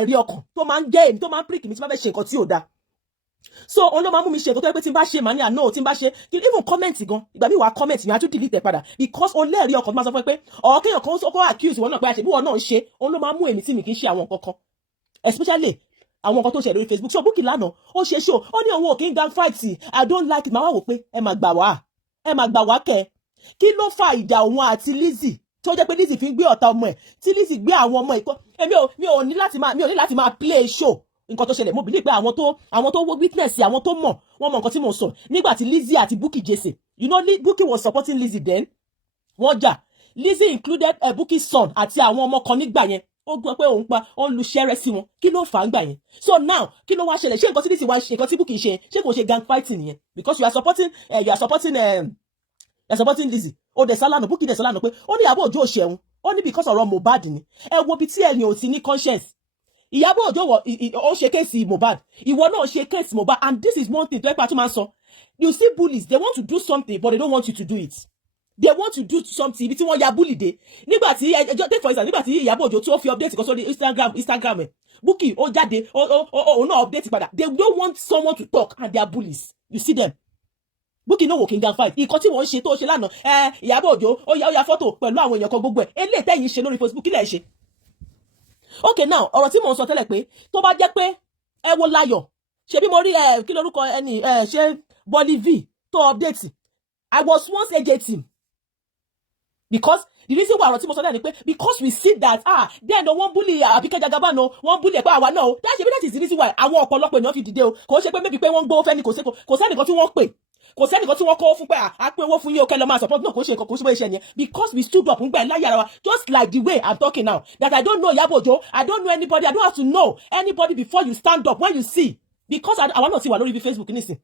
ẹ̀rí ọkàn tó máa ń jẹ́ èmi tó máa ń prick mi tí máa fẹ́ ṣe nǹkan tí ò dáa. So on ló máa mú mi ṣe nǹkan tó yẹ pé tí n bá ṣe màá ní àná tí n bá ṣe even comment gan ìgbà mi wà comment yẹn á tún delete ẹ̀ padà because o lẹ́ẹ̀rí ọkàn tó máa sọ fún ẹ pé kéèyàn kan ó accuse wọn náà pé àṣebí wọn náà ń ṣe on ló máa mú èmi tí mi kì í ṣe àwọn nǹkan kan especially àwọn nǹkan tó ṣe lórí Facebook so Bukky lánàá ó ṣe show ó ní òun ò kí ń gang fight I don't like it màá wá wò pé ẹ máa gbà wá kẹ kí ló fa ìjà òun àti Lizzy tó jẹ́ pé Lizzy fi ń gbé ọ̀tá ọmọ ẹ̀ tí Lizzy gbé àwọn ọmọ ìkọ́ mi ò ní láti máa play show nǹkan tó ṣẹlẹ̀ mo believe pé àwọn tó witness àwọn tó mọ̀ wọ́n mọ̀ nǹkan tí mo sọ nígbà tí Lizzy àti Bukky jese you know Bukky was supporting Lizzy then wọ́n jà Lizzy included Bukky's son àti àwọn ọmọ kan nígbà yẹn ó gbọ́ pé òun lu ṣẹ́rẹ́ sí wọn kí ló fà á gbà yẹn so now kí ló wá ṣẹlẹ̀ ṣé nǹkan tí Lizzy wá ṣe nǹkan tí Bukky ṣe ṣé kò ṣe gang fighting yẹn because you are supporting Lizzy ó dẹ̀ sálànà Bukky dẹ̀ sálànà pé ó ní Iyabo Ojo òṣèun ó ní because ọ̀rọ̀ Mohbad ni ẹ wo bí tí ẹ̀yin ò ti ní conscience Iyabo Ojo ó ṣe kéèsì Mohbad ìwọ náà ṣe kéèsì Mohbad and this is one thing tó ẹ pa tó máa ń sọ you see bullies they want to do something but they don't want you to do it they want to do something ibi tí wọ́n ya bully dé nígbà tí take for instance nígbà tí Iyabo Ojo tó fi update kan sórí Instagram ẹ̀ Bukky ó jáde òun náà update padà they don't want someone to talk and they are bullies you see them Bukky no working gang fight ìkan tí wọ́n ṣe tó ṣe lánàá Iyabo Ojo ó ya fọ́tò pẹ̀lú àwọn èèyàn kan gbogbo ẹ̀ eléyìí tẹ́yìn ṣe lórí Facebook kí lẹ̀ ṣe okay now ọ̀rọ̀ tí mò ń sọ tẹ́lẹ̀ pé tó bá jẹ́ pé ẹ wo Láyọ̀ ṣe bí mo rí kí lórúkọ ẹni ṣe Bọ́lí V tó update I was once AJ because the reason why ọ̀rọ̀ tí mo sọ náà ni pé because we see that then wọ́n bully Abike Jagaban wọ́n bully pé àwa náà that is the reason why àwọn ọ̀pọ̀lọpọ̀ ènìyàn fi dìde o kò ṣe pé maybe pé wọ́n gbówó fẹ́ ni kò sẹ́nìkan tí wọ́n pè kò sẹ́nìkan tí wọ́n kọ́ fún pé a pé owó fún yín o kẹ́ lọ máa support náà kò ṣe nǹkan kò ṣe bóyá ṣe yẹn because we stood up nígbà láyé ara wa just like the way I'm talking now that I don't know Iyabo Ojo I don't know anybody I don't have to know anybody before you stand up when you see because àwọn náà ti wà lórí Facebook nísìn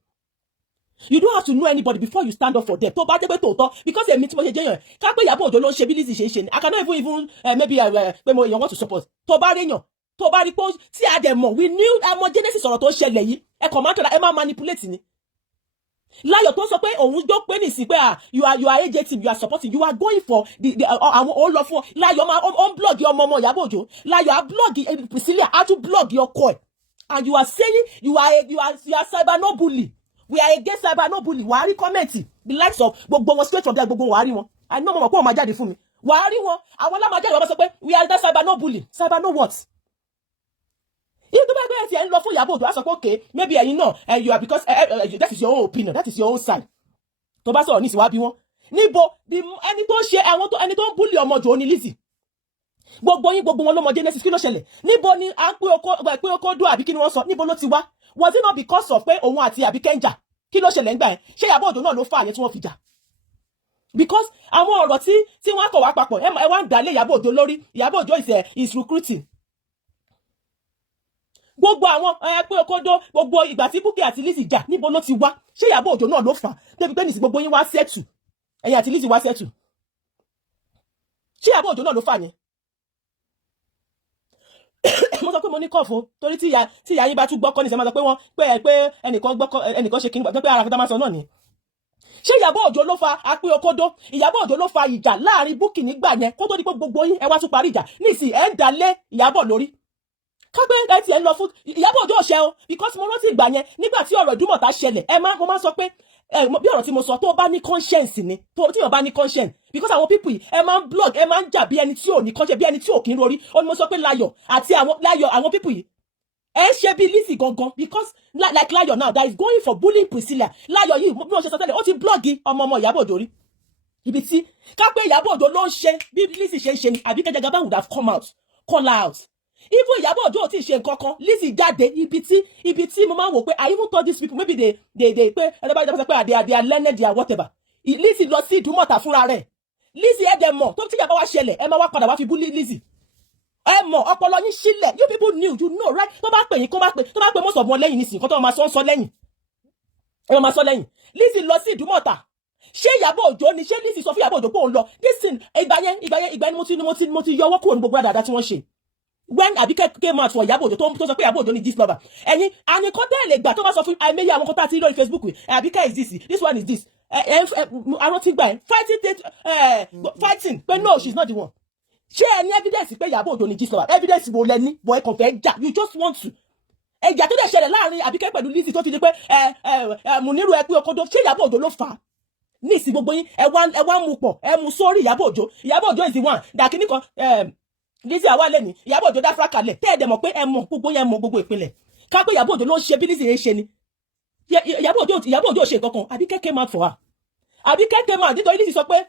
you don't have to know anybody before you stand up for them tó bá jẹ́ pé tòótọ́ because èmi tí mo ṣe jẹ́yàn ká pé Iyabo Ojo ló ń ṣe bí Lizzy ṣe ń ṣe ni I cannot even maybe pé mo èèyàn want to support tó bá rí yàn tó bá rí pé tí a dẹ̀ mọ̀ we knew àmọ́ genesis ọ̀rọ̀ tó ṣẹlẹ̀ yìí ẹ kàn máa tọ́ra ẹ máa manipulate ni Láyọ̀ tó sọ pé òun jó pé nìsí pé you are AJ team you are supporting you are going for the àwọn ó lọ fún Láyọ̀ máa on blog ọmọ Iyabo Ojo Láyọ̀ á blog Priscilla á tún blog your coin and you are saying you are cyber no bully we are against cyber no bully wàá rí comment the likes of gbogbo wọn straight from there gbogbo wàá rí wọn I know mọ̀ pé wọ́n máa jáde fún mi wàá rí wọn àwọn alámájáde wọn bá sọ pé we are against cyber no bully cyber no what if the baby is in love for Iyabo Ojo I say okay maybe you know you are because that is your own opinion that is your own side tó bá sọ̀rọ̀ ní ìsìwá bí wọn níbo ẹni tó ṣe ẹni tó bully ọmọ Ojo ní Lizzy gbogbo wọn ló mọ genesis kí ló ṣẹlẹ̀ níbo ni à ń pé oko dó àbí kí ni wọ́n sọ níbo ló ti wá was it not because of pé òun àti Àbíkẹ́ ń jà kí ló ṣẹlẹ̀ ńgbà yẹn ṣé Iyabo Ojo náà ló fà yẹn tí wọ́n fi jà because àwọn ọ̀rọ̀ tí wọ́n kọ̀ wá papọ̀ ẹ wá ń dalé Iyabo Ojo lórí Iyabo Ojo is recruiting gbogbo àwọn pé okodo gbogbo ìgbà tí Bukky àti Lizzy jà níbo ló ti wá ṣé Iyabo Ojo náà ló fà débi pé nìsí gbogbo yín wá settle ẹ̀yin àti Lizzy wá settle ṣé Iyabo Ojo náà ló fà yẹn mo sọ pé mo ní kọ́ọ̀fù torí tí ìyá yín bá tún gbọ́kọ́ ní ìṣẹ́ máa sọ pé wọ́n pé ẹnìkan ṣe kí nígbà pé ara kẹta máa sọ náà ni ṣé Iyabo Ojo ló fa apé okodo Iyabo Ojo ló fa ìjà láàrin Bukky nígbà yẹn kó tó di pé gbogbo yín ẹ wá tún parí ìjà nísì ẹ ń dalé Iyabo lórí kápẹ́ ẹ ti ẹ lọ fún Iyabo Ojo ọ̀ṣẹ́ o because mo rántí ìgbà yẹn nígbà tí ọ̀rọ̀ ìdúmọ̀ta ṣẹlẹ̀ mo máa sọ pé bí ọ̀rọ̀ tí mo sọ tó bá ní conscience ni tí yóò bá ní conscience because àwọn people yìí ẹ máa ń blog ẹ máa ń jà bí ẹni tí ò ní conscience bí ẹni tí ò kí ń rorí ó ní mo sọ pé Láyọ̀ àti àwọn people yìí ẹ ṣe bí Lizzy gangan because like Láyọ̀ now that is going for bullying Priscilla Láyọ̀ yìí bí wọ́n ṣe sọ tẹ́lẹ̀ ó ti blog ọmọ Iyabo Ojo rí ibi tí kápẹ́ Iyabo Ojo ló ń ṣe bí Lizzy ṣe ń ṣe ni Àbíkẹ́ Jagaban would have call out even Iyabo Ojo ti ṣe nǹkan kan Lizzy jáde ibi tí mo máa ń wò pé I even told these people maybe they pé ẹlẹ́bàá ìjọba sọ pé they are learned they are whatever Lizzy lọ sí Ìdúmọ̀tà fúnra rẹ̀ Lizzy ẹ̀dẹ̀ mọ̀ tó tí ìjàmbá wa ṣẹlẹ̀ ẹ máa wá padà wá fi bú Lizzy ẹ mọ̀ ọpọlọ yín sílẹ̀ you people knew you know right tó bá pè yín tó bá pè mọ́sọ̀ mọ́ lẹ́yìn nísìnyí kó tó máa sọ lẹ́yìn ẹ máa sọ lẹ́yìn Lizzy lọ sí Ìdúmọ̀tà ṣé Iyabo Ojo ni ṣé Lizzy sọ fún Iyabo Ojo pé òun lọ listen ìgbà yẹn mo ti yọ ọwọ́ kúrò ní gbogbo àdàdà tí wọ́n ṣe when Àbíkẹ́ came out for Iyabo Ojo tó sọ pé Iyabo Ojo ni this lover ẹ̀yin àníkọ́ tẹ́lẹ̀ gbà tó bá sọ fún àìmẹ́yẹ àwọn kan tá a ti rí lórí Facebook Àbíkẹ́ is this one is this arántí gbà fighting pé no she's not the one ṣé ẹ ní evidence pé Iyabo Ojo ni gist lover? Evidence wo lẹ ní? But ẹ kàn fẹ́ jà, you just want to. Ẹjà tó dẹ̀ ṣẹlẹ̀ láàrin Àbíkẹ́ pẹ̀lú Lizzy tó fi di pé Muniru ẹ pé Okodo, ṣé Iyabo Ojo ló fà á? Ní ìsìn gbogbo yín ẹ wá mú pọ̀, ẹ mú sórí Iyabo Ojo. Iyabo Ojo is the one dàkíní kan Lizzy àwa lẹ́ni Iyabo Ojo dá fúrákàlẹ̀ tẹ́ ẹ̀ dẹ̀ mọ̀ pé ẹ mọ̀ gbogbo yẹn mọ̀ gbogbo ìpínlẹ̀ ká pé Iyabo Ojo ló ń ṣe bí Lizzy yẹn ṣe ni. Iyabo Ojo ṣe nǹkan kan Àbíkẹ́ came out for her. Àbíkẹ́ came out nítorí Lizzy sọ pé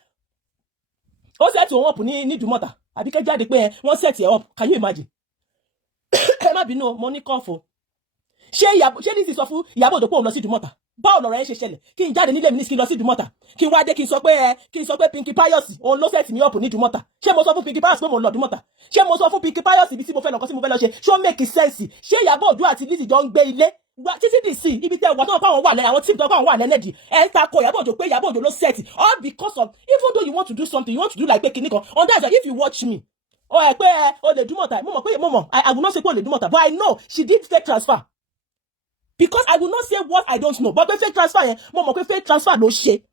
ó set òun up ní Ìdúmọ̀tà. Àbíkẹ́ jáde pé wọ́n set ẹ̀ up, can you imagine? Ẹ má bínú mo ní kọ́ọ̀fù. Ṣé Lizzy sọ fún Iyabo Ojo pé òun lọ sí Ìdúmọ̀tà? Báwo lọ̀rọ̀ yẹn ṣe ṣẹlẹ̀? Kí n jáde nílé mi ní kí n lọ sí Ìdúmọ̀tà. Kí n wá dé kí n sọ pé Pinky Pius òun ló set mi up ní Ìdúmọ̀tà. Ṣé mo sọ fún Pinky Pius pé mo lọ Ìdúmọ̀tà? Ṣé mo sọ fún Pinky Pius ibi tí mo fẹ́ lọ kọ́ sí mo fẹ́ lọ ṣe? Ṣó make sense? Ṣé Iyabo Ojo àti Lizzy jọ ń gbé ilé? Títí dì sí ibi tẹ́ wà tó pa àwọn wà lẹ́ àwọn tí tó pa àwọn wà lẹ́nẹ̀dì. Ẹ ta ko Iyabo Ojo pé Iyabo Ojo ló set all because of even though you want to do something, you want to do like pé kinní kan. On that if you watch me pé o lè Ìdúmọ̀tà mo mọ̀ I will not say pé o lè Ìdúmọ̀tà, but I know she did fake transfer. Because I will not say what I don't know. But the fake transfer yẹn, mo mọ̀ pé fake transfer ló ṣe.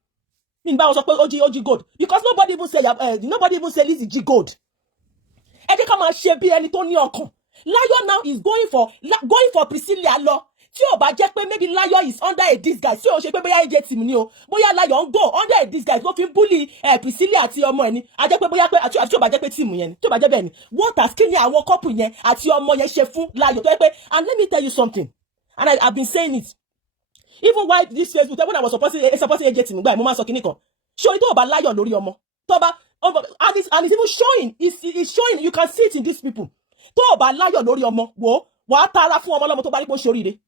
Mi bá wọn sọ pé OG gold. Because nobody even say Lizzy G gold. Ẹ jẹ́ ká máa ṣe bí ẹni tó ní ọkàn. Lion now is going for Priscilla lọ. Tí ó bá jẹ́ pé maybe Lion is under a disguise. Tí ó ṣe pé bóyá AJ team ni o. Bóyá Lion go under a disguise ló fi bully Priscilla àti ọmọ ẹ̀ ni. A jẹ́ pé bóyá pé àti ó bá jẹ́ pé team yẹn ni. Tí ó bá jẹ́ bẹ́ẹ̀ ni. What has kí ni àwọn couple yẹn àti ọmọ yẹn ṣe fún Lion tó jẹ́ pé, and let me tell you something. And I've been saying it. Even while this Facebook, when I was supporting AJ team, mo máa sọ kíní kan. Show it over Lion lórí ọmọ. Tó bá and it's even showing. It's showing. You can see it in these people. Tó bá Lion lórí ọmọ, wo wàá tara fún ọmọ lọ́mọ tó bá rí pé ṣoríire.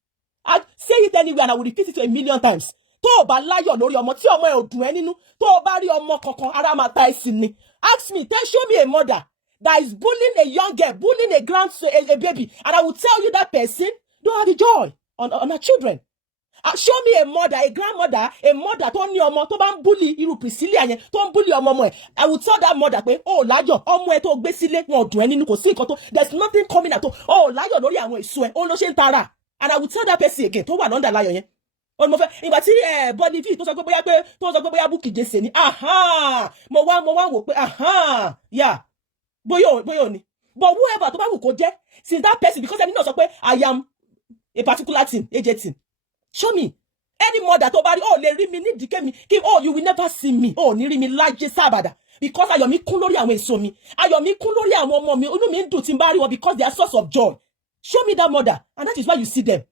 I say it anywhere and I will repeat it a million times. Tó bá Lion lórí ọmọ tí ọmọ ẹ ò dùn ẹ́ nínú, tó bá rí ọmọ kankan ara máa ta ẹ̀sìn ni. Ask me, show me a mother that is bullying a young girl, bullying a baby, and I will tell you that person don't have the joy on her children. Show me a mother, a grandmother, a mother tó ní ọmọ tó bá ń bully irú Priscilla yẹn tó ń bully ọmọ ẹ̀. I will tell that mother pé láyọ̀ ọmọ ẹ̀ tó gbé sílé wọn ò dùn ẹ́ nínú kò sí nǹkan tó, there's nothing coming at all. Láyọ̀ lórí àwọn èso ẹ̀ ó ló ṣe ń tara. And I will tell that person again tó wà lọ́ndà Láyọ̀ yẹn. Mo fẹ́ ìgbà tí body v tó sọ pé bóyá Bukky Jesse ni mo wá wò pé yeah bóyá ni. But whoever tó bá wù kó jẹ́ since that person, because ẹni náà sọ pé I am a particular team, AJ team. Show me any mother tó bá rí lè rí mi ní dike mi kí you will never see me ní rí mi lájẹ sábàdà, because ayọ̀ mi kún lórí àwọn èso mi, ayọ̀ mi kún lórí àwọn ọmọ mi, inú mi ń dùn tí n bá rí wọn because they are source of joy. Show me that mother and that is why you see them.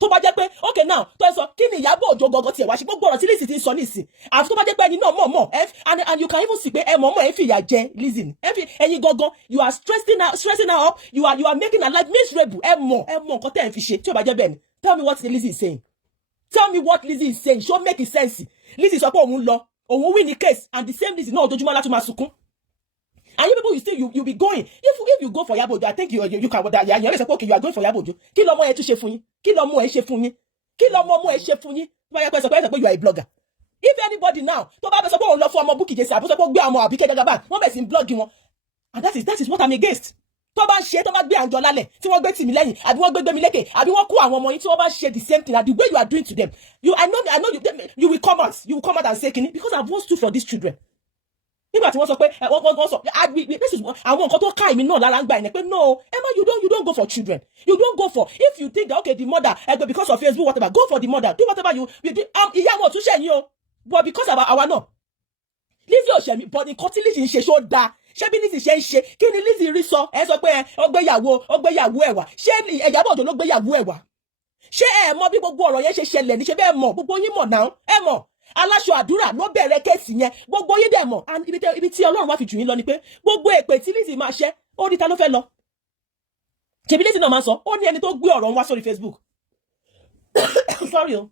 Tó bá jẹ́ pé okay now tó ẹ sọ kí ni Iyabo Ojo gogo tiẹ̀ wá ṣe gbogbo ọ̀rọ̀ tí Lizzy ti ń sọ nísìn, àfi tó bá jẹ́ pé ẹni náà mọ̀ and you can even see pé mọ̀ ẹ fìyà jẹ Lizzy ni ẹ̀yin gangan you are stressing her up, you are making her life miserable. ẹ mọ̀ nǹkan tẹ́ ẹ fi ṣe tí ó bá jẹ́ bẹ́ẹ̀ ni. Tell me what Lizzy is saying. Tell me what Lizzy is saying. Show make it sense. Lizzy sọ pé òun win the case and the same Lizzy náà ojoojúmọ́ láti máa sunkún. And you people, you still you be going. If you go for Iyabo Ojo, I think you can. You always say okay, you are going for Iyabo Ojo. Kí lọmọ ẹ tún ṣe fún yín? Kí lọmọ ẹ ṣe fún yín? Kí lọmọ ọmọ ẹ ṣe fún yín? Bá yẹ pé sọ pé you are a blogger. If anybody now, tó bá bẹ sọ pé òun lọ fún ọmọ Bukky Jesse, àbí sọ pé gbé ọmọ Àbíkẹ́ Jagaban, wọ́n bẹ̀ sí blog wọn. And that is what I'm against. Tó bá ṣe tó bá gbé àjọ lálẹ̀, tí wọ́n gbé tì mí lẹ́yìn, àbí wọ́n gbé mi lékè, àbí wọ́n kó àwọn ọmọ yín tí wọ́n bá ṣe the same thing, and the way you are doing to them. I know you will come out and say kini, because I've once stood for these children. Nígbà tí wọ́n sọ pé wọ́n sọ this is àwọn nǹkan tó ká èmi náà lára ń gbà ẹni pé no Emma, you don't go for children, you don't go for, if you think that okay the mother because of Facebook whatever, go for the mother, do whatever you do. Ìyá wọn tún ṣe yín o, but because of our náà Lizzy ò ṣe mí, but nǹkan tí Lizzy ń ṣe ṣó dáa. Ṣé bí Lizzy ṣe ń ṣe kí ni Lizzy rí sọ ẹ sọ pé ó gbéyàwó ẹ̀ wá, ṣé Iyabo Ojo ló gbéyàwó ẹ̀ wá? Ṣé ẹ mọ̀ bí gbogbo ọ̀rọ̀ yẹn ṣe ṣẹlẹ̀ ní? Ṣé bẹ́ẹ̀ mọ̀, gbogbo yín mọ̀ náà, ẹ mọ̀ aláṣọ àdúrà ló bẹ̀rẹ̀ kéèsì yẹn, gbogbo yín dẹ̀ mọ̀. And ibi tí Ọlọ́run wá fi jù yín lọ ni pé gbogbo èpè tí Lizzy máa ṣẹ́ ó ní ta ló fẹ́ lọ. Ṣèbí Lizzy náà máa sọ ó ní ẹni tó gbé ọ̀rọ̀ wá sórí Facebook. Sorry o,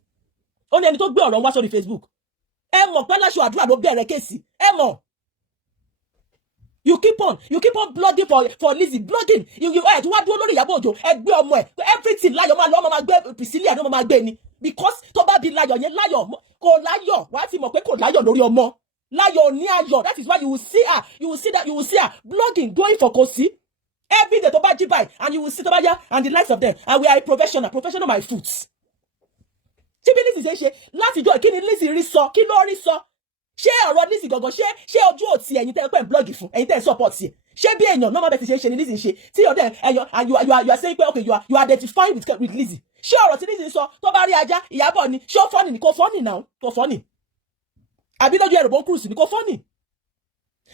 ó ní ẹni tó gbé ọ̀rọ̀ wá sórí Facebook. Ẹ mọ̀ pé aláṣọ àdúrà ló bẹ̀rẹ̀ kéèsì, ẹ mọ̀. You keep on blogging for Lizzy, blogging. You tó wá dúró lórí Iyabo Ojo, ẹ gbé ọmọ ẹ, everything Láyọ̀ máa lọ, ọmọ máa gbé Priscilla ní ọmọ máa gbé ni. Because tó bá bí Láyọ̀ yẹn, Láyọ̀ kò láyọ̀, wá ti mọ̀ pé kò láyọ̀ lórí ọmọ. Láyọ̀ ní ayọ̀. That is why you will see her blogging, going for Kosi. Every day tó bá jí báyìí, and you will see tó bá yá, and the likes of them. And we are a professional my foot. Tí bí Lizzy ṣe láti jọ kí ni Lizzy rí sọ, kí ló rí sọ. ṣé ọ̀rọ̀ Lizzy gangan ṣé ojú òtí ẹ̀yin tẹ́ pẹ́ blog fún ẹ̀yin tẹ́ support ẹ̀ ṣé bí èèyàn normal bẹ́ẹ̀ ti ṣe ní Lizzy ṣe tí ọ̀dẹ̀ ẹ̀yàn you are saying pé okay you identify with Lizzy ṣé ọ̀rọ̀ tí Lizzy sọ tó bá rí ajá Ìyábọ̀ ni ṣé ó fọ́nì ni kò fọ́nì náà kò fọ́nì àbí lójú ẹ̀rọ bó ń cruise ni kò fọ́nì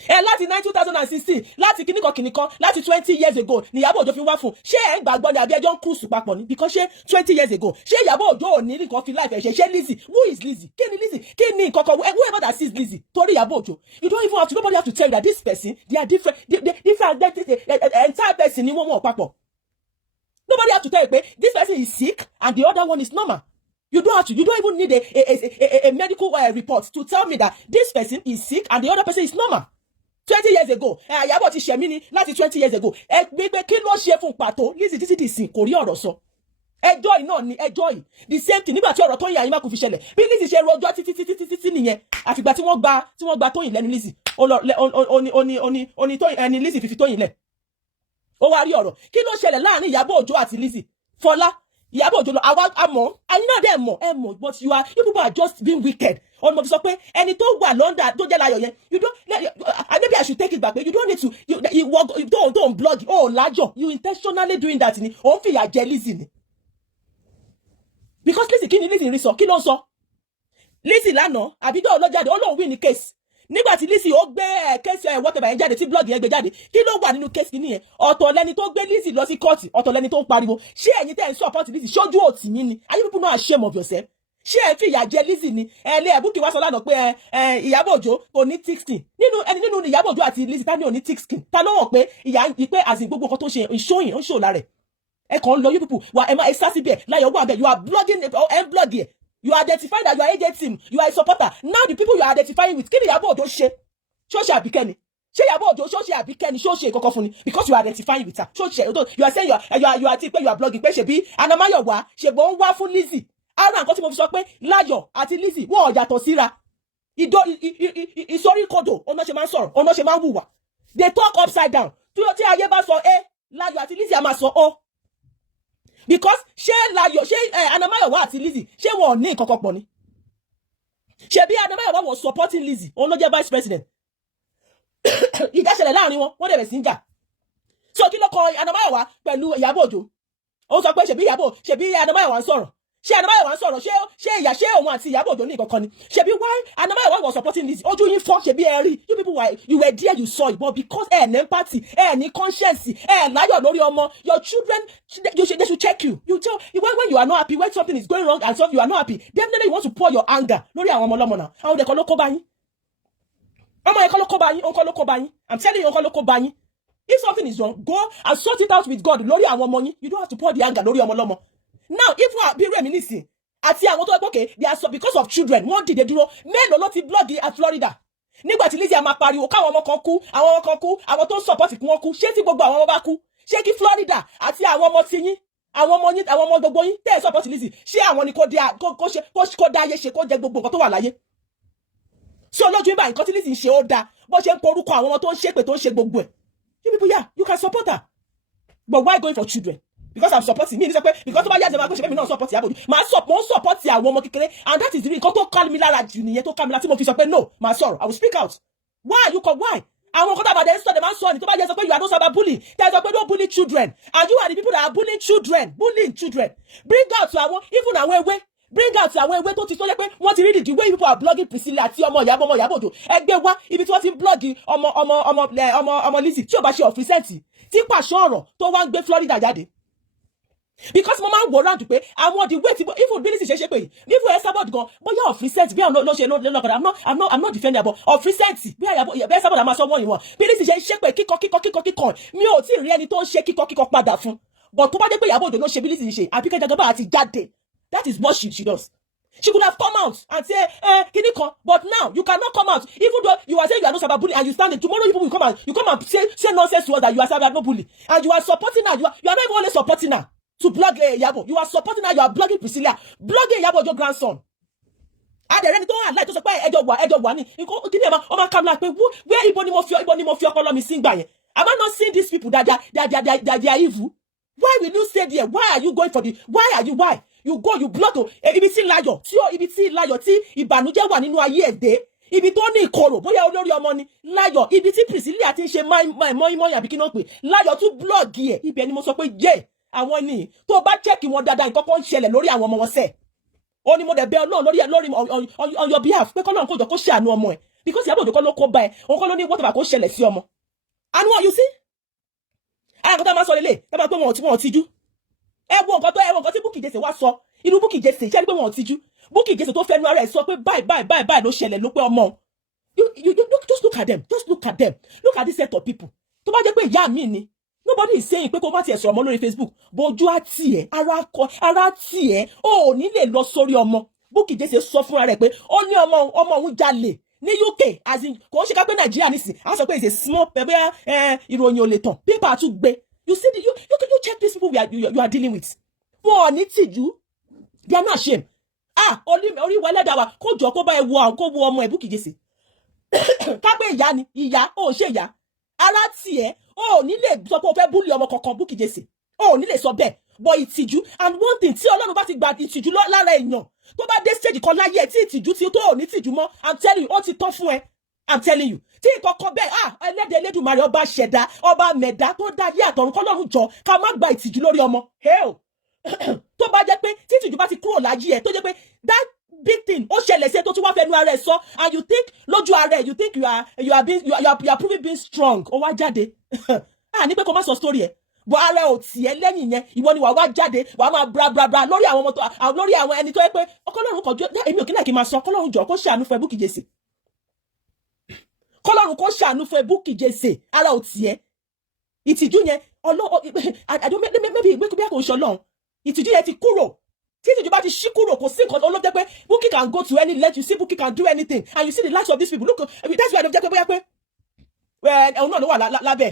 láti 2016 láti kìnnìkan láti 20 years ago ni Ìyábọ̀ Òjó fi wá fún ṣé ẹ̀ ń gbàgbọ́ ni àbí ẹjọ́ ń cruise papọ̀ ni because ṣé 20 years ago ṣé Ìyábọ̀ Òjó ò ní nǹkan fi life ẹ̀ ṣe Lizzy who is Lizzy kí ni Lizzy kí ni nǹkan whoever that sees Lizzy torí Ìyábọ̀ Òjó you don't even have to nobody have to tell you that this person they are different different entire person ni wọ́n papọ̀ nobody have to tell you pé this person is sick and the other one is normal. You don't even need a medical report to tell me that this person is sick and the other person is normal. 20 years ago, Ìyábọ̀ ti ṣẹ̀mí ni láti 20 years ago. Gbígbé kí ló ṣe fún pàtó Lizzy títí di sìn kò rí ọ̀rọ̀ sọ. Ẹjọ́ yìí náà ni ẹjọ́ yìí. The same thing nígbà tí ọ̀rọ̀ Tóyìn Àyìnmákù fi ṣẹlẹ̀. Bí Lizzy ṣe rojọ́ títí nìyẹn. Àfìgbà tí wọ́n gba Tóyìn lẹ́nu Lizzy. Oni Tóyìn ẹni Lizzy fi Tóyìn lẹ̀. Ó wá rí ọ̀rọ̀. Kí ló ṣẹlẹ̀ láàrin Ìyábọ̀ Òjó àti Lizzy? Fọlá Ìyábọ̀ Òjó lọ àwa àmọ́ ẹ̀yin náà dẹ̀ mọ̀ but you people are just being wicked. On mo fi sọ pé ẹni tó wà London tó jẹ́ láyọ̀ yẹn you don't maybe I should take it back you don't need to you don't blog lájọ̀ you intentionally doing that ni ó ń fìyà jẹ Lizzy ni because Lizzy kí ni Lizzy rí sọ kí ló ń sọ Lizzy lánàá àbídọ́ ọlọ́jáde ó lóun win ní case nígbà tí Lizzy ó gbé case whatever yẹn jáde tí blog yẹn gbé jáde kí ló wà nínú case nìyẹn ọ̀tọ̀ lẹni tó gbé Lizzy lọ sí court ọ̀tọ̀ lẹni tó ń pariwo ṣé ẹ̀yin tẹ́ ń support Lizzy ṣojú òtì yín ni are you people not ashamed of yourself ṣé ẹ fi ìyà jẹ Lizzy ni ẹlẹ ẹbùkì wá sọ lánàá pé Ìyábọ̀ Òjó kò ní thick skin nínú Ìyábọ̀ Òjó àti Lizzy ta ni ò ní thick skin ta ló hàn pé ìyá pé àsìn gbogbo nǹkan tó ṣe ìṣóyìn ó ń ṣò lára ẹ kàn ń lọ you people wà ẹ máa ẹ sásí bẹ́ẹ̀ láyọ̀ wà bẹ́ẹ̀ you are blogging ẹ ń blog yẹ you identify that you are agent team you are a supporter now the people you are identifying with kí ni Ìyábọ̀ Òjó ṣe ṣóṣe àbíkẹ́ni ṣé Ìyábọ̀ Òjó ṣóṣe àbíkẹ́ni ṣóṣe ìkọ̀kọ̀ fún ni because you are identifying with her ṣóṣe you are saying you are pé you are blogging pé ṣebí Anamáyọ̀wá ṣèbọn ń wá fún Lizzy ara nǹkan tí mo fi sọ pé Láyọ̀ àti Lizzy wọ́n yàtọ̀ síra ìsoríkodò ọ̀nà ṣe máa ń sọ̀rọ̀ ọ̀nà ṣe máa ń hùwà they talk upside down tí ayé bá sọ Láyọ̀ àti Lizzy a máa sọ o because ṣé Láyọ̀ ṣé Anamáyọ̀wá àti Lizzy ṣé wọn ò ní nǹkan kan pọ̀ ni ṣebí Anamáyọ̀wá was supporting Lizzy òun ló jẹ́ vice president ìjà ṣẹlẹ̀ láàrin wọn wọ́n dẹ̀bẹ̀ sí ń jà so kí ló kọ Anamáyọ̀wá pẹ̀lú Ìyábọ̀ Òjó ó sọ pé ṣebí Anamáyọ̀wá ń sọ̀rọ̀ ṣé Anamáyọ̀wá ń sọ̀rọ̀ ṣé òun àti Ìyábọ̀ Òjó ní nǹkan kan ni ṣebí why Anamáyọ̀wá was supporting Lizzy ojú yín fọ́ ṣebí ẹ rí you people you were there you saw it but because ẹ ní empathy ẹ ní conscience ẹ láyọ̀ lórí ọmọ your children they should check you tell when you are not happy when something is going wrong and you are not happy definitely you want to pour your anger lórí àwọn ọmọ ọlọ́mọ náà àwọn ọdẹ kan ló kó bá yín ọmọ yẹn kan ló kó bá yín òun kan ló kó bá yín I'm telling you òun kan ló kó bá yín if something is wrong go and sort it out with God lórí àwọn ọmọ yín you don't have to pour the anger lórí ọmọ ọlọ́mọ now if wọ́n bí rẹ̀ mí nísìn àti àwọn tó gbókè they are so because of children wọ́n dìde dúró mélòó ló ti blog at Florida nígbà tí Lizzy a máa pariwo káwọn ọmọ kan kú àwọn tó ń support kí wọ́n kú ṣé tí gbogbo àwọn ọmọ bá kú ṣé kí Florida àti àwọn ọmọ ti yín àwọn ọmọ yín àwọn ọmọ gbogbo yín tẹ́ ẹ̀ support Lizzy ṣé àwọn ni kó dá ayé ṣe kó jẹ gbogbo nǹkan tó wà láyé so lójú ibà nǹkan tí Lizzy ń ṣe ó dáa bó ṣe ń porúkọ àwọn ọmọ tó ń ṣépè tó ń ṣe gbogbo ẹ̀ you people you can support her but why going for children because I'm supporting me because tó bá yá jẹ́ máa gbé ṣe fẹ́mi náà support Ìyábọ̀ Òjó mo support àwọn ọmọ kékeré and that is the reason nǹkan tó ká mi lára jù nìyẹn tó ká mi lára tí mo fi sọ pé no máa sọ̀rọ̀ I will speak out why àwọn nǹkan tó àbàdẹ sọ máa ń sọ ni tó bá yẹ sọ pé you are not about bullying tẹ́ ẹ sọ pé don't bully children and you are the people that are bullying children bring out to àwọn even àwọn ewé bring out àwọn ewé tó ti tó lé pé wọ́n ti rí the way people are blogging Priscilla àti ọmọ Ìyábọ̀ Òjó ẹgbẹ́ wá ibi tí wọ́n ti ń blog ọmọ Lizzy tí ò bá ṣe ọ̀fíìsẹ́ǹtì tí pàṣẹ ọ̀rọ̀ tó wá ń gbé Florida jáde because mo máa ń wò round pé àwọn the way tí even Lizzy ṣe pé even Esabod gan bóyá ọ̀fíìsẹ́ǹtì bí àwọn ló ṣe lọ́kọ̀dá I'm not defending about ọ̀fíìsẹ́ǹtì bí Esabod àmọ́ sọ wọ́n ìwọ̀n bí Lizzy ṣe pé kíkọ mi ò tí ì rí ẹni tó ń ṣe kíkọ padà fún but tó bá jẹ́ pé Ìyábọ̀ Òjó ló ṣe bí Lizzy ṣe Àbíkẹ́ Jagaban àti jáde that is what she does. She could have come out and say, Kiniko, but now you cannot come out. Even though you are saying you are not cyber bully and you stand there, tomorrow you will come out, you come and say nonsense to us that you are cyber bully. And you are supporting her. You are not even only supporting her to blog Iyabo. You are supporting her, you are blogging Priscilla, blogging Iyabo, your grandson. And then don't like to say, ẹjọ́ wà ní. Kini ema, o ma come like, where ibo ni mo fi ọpọlọ mi sing by. Am I not seeing these people that they are evil? Why will you stay there? Why are you going for why? You go, you block ibi tí láyọ̀ tí ìbànújẹ́ wà nínú ayé ẹ̀ dé ibi tó ní ìkorò bóyá olórí ọmọ ni Láyọ̀ ibi tí Priscilla ti ń ṣe mọ́ìmọ́ì àbí kí náà pè Láyọ̀ tún blọ́ọ̀gì ẹ̀ ibẹ̀ ni mo sọ pé jẹ́ àwọn ni tó bá chẹ́kì wọn dáadáa nǹkan kan ń ṣẹlẹ̀ lórí àwọn ọmọ wọn sẹ́ẹ̀ ó ní mo dẹ̀ bẹ̀ Ọlọ́run lórí on your behalf pé kọ́lọ́run kó jọ kó ṣàánú ọmọ ẹ̀ because Ìyábọ̀ Òjó kọ́ ló kó bá ẹ̀ òun kọ́ ló ní whatever kó ṣẹlẹ̀ sí ọmọ and what you see ara nǹkan tá a máa sọ lélẹ̀ tá a máa pé wọn ò tijú ẹ wo nǹkan tí Bukky Jesse wá sọ inú Bukky Jesse ṣé ni pé wọn ò tijú Bukky Jesse tó fẹnu ara ẹ̀ sọ pé báyìí ló ṣẹlẹ̀ ló pé ọmọ you just look at them look at this set of people tó bá jẹ́ pé ìyá mi ni nobody is saying pé kó má tiẹ̀ sọ̀rọ̀ mọ́ lórí Facebook bójú á tiẹ̀ ara tiẹ̀ ó ní lè lọ sórí ọmọ Bukky Jesse sọ fúnra rẹ̀ pé ó ní ọmọ òun jalè ní UK as in kò ń ṣe ká pé Nàìjíríà nísìn á sọ pé it's a small bẹ́ẹ̀ ìròyìn ò lè tàn pépà tún gbé you see you check these people you are dealing with wọn ò ní tìjú they are not ashamed orí wa ẹlẹ́dàá wa kó jọ kó bá ẹ wo ọmọ ẹ̀ Bukky Jesse ká pé ìyá ni ìyá ó ṣe ìyá ara tiẹ̀ ó ní lè sọ pé o fẹ́ búlì ọmọ kankan Bukky Jesse ó ní lè sọ bẹ́ẹ̀ but ìtìjú and one thing tí Ọlọ́run bá ti gba ìtìjú lára èèyàn tó bá dé stage kan láyé tí ìtìjú tí tó ò ní tìjú mọ́ I'm telling you ó ti tán fún ẹ I'm telling you tí ìkọ̀kọ̀ bẹ́ẹ̀ ẹlẹ́dẹ̀ Elédùmarè ọba ṣẹ̀dá ọba mẹ̀dá tó dá ayé àtọ̀run kọ́lọ́run jọ ká má gba ìtìjú lórí ọmọ tó bá jẹ́ pé tí ìtìjú bá ti kúrò láyé ẹ̀ tó jẹ́ pé that big thing ó ṣẹlẹ̀ sí ẹ tó tún wá fẹnu ara ẹ̀ sọ and you think lójú ara ẹ̀ you think you are proving being strong ó wá jáde ní pé kó má sọ story ẹ̀ bọ́ ara ò tiẹ̀ lẹ́yìn yẹn ìwọ ni wàá wá jáde wàá máa bra lórí àwọn ọmọ tó lórí àwọn ẹni tó yẹ pé ọkọlọ́run kọjú èmi ò kí náà kí n máa sọ ọkọlọ́run jọ kó ṣàánú fún ẹ Bukky Jesse kọlọ́run kó ṣàánú fún ẹ Bukky Jesse ara ò tiẹ̀ ìtìjú yẹn maybe bí kò ń ṣe Ọlọ́run ìtìjú yẹn ti kúrò tí ìtìjú bá ti ṣí kúrò kò sí nǹkan olóòjẹ́ pé Bukky can go to any length you see Bukky can do anything and you see the likes of these people look that's why ló jẹ́ pé bóyá pé òun náà ló wà lábẹ́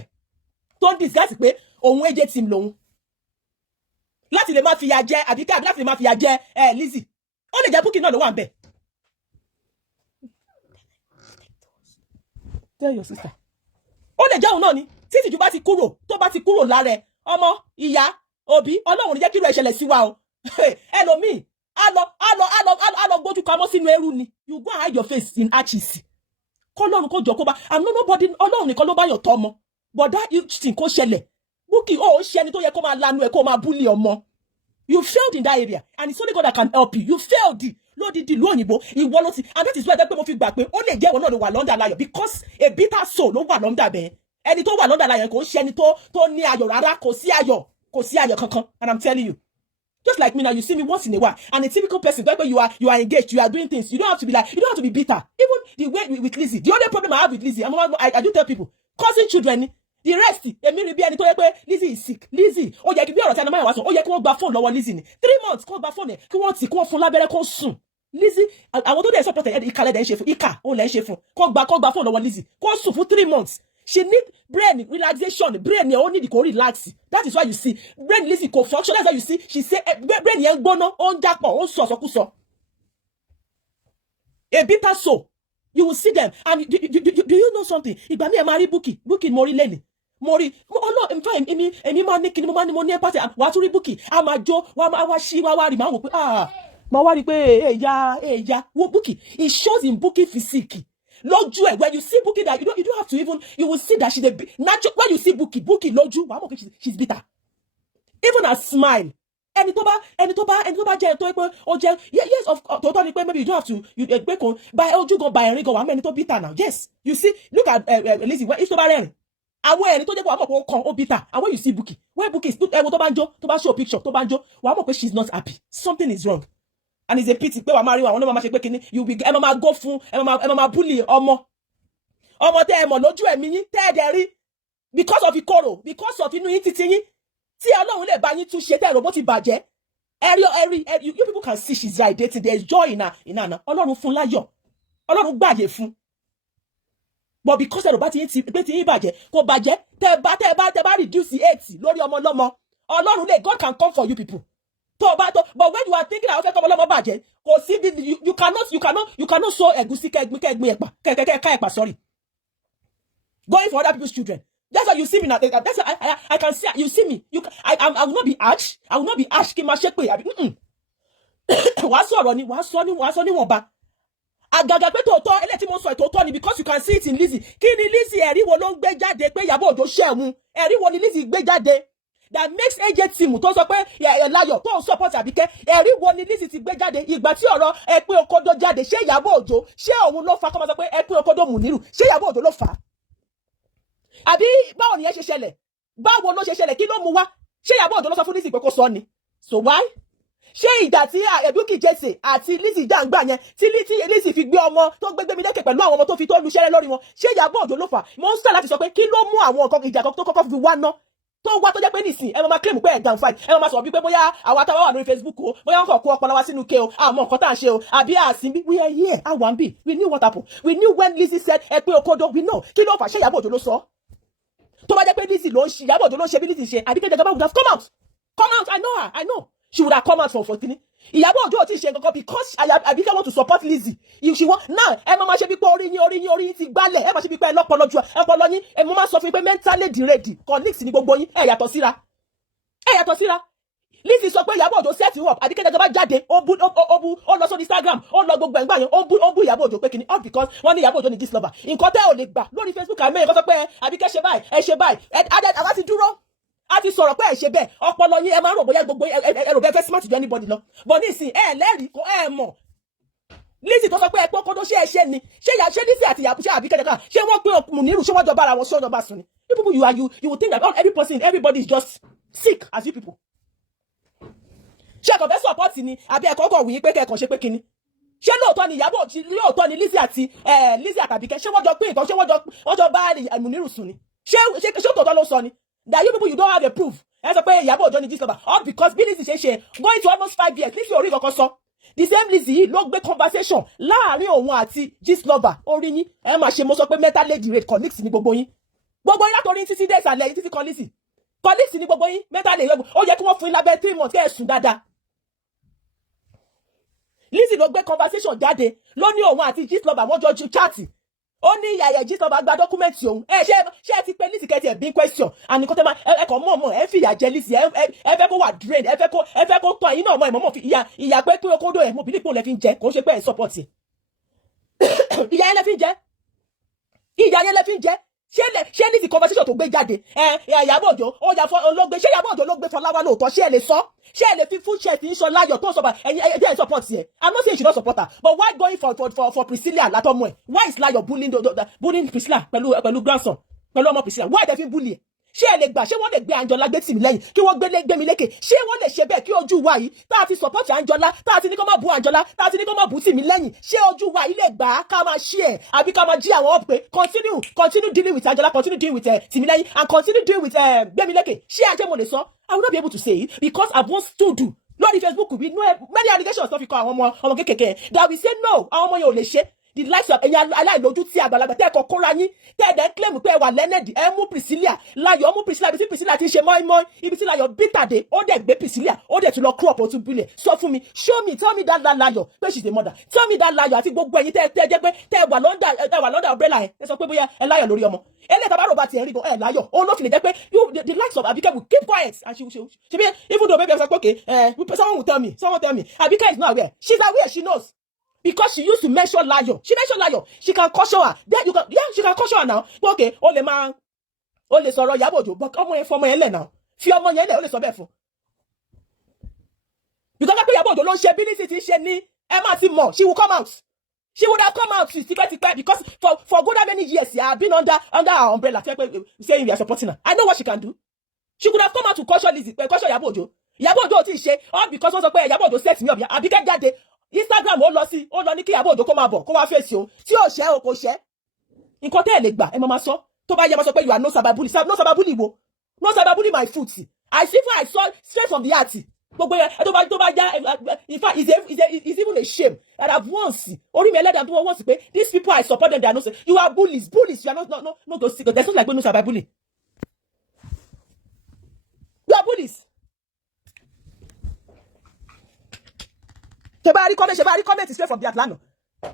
tó ń disguise pé òun AJ team lòun láti lè máa fìyà jẹ àbíká láti lè máa fìyà jẹ Lizzy ó lè jẹ́ Bukky náà ló wà ń bẹ̀. Tell your sister ó lè jẹ́ òun náà ni tí ìtìjú bá ti kúrò tó bá ti kúrò lára ẹ̀ ọmọ ìyá òbí Ọlọ́run ní jẹ́ kí irú ẹ̀ ṣẹlẹ̀ sí wa o ẹlòmíì á lọ gbójú kamọ́ sínú ẹrú ni you go hide your face in ashes kọ́lọ́run kó jọ kó bá àmọ́ nobody Ọlọ́run nìkan ló bá yọ̀ tọ́ ọmọ but that thing kó ṣẹlẹ̀ Bukky ó ṣe ẹni tó yẹ kó máa lanu ẹ̀ kó máa búlì ọmọ you failed in that area and it's only God that can help you failed lódìdí ìlú òyìnbó ìwọ ló ti and that is why pé mo fi gbà pé ó lè jẹ́ ìwọ náà ló wà lọ́ndà Láyọ̀ because a bitter soul ló wà lọ́ndà bẹ́ẹ̀ ẹni tó wà lọ́ndà Láyọ̀ kò ń ṣe ẹni tó ní ayọ̀ rárá kò sí ayọ̀ kankan and I'm telling you just like me now you see me once in a while and a typical person where you are engaged you are doing things you don't have to be bitter even the way with Lizzy the only problem I have with Lizzy I do tell people causing children the rest èmi rí bí ẹni tó yẹ pé Lizzy is sick Lizzy ó yẹ kí bí ọ̀rọ̀ tí a máa wá sọ ó yẹ kí wọ́n gba fóònù lọ́wọ́ Lizzy ni 3 months kí wọ́n gba fóònù ẹ̀ kí wọ́n fún lábẹ́rẹ́ kó sùn Lizzy àwọn tó dẹ̀ support ẹ̀ ìkàlẹ̀ dẹ̀ ń ṣe fún ìkà ó lẹ̀ ń ṣe fún kó gba fóònù lọ́wọ́ Lizzy kó sùn fún 3 months she need brain relaxation brain yẹn ó need kó relax that is why you see brain Lizzy kò function that's why you see she say brain yẹn gbóná ó ń jápọ̀ ó ń sọ ọ̀sọ̀kúsọ a bitter soul you will see them and do you know something ìgbà mi ẹ̀ máa rí Bukky mo rí lẹ́nìí mo rí nfa èmi máa ní kíni mo ní empathy wà á tún rí Bukky a máa jó wà á wá sí wà á rí máa wò pé máa wá rí pé èèyà wo Bukky it shows in Bukky physique lójú ẹ̀ when you see Bukky that you don't have to even you will see that she's a natural when you see Bukky lójú wà á mọ̀ pé she's bitter even her smile ẹni tó bá jẹ́ tó pé ó jẹ́ yes of tòótọ́ ni pé maybe you don't have to you pé kò bá ojú gan bá ẹ̀rín gan wà á mẹ́ni tó bitter now yes you see look at Lizzy if tó bá rẹ́rìn àwọn ẹ̀rín tó jẹ́ pé wà á mọ̀ pé ó kàn ó bitter and when you see Bukky when Bukky ẹ̀wọ̀n tó bá ń jó tó bá show picture tó bá ń jó wà á mọ̀ pé she's not happy something is wrong and it's a pity pé wà á máa rí àwọn náà máa ṣe pé kíní ẹ máa go fún ẹ máa bully ọmọ tẹ́ ẹ mọ̀ lójú ẹ̀mí yín tẹ́ ẹ dẹ̀ rí because of ìkorò because of inú yín títí yín tí Ọlọ́run lè bá yín tún ṣe tẹ́ ẹ̀rọ bó ti bàjẹ́ you people can see she's right dating there is joy in her Ọlọ́run fún láyọ̀ Ọlọ́run gbàyè fún but because ẹ̀rọ bá ti yín bàjẹ́ kò bàjẹ́ tẹ́ bá reduce 8 lórí ọmọ lọ́mọ Ọlọ́run lè God can come for you people but when you are thinking àwọn fẹ́ kọ́ ọmọ lọ́mọ bàjẹ́ kò sí you cannot sow ẹ̀gúsí kẹ́gbin ẹ̀pà sorry going for other people's children. That's why you see me now. That's why I can see you see me. I will not be harsh. I will not be harsh. Kí n máa ṣépè àbí. Wàá sọ̀rọ̀ ni wàá sọ níwọ̀nba. àgàgà pé tòótọ́ eléyìí tí mo sọ tòótọ́ ni because you can see it in Lizzy. Kí ni Lizzy ẹ̀rí wo ló ń gbé jáde pé Iyabo Ojo ṣẹ̀wọ̀n? Ẹ̀rí wo ni Lizzy gbé jáde that makes AJ team tó sọ pé Láyọ̀ tó ń support Àbíkẹ́? Ẹ̀rí wo ni Lizzy ti gbé jáde ìgbà tí ọ̀rọ̀ Ẹpin Okodo jáde? Ṣé Iyabo Ojo ṣé òun ló fa kọ́ máa sọ pé Ẹpin Okodo Muniru? Ṣé Iyabo Ojo ló fà á? Àbí báwo nìyẹn ṣe ṣẹlẹ̀? Báwo ló ṣe ṣẹlẹ̀? Kí ló mú wá? Ṣé Iyabo Ojo ló sọ fún Lizzy pé kó sọ ni? So why? Ṣé ìgbà tí Ebuki Jesse àti Lizzy jàǹgbà yẹn tí Lizzy fi gbé ọmọ tó gbégbé mi lókè pẹ̀lú àwọn ọmọ tó fi tó lu ṣẹ́rẹ́ lórí wọn, ṣé Iyabo Ojo ló fà? Mo ń sọ láti sọ pé kí ló mú àwọn nǹkan ìjà tó kọ́kọ́ fi wá ná tó wá tó jẹ́ pé nísìn ẹ máa claim pé ẹ̀ down fight, ẹ máa sọ bí pé bóyá àwa táwa wà lórí Facebook o, bóyá wọn kàn kó ọpọlọ wa sínú ke o, àmọ́ nǹkan tá à ń ṣe o, àbí àsìn bí we are here, àwa ń bì, we knew what happened, we knew when Lizzy said Ẹpin Okodo, we know. Kí ló fà? Ṣé Iyabo Ojo ló sọ? Tó bá jẹ́ pé Lizzy ló ń ṣe Iyabo Ojo ló ń ṣe bí Lizzy ṣe, Àbíkẹ́ Jagaban would have come out. Come out, I know her, I know. She would have come out for kini. Iyabo Ojo ti ṣe nǹkan because Àbíkẹ́ want to support Lizzy. If she want now, ẹ máa ṣe bí pé orí yín ti gbálẹ̀, ẹ máa ṣe bí pé ẹ lọ́pọlọ ju ọpọlọ yín, ẹ mo máa sọ fún yín pé mentally deranged, colleagues ni gbogbo yín, ẹ yàtọ̀ síra. Ẹ yàtọ̀ síra. Lizzy sọ pé Iyabo Ojo set you up, Àbíkẹ́ Jagaban jáde, ó lọ sórí Instagram, ó lọ gbogbo ẹ̀ngbà yẹn, ó bú Iyabo Ojo pé kini, all because wọ́n ní Iyabo Ojo ní this lover. Nǹkan tẹ́ ò lè gbà lórí Facebook àmẹ́ nǹkan sọ pé Àbíkẹ́ ṣe báyìí, ẹ ṣe báyìí, àwa ti dúró. A ti sọ̀rọ̀ pé ẹ ṣe bẹ́ẹ̀, ọpọlọ yín ẹ máa rò bóyá gbogbo ẹrù bẹ́ẹ̀ fẹ́ smart ju anybody lọ. But nísìn ẹ lẹ́rìí kó ẹ mọ̀. Lizzy tó sọ pé Ẹpin Okodo ṣé ẹ ṣe ni? Ṣé Lizzy àti Àbíkẹ́ Jagaban ṣé wọ́n pé Muniru ṣé wọ́n jọ bára wọn ṣé wọ́n jọ bá sùn ni? You people you would think that everybody is just sick as you people. Ṣé ẹ̀kọ́ fẹ́ support ni àbí ẹ̀kọ́ kọ̀ wí pé kẹ̀kọ́ ṣe pé kíni? Ṣé lóòótọ́ ni lóòótọ́ ni Lizzy àti Àbíkẹ́ ṣé wọ́n jọ pé nǹkan ṣé wọ́n jọ bá Muniru sùn ni? Ṣé tòótọ́ ló sọ ni? That you people you don't have a proof. Ẹ sọ pé Iyabo Ojo ni this lover. All because Lizzy ṣe going to almost 5 years. Lizzy orí kankan sọ. The same Lizzy yìí ló gbé conversation láàrin òun àti this lover. Orí yín ẹ máa ṣe mo sọ pé mental lady rate colleagues ni gbogbo yín. Gbogbo yín látọrí títí dé ìsàlẹ̀ yín títí kan Lizzy. Colleagues ni gbogbo yín mental lady. Ó yẹ kí wọ́n fún yín lábẹ́ 3 months kẹ́ ẹ sùn dáadáa. Lizzy ló gbé conversation jáde ló ní òun àti this lover wọ́n jọ chat. Ó ní ìyàyẹ̀ jí tọba gba dọ́kúmẹ̀ntì òun. Ṣé ti pé Lizzy kẹ́tì ẹ̀ bí question. And nǹkan tẹ́ máa ẹ̀kọ́ mọ̀ ẹ fìyà jẹ Lizzy. Ẹ fẹ́ kó wà drain. Ẹ fẹ́ kó tọ́ ẹ̀yin náà mọ̀ ẹ̀mọ́ fi ìyà pé Ẹpin Okodo ẹ̀ mo bìlí pé òun lẹ fi ń jẹ. Kò ń ṣe pé ẹ̀ support ẹ̀. Ìyà yẹn lẹ fi ń jẹ. Ìyà yẹn lẹ fi ń jẹ. Ṣé Lizzy conversation tó gbé jáde? Iyabo Ojo ó yà fọ́ olóògbé. Ṣé Iyabo Ojo ló gbé Fọláwá lóòótọ́? Ṣé ẹ lè sọ? Ṣé ẹ lè fi full shirt ń sọ Láyọ̀ tó sọ bá ẹ̀yin support ẹ̀? I'm not saying she don't support her, but why going for Priscilla látọmọ ẹ̀? Why is Láyọ̀ bullying Priscilla pẹ̀lú grandson pẹ̀lú ọmọ Priscilla? Why they fi bully ẹ̀? Ṣé ẹ lè gbà? Ṣé wọ́n lè gbé Anjola gbé tì mí lẹ́yìn kí wọ́n gbé mi lékè? Ṣé wọ́n lè ṣe bẹ́ẹ̀ kí ojú wa yìí tá a ti support Anjola, tá a ti ní kó má bú Anjola, tá a ti ní kó má bú tì mí lẹ́yìn? Ṣé ojú wa yìí lè gbà á ká máa ṣí ẹ̀ àbí ká máa jí àwọn up pé continue dealing with Anjola, continue dealing with tì mí lẹ́yìn and continue dealing with gbémi lékè? Ṣé àjẹ́ mo lè sọ? I will not be able to say it because I've once stood lórí Facebook we know many allegations tó fi kọ àwọn ọmọ kékèké that we say no àwọn ọmọ yẹn ò lè ṣe. The likes of ẹ̀yin aláìlójú tí àgbàlagbà tẹ́ ẹ̀kọ́ kóra yín tẹ́ ẹ̀dẹ̀ ń claim pé ẹ wà lẹ́nẹ̀dì ẹ mú Priscilla Láyọ̀ mú Priscilla ibi tí Priscilla ti ṣe mọ́ínmọ́ín ibi tí Láyọ̀ bítàdé ó dẹ̀ gbé Priscilla ó dẹ̀ tún lọ crop ó tún bílẹ̀ sọ fún mi show me tell me that Láyọ̀ pé she's a mother tell me that Láyọ̀ àti gbogbo ẹ̀yin tẹ́ jẹ́ pé tẹ́ wà lọ́ndà umbrella ẹ sọ pé bóyá ẹ Láyọ̀ lórí ọmọ eléyìí tàbá rògbà tiẹ̀ rí gan ẹ Láyọ̀ òun ló fi lè jẹ́ pé the likes of Àbíkẹ́ will keep quiet and she be even though maybe I say okay someone tell me Àbíkẹ́ is not aware she's aware she knows. Because she used to mention Láyọ̀. She mentioned Láyọ̀. She can caution her. Then she can caution her now. But okay, ó lè sọ̀rọ̀ Iyabo Ojo. But ọmọ yẹn fọmọ yẹn lẹ̀ now. Fi ọmọ yẹn lẹ̀ ó lè sọ bẹ́ẹ̀ fún. Because pé Iyabo Ojo ló ń ṣe bí Lizzy ti ṣe ní ẹ má ti mọ̀. She will come out. She would have come out tipẹ́ because for good how many years I have been under her umbrella saying we are supporting her. I know what she can do. She could have come out to caution Lizzy, caution Iyabo Ojo. Iyabo Ojo ti ṣe all because wọ́n sọ pé Iyabo Ojo set me up. Àbíkẹ́ jáde. Instagram ó lọ ní kí Iyabo Ojo kó máa bọ̀ kó wá fèsì o tí ò ṣẹ́ o kò ṣẹ́ nǹkan tẹ́ ẹ̀ lè gbà ẹ máa sọ tó bá yẹ máa sọ pé you are no cyberbully wo no cyberbully my foot I saw straight from the heart gbogbo yẹn tó bá já in fact it's even a shame that I've once orí mi ẹlẹ́dàá tó wọ́n once pé these people I support them they are no say you are bullies you are no those things there's nothing like no cyberbully you are bullies. ṣe bá rí comment straight from the Atlanta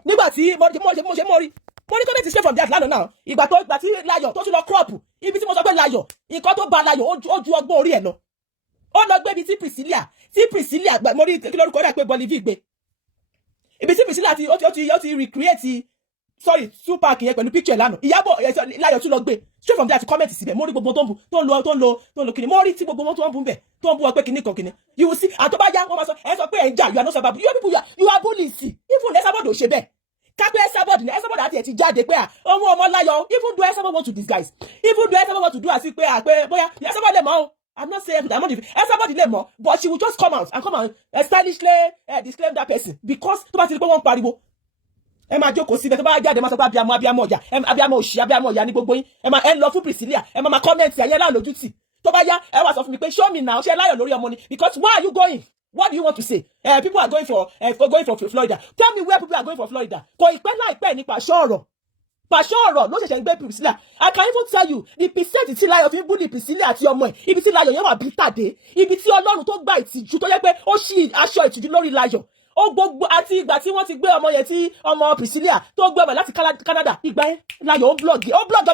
nígbà tí mo rí comment straight from the Atlanta náà ìgbà tí Láyọ̀ tó tún lọ crop ibi tí mo sọ pé Láyọ̀ nǹkan tó ba Láyọ̀ ó ju ọgbọ́n orí ẹ̀ lọ ó lọ gbé ibi tí Priscilla mo rí kí lórúkọ rẹ̀ pé Bolivie gbé ibi tí Priscilla ó ti recreate sorry Tupac yẹn pẹ̀lú picture lánàá Iyabo Láyọ̀ tún lọ gbé straight from there to comment síbẹ̀ mo rí gbogbo tó ń lo kíni mo rí tí gbogbo wọn tó ń bú bẹ̀ tó ń bú ọ pé kíní kan kíní you will see àtọ́báyá wọ́n máa sọ ẹ sọ pé ẹ̀ ń jà you are not sabab you people you are bullies even Esabod ò ṣe bẹ́ẹ̀ kápẹ́ Esabod àti ẹ̀ ti jáde pé ọmọ Láyọ̀ even though Esabod want to disguise even though Esabod want to do as if pé bóyá Esabod lè mọ̀ o I'm not saying I'm not Esabod lè mọ̀ but she will just come out and stylishly disclaim that person because tó bá ti rí pé wọ́n ń pariwo ẹ máa jókòó síbẹ̀ tó bá jáde máa sọ pé abiyamọ ọjà abiyamọ òṣì abiyamọ ọjà ní gbogbo yín ẹ lọ fún Priscilla ẹ máa kọ́mẹ̀ntì ẹ̀yẹ láà lójú tì tó bá yá ẹ wá sọ fún mi pé show me now ṣe Láyọ̀ lórí ọmọ ni because where are you going what do you want to say people are going for Florida tell me where people are going for Florida kò ìpẹ́ láìpẹ́ ní pàṣọ ọ̀rọ̀ ló ṣẹ̀ṣẹ̀ ń gbé Priscilla I can even tell you the percent tí Láyọ̀ fi ń búlì Priscilla àti ọmọ ẹ̀ ibi tí Láyọ̀ yẹn wà bí tàdé ibi tí Ọlọ́run tó gba ìtìjú tó yẹ pé ó ṣí aṣọ ìtìjú lórí Láyọ̀ ó gbogbo àti ìgbà tí wọ́n ti gbé ọmọ yẹn tí ọmọ Priscilla tó gbé ọmọ láti Canada ìgbà yẹn Láyọ̀ ó blog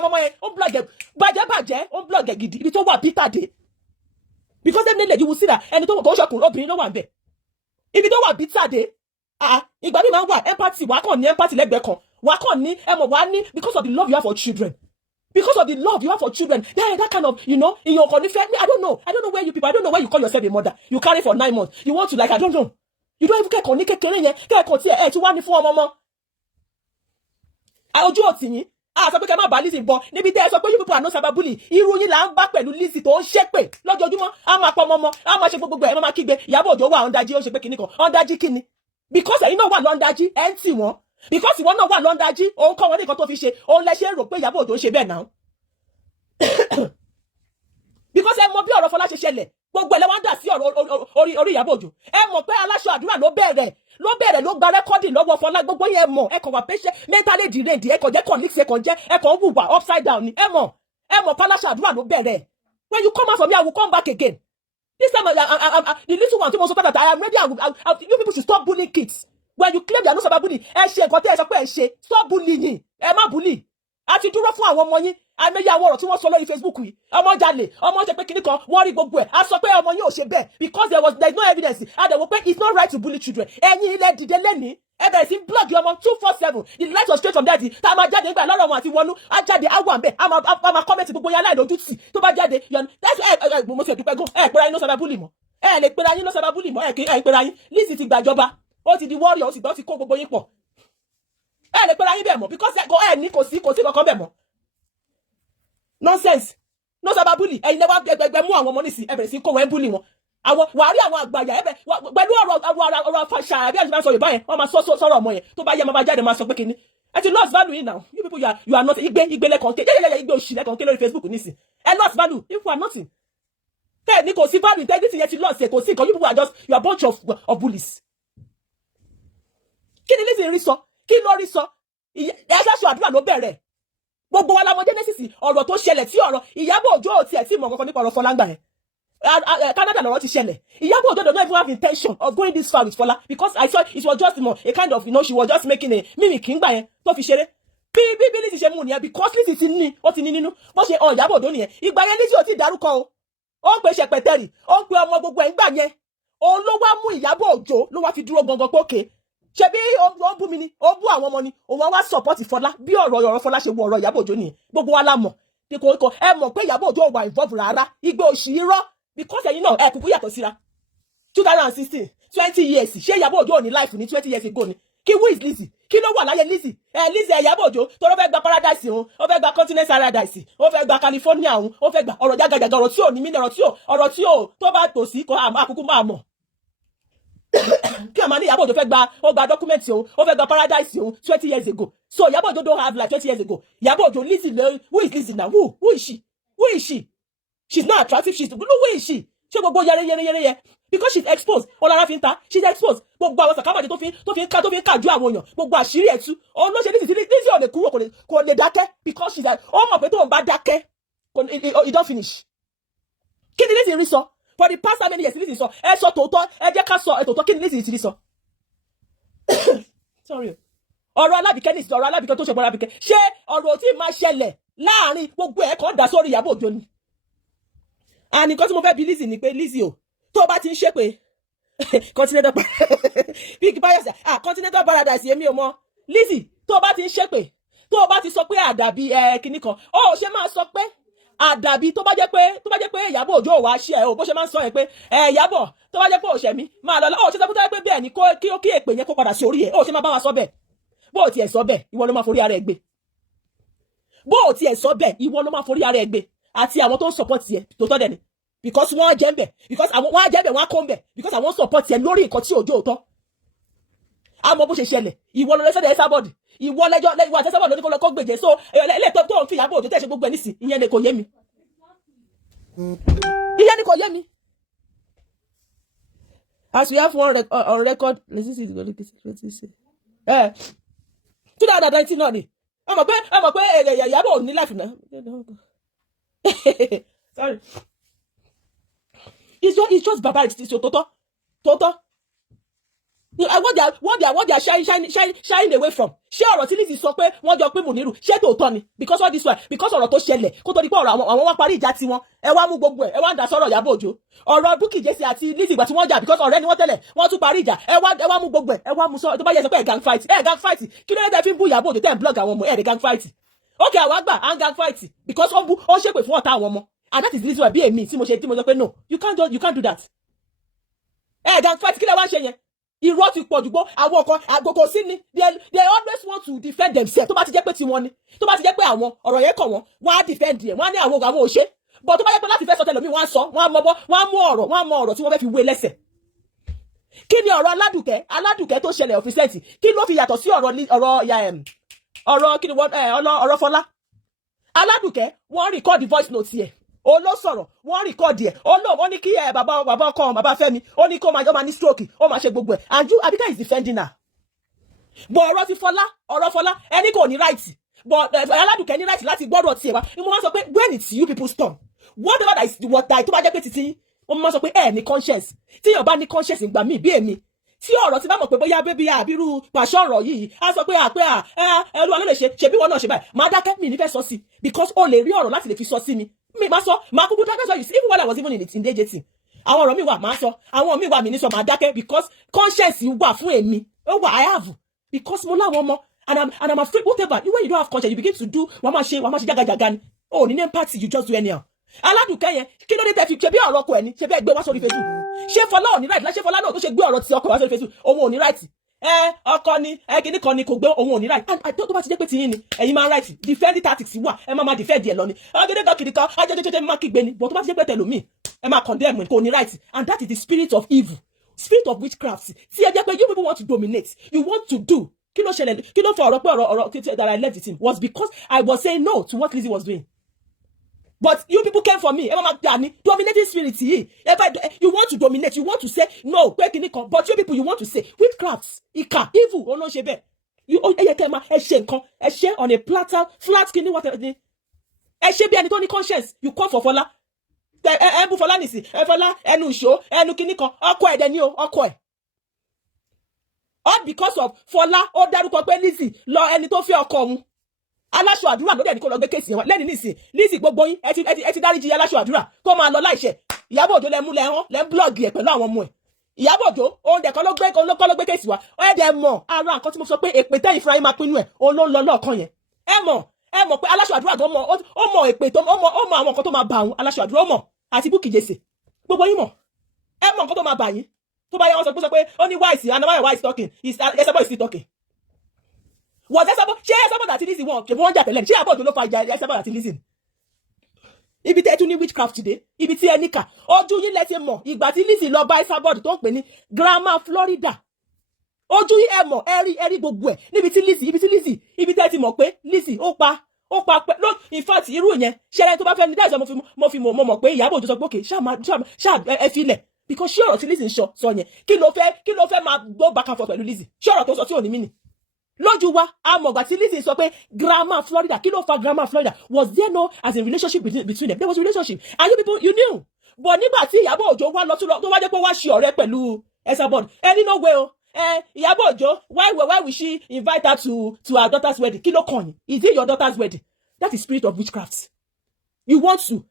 ọmọ yẹn ó blog bàjẹ́ ó blog gidi ibi tó wà bitter dé because dem nílẹ̀ you will see that ẹni tó kò ṣọkùnrin obìnrin ló wà ń bẹ̀ ibi tó wà bitter dé ìgbà mi máa ń wà empathy wà á kàn ní empathy lẹ́gbẹ̀ẹ́ kan wà á kàn ní ẹmọ wà á ní because of the love you have for children that kind of ìyàn kan nífẹ̀ẹ́ me I don't know where you people I don't know where you call yourself a mother you carry for 9 months you want to I don't know. You don't even kẹ́kọ̀ọ́ ní kékeré yẹn kẹ́kọ̀ọ́ tí ẹ̀ tí wá ní fún ọmọ ojú òtì yín sọ pé kẹ́ má bá Lizzy bọ̀ níbi tẹ́ ẹ sọ pé you people are not cyberbully irú yín là ń bá pẹ̀lú Lizzy tó ń ṣépè lójoojúmọ́ a máa pọ̀ ọmọ a máa ṣe gbogbo ẹ̀ máa kígbe Ìyábọ̀ Òjó wà ọ̀ndájí ó ṣe pé kíní kan ọ̀ndájí kíni because ẹ̀yin náà wà lọ́ndájí ẹ̀ ń tì wọ́n because ìwọ náà wà lọ́ndájí òun kọ́ wọn ní nǹkan tó fi ṣe òun lẹ ṣe rò pé Ìyábọ̀ Òjó ń ṣe bẹ́ẹ̀ náà because ẹ mọ bí ọ̀rọ̀ Fọlá ṣe ṣẹlẹ̀ gbogbo ẹlẹ́wọ̀n dà sí ọ̀rọ̀ orí Ìyábọ̀ Òjó ẹ mọ̀ pé aláṣọ àdúrà ló bẹ̀rẹ̀ ló gba rẹ́kọ́dì lọ́wọ́ Fọlá gbogbo yẹn mọ̀ ẹ kàn wà patient mentally deranged ẹ kàn jẹ́ colleagues ẹ kàn wùwà upside down ni ẹ mọ̀ pé aláṣọ àdúrà ló bẹ̀rẹ̀ when you come out from here I will come back again this time the little one tí mo sọ pé I am ready you people should stop bullying kids when you claim you are not cyberbully ẹ ṣe nǹkan tẹ́ ẹ sọ pé ẹ ṣe stop bullying ẹ má bully àti dúró fún àwọn ọmọ yín àmẹ́yẹ àwọn ọ̀rọ̀ tí wọ́n sọ lórí Facebook yìí ọmọ jalè ọmọ ṣe pé kíní kan wọ́n rí gbogbo ẹ̀ a sọ pé ọmọ yín ò ṣe bẹ́ẹ̀ because there is no evidence àdẹ̀wò pé it's not right to bully children ẹ̀yin ilẹ̀ dìde lẹ́ni ẹ bẹ̀rẹ̀ sí blog ọmọ 247 the light was straight from there tá a máa jáde nígbà lọ́rọ̀ wọn àti wọnú á jáde á wà ń bẹ̀ á máa kọ́mẹ́ntì gbogbo yẹn aláìlójútì tó bá jáde mo ṣe dúpẹ́ gan pera yín ló cyberbully mọ́ lè pera yín ló cyberbully mọ́ pera yín Lizzy ti gbàjọba ó ti di warrior ó sì gbọ́ ti kó gbogbo yín pọ̀ lè pera yín bẹ́ẹ̀ mọ́ because kò sí kankan bẹ́ẹ̀ mọ́ nonsense no cyberbully ẹ̀yin lẹ wá gbẹgbẹ mú àwọn ọmọ nísì ẹ bẹ̀rẹ̀ sí kó wọn bully wọn àwọn wàá rí àwọn àgbàyà ẹ bẹ pẹ̀lú ọ̀rọ̀ àfàṣà àbí àti máa sọ Yorùbá yẹn wọ́n máa sọ̀rọ̀ ọmọ yẹn tó bá yẹ máa jáde máa sọ pé kíní ẹ ti lost value yìí now you people you are not igbe lẹ́kàn ké igbe òṣì lẹ́kàn ké lórí Facebook nísì ẹ lost value you people are nothing tẹ́ ní kò sí value integrity yẹn ti lost ẹ kò sí nǹkan you people are just you are bunch of bullies kí ni Lizzy rí sọ kí ló rí sọ ẹ ṣaṣọ àdúrà ló bẹ̀rẹ̀ gbogbo wa la mọ̀ Genesis ọ̀rọ̀ tó ṣẹlẹ̀ tí ọ̀rọ̀ Ìyábọ̀ Òjó ò tiẹ̀ tí mọ̀ kankan nípa ọ̀rọ̀ Fọlá ńgbà yẹn Canada lọ́rọ̀ ti ṣẹlẹ̀ Ìyábọ̀ Òjó don't even have intention of going this far with Fọlá because I saw it was just a kind of she was just making a mimic ńgbà yẹn tó fi ṣeré bí Lizzy ṣe mú nìyẹn because Lizzy ti ní ó ti ní nínú bó ṣe Ìyábọ̀ Òjó nìyẹn ìgbà yẹn Lizzy ò tí dárúkọ ó ń pe ṣẹpẹtẹrì ó ń pe ọmọ gbogbo ẹ̀ ńgbà yẹn òun ló wá mú Ìyábọ̀ Òjó ló wá fi dúró gangan pókè ṣebí ó bú mi ni ó bú àwọn ọmọ ni òun wá support Fọlá bí ọ̀rọ̀ Fọlá ṣe wo ọ̀rọ̀ Ìyábọ̀ Òjó nìyẹn gbogbo wa la mọ̀ kò ẹ mọ̀ pé Ìyábọ̀ Òjó wà involve rárá igbe òṣì irọ́ because ẹ̀yin náà ẹ kúkú yàtọ̀ síra 2016 20 years ṣé Ìyábọ̀ Òjó ní life ní 20 years ago ni kí who is Lizzy kí ló wà láyé Lizzy Ìyábọ̀ Òjó tó ló fẹ́ gba paradise òun ó fẹ́ gba continent paradise ó fẹ́ gba California òun ó fẹ́ gba ọ̀rọ̀ jágajàga ọ̀rọ̀ tí ò ní mí ọ̀rọ̀ tí ò tó bá tò sí kó àkúkú máa mọ̀ kí ọmọ ní Ìyábọ̀ Òjó fẹ́ gba document òun ó fẹ́ gba paradise òun 20 years ago so Ìyábọ̀ Òjó don't have like 20 years ago Ìyábọ̀ Òjó Lizzy who is Lizzy now who is she she's not attractive who is she ṣé gbogbo yẹrẹ because she's exposed ọlọ́ra fi ń ta she's exposed gbogbo àwọn sàkámàdé tó fi ń kàjú àwọn èèyàn gbogbo àṣírí ẹ̀tú òun ló ṣe Lizzy ò lè kúrò kò lè dákẹ́ because she's ó mọ̀ pé tóun bá dákẹ́ it don't finish kí ni Lizzy rí sọ for the past how many years Lizzy sọ ẹ sọ tòótọ́ ẹ jẹ́ ká sọ tòótọ́ kí ni Lizzy ti rí sọ sorry ọ̀rọ̀ Alábìkẹ́ ní ọ̀rọ̀ Alábìkẹ́ tó ṣe bọ́ Alábìkẹ́ ṣé ọ̀rọ̀ tí máa ṣẹlẹ̀ láàrin gbogbo ẹ̀ kan dá sórí Ìyábọ̀ Òjó ni àní nǹkan tí mo fẹ́ bi Lizzy ni pé Lizzy o tó bá ti ń ṣépè continental big bias continental paradise yẹmi o mọ Lizzy tó bá ti ń ṣépè tó bá ti sọ pé àdàbí kinní kan ó ṣe máa sọ pé àdàbí tó bá jẹ́ pé Ìyábọ̀ Òjó wá ṣe ẹ o bó ṣe máa ń sọ yẹn pé Ìyábọ̀ tó bá jẹ́ pé òṣè mi máa lọ ó ṣe sọ pé bẹ́ẹ̀ ni kí èpè yẹn kó padà sí orí ẹ̀ ó ṣe máa bá wa sọ bẹ́ẹ̀ bó o tiẹ̀ sọ bẹ́ẹ̀ ìwọ ló máa forí ara ẹ̀ gbé bó o tiẹ̀ sọ bẹ́ẹ̀ ìwọ ló máa forí ara ẹ̀ gbé àti àwọn tó ń support yẹ tó tọ́ dẹ̀ ni because wọ́n jẹ́ ń bẹ̀ because àwọn wọ́n á jẹ́ bẹ̀ wọ́n á kó ń bẹ̀ because àwọn support yẹ lórí nǹkan tí Òjó tọ́ àmọ́ bó ṣe ṣẹlẹ̀ ìwọ ló lẹ́sẹ̀ Esabod ìwọ lẹ́jọ́ ìwọ àti Esabod lóní kó lọ kó gbèjè so ẹlẹ́tọ́ tó ń fi Ìyábọ̀ Òjó tẹ̀ ṣe gbogbo ẹ̀ nísìn ìyẹn ni kò yé mi ìyẹn ni kò yé mi. As we have one on record, let's see the only piece of say. 2019 náà ni. Ọmọ pé Ìyábọ̀ ò ní life náà. Sorry. It's just barbaric. It's Toto. What they are shying away from. Ṣé ọ̀rọ̀ tí Lizzy sọ pé wọ́n jọ pé Muniru ṣé tòótọ́ ni because all this one because ọ̀rọ̀ tó ṣẹlẹ̀ kó tó di pé ọ̀rọ̀ àwọn wá parí ìjà tiwọn ẹ wá mú gbogbo ẹ wá ń dá sọ̀rọ̀ Ìyábọ̀ Òjó ọ̀rọ̀ Bukky Jesse àti Lizzy ìgbà tí wọ́n jà because ọ̀rẹ́ ni wọ́n tẹ́lẹ̀ wọ́n tún parí ìjà ẹ wá mú gbogbo ẹ wá mú sọ tó bá yẹ sọ pé gang fight kí ló dé tẹ́ fi ń bú Ìyábọ̀ Òjó tẹ́ ń blog àwọn ọmọ ẹ̀ gang fight okay àwọn àgbà and gang fight because ó ṣépè fún ọ̀tá àwọn ọmọ and that is the reason why bí èmi tí mo sọ pé no you can't do that gang fight kí lẹ wá ń ṣe yẹn irọ́ ti pọ̀ jùgbọ́ àwọn ọkọ̀ àgbòkò sí ni they always want to defend themselves tó bá ti jẹ́ pé tiwọn ni tó bá ti jẹ́ pé àwọn ọ̀rọ̀ yẹn kàn wọ́n wọ́n á defend ẹ̀ wọ́n á ní àwọn òṣè but tó bá jẹ́ pé láti fẹ́ sọ tẹlòmíì wọ́n á sọ wọ́n á mú ọ̀rọ̀ tí wọ́n fẹ́ fi wé lẹ́sẹ̀. Kí ni ọ̀rọ̀ aládùkẹ́ tó ṣẹlẹ̀ ọ̀fíìsẹ́ǹtì kí ló fi yàtọ̀ sí ọ̀rọ̀ kí ni ọ̀rọ̀ Fọlá aládùkẹ́ wọ́n record voice note yẹ ó ló sọ̀rọ̀ wọ́n rìkọ́dì ẹ̀ ó ní kí bàbá ọkọ bàbá Fẹ́mi ó ní kó máa ní stroke ó máa ṣe gbogbo ẹ̀ and Abika is defending her but ọ̀rọ̀ ti Fọlá ẹni kò ní right but aládùkẹ́ ní right láti gbọ́dọ̀ tiẹ̀ wá ni mo máa sọ pé when it's you people stop whatever that is what tó bá jẹ́ pé títí mo máa sọ pé ẹ ní conscience tí yóò bá ní conscience ìgbà míì bí èmi tí ọ̀rọ̀ ti bá mọ̀ pé bóyá bébí àbírú pàṣẹ ọ̀rọ̀ yìí á sọ pé Olúwa ló lè ṣe bí wọn náà ṣe báyìí máa dákẹ́ mi nífẹ̀ẹ́ sọ sí because o lè rí ọ̀rọ̀ láti lè fi sọ sí mi máa kúkú dákẹ́ sọ yìí even while I was even in DJT àwọn ọ̀rọ̀ mi wà máa sọ àwọn mi wà mí ní sọ máa dákẹ́ because conscience wà fún èmi ó wà I have because mo láwọn ọmọ and I'm afraid whatever when you don't have conscience you begin to do wàá máa ṣe jágajàga ni o ní empathy you just do anyhow aládùkẹ́ yẹn kí ló dé tẹ́ fi ṣe bí ọ̀rọ̀ ọkọ ẹ̀ ni ṣe bẹ́ẹ̀ gbé wá sórí Facebook ṣé Fọlá ò ní right láṣẹ Fọlá náà tó ṣe gbé ọ̀rọ̀ ti ọkọ wá sórí Facebook òun ò ní right ọkọ ni kìíní kan ni kò gbé òun ò ní right and tó bá ti jẹ́ pé tiyín ni ẹ̀yin máa right defend tactics wà ẹ máa defend ẹ̀ lọ ni ọgẹ́dẹ́ kan kìíní kan ajẹ́jẹ́jẹ́ máa kígbe ni but tó bá ti jẹ́ pé tẹlòmíì ẹ máa condemn kò ní right and that is the spirit of evil spirit of witchcraft tí ẹ jẹ́ pé you people want to dominate you want to do kí ló ṣẹlẹ̀ kí ló fọ ọ̀rọ̀ pé ọ̀rọ̀ that I left with him was because I was saying no to what Lizzy was doing. But you people came for me. Dominating spirit here. You want to dominate. You want to say no. But you people, you want to say witchcraft, evil. Oh no, shebe. You on a platter, flat skinny water. Be any conscience. You come for Fola. Ebu Fola nisi. Fola enu show enu kini kan. Okwe then you okwe. All because of Fola. O daruko pe Lizzy. Lo eni to fi ọkọ mu. Aláṣọ àdúrà ló dẹ̀ ní kó lọ gbé kéèsì wọn lẹ́ni nísìn Lizzy gbogbo yín ẹ ti dáríjì aláṣọ àdúrà kó máa lọ láìṣẹ̀ Ìyábọ̀ Òjó lẹ́mú lẹ́ ń blọ́ọ̀gì ẹ̀ pẹ̀lú àwọn ọmọ ẹ̀ Ìyábọ̀ Òjó òun dẹ̀ kọ́ ló gbé kéèsì wa ẹ dẹ̀ mọ̀ ara nǹkan tí mo sọ pé èpè tẹ́yìn fúnra yín máa pinnu ẹ̀ òun ló ń lọ lọ́ọ̀kan yẹn ẹ mọ̀ pé aláṣọ àdúrà tó mọ̀ ó mọ̀ èpè tó ó mọ̀ àwọn nǹkan tó máa bà àwọn aláṣọ àdúrà ó mọ̀ àti Bukky Jesse gbogbo yín mọ̀ ẹ mọ̀ nǹkan tó máa bà yín tó bá yẹ wọ́n sọ pé ó ní wise and why wise talking is Esabod is still talking. Was Esabod ṣé Esabod àti Lizzy wọn ṣe wọ́n jà tẹ́lẹ̀ ṣé Ìyábọ̀ Òjó ló fa ìjà Esabod àti Lizzy ibi tẹ́ tún ní witchcraft dé ibi tí ẹnì kà ojú yín lẹ ti mọ̀ ìgbà tí Lizzy lọ bá Esabod tó ń pè ní Grandma Florida ojú yín ẹ mọ̀ ẹ rí gbogbo ẹ̀ níbi tí Lizzy ibi tẹ́ ti mọ̀ pé Lizzy ó pa no in fact irú yẹn ṣẹlẹ̀ tó bá fẹ́ ní dáìsọ mo mọ̀ pé Ìyábọ̀ Òjó sọ pé okay ṣá ẹ filẹ̀ because ṣé ọ̀rọ̀ tí Lizzy ń sọ yẹn kí ló fẹ́ máa go back and forth pẹ̀lú Lizzy ṣé ọ̀rọ̀ tó sọ tí ò ní mí ni lójú wa amọ̀gbà tí Lizzy sọ pé Grandma Florida kí ló fa Grandma Florida was there no as a relationship between them there was a relationship and you people you knew but nígbà tí Ìyábọ̀ Òjó wá lọ tó wá jẹ́ pé wá ṣe ọ̀rẹ́ pẹ̀lú Esabod ẹni no way o Ìyábọ̀ Òjó why will she invite her to her daughter's wedding kí ló kàn yín is it your daughter's wedding that is spirit of witchcraft you want to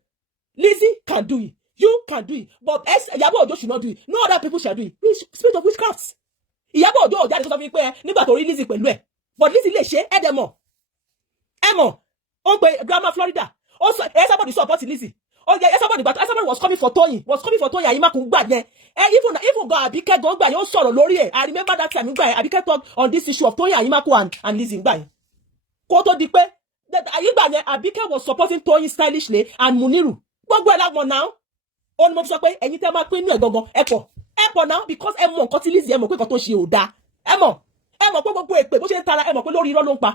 Lizzy can do it You can do it, but Iyabo Ojo should not do it. No other people shall do it. Spirit of witchcraft. Iyabo Ojo jáde tó sọ fún pé nígbà tó rí Lizzy pẹ̀lú ẹ̀, but Lizzy lè ṣe ẹ dẹ̀ mọ̀. Ẹ mọ̀, ó ń pe Grandma Florida. Also, somebody support Lizzy. Oh yeah, somebody was coming for Toyin. Ayimakun gbà yẹn. Even go Abike go gbà yẹn, ó sọ̀rọ̀ lórí ẹ̀. I remember that time gbà yẹn. Abike talk on this issue of Toyin Ayimakun and Lizzy gbà yẹn. Kó tó di pé ayigba yẹn Abike was supporting Toyin stylishly and Muniru. Gbogbo ẹ̀ la mọ̀ now. Ó ní mo sọ pé ẹ̀yin tẹ́ máa pín inú ẹ̀ gangan ẹ pọ̀ now because ẹ mọ̀ nǹkan tí Lizzy ẹ mọ̀ pé nǹkan tó ṣe ò dáa. Ẹ mọ̀ pé gbogbo èpè bó ṣe ń tara ẹ mọ̀ pé lórí irọ́ ló ń pa.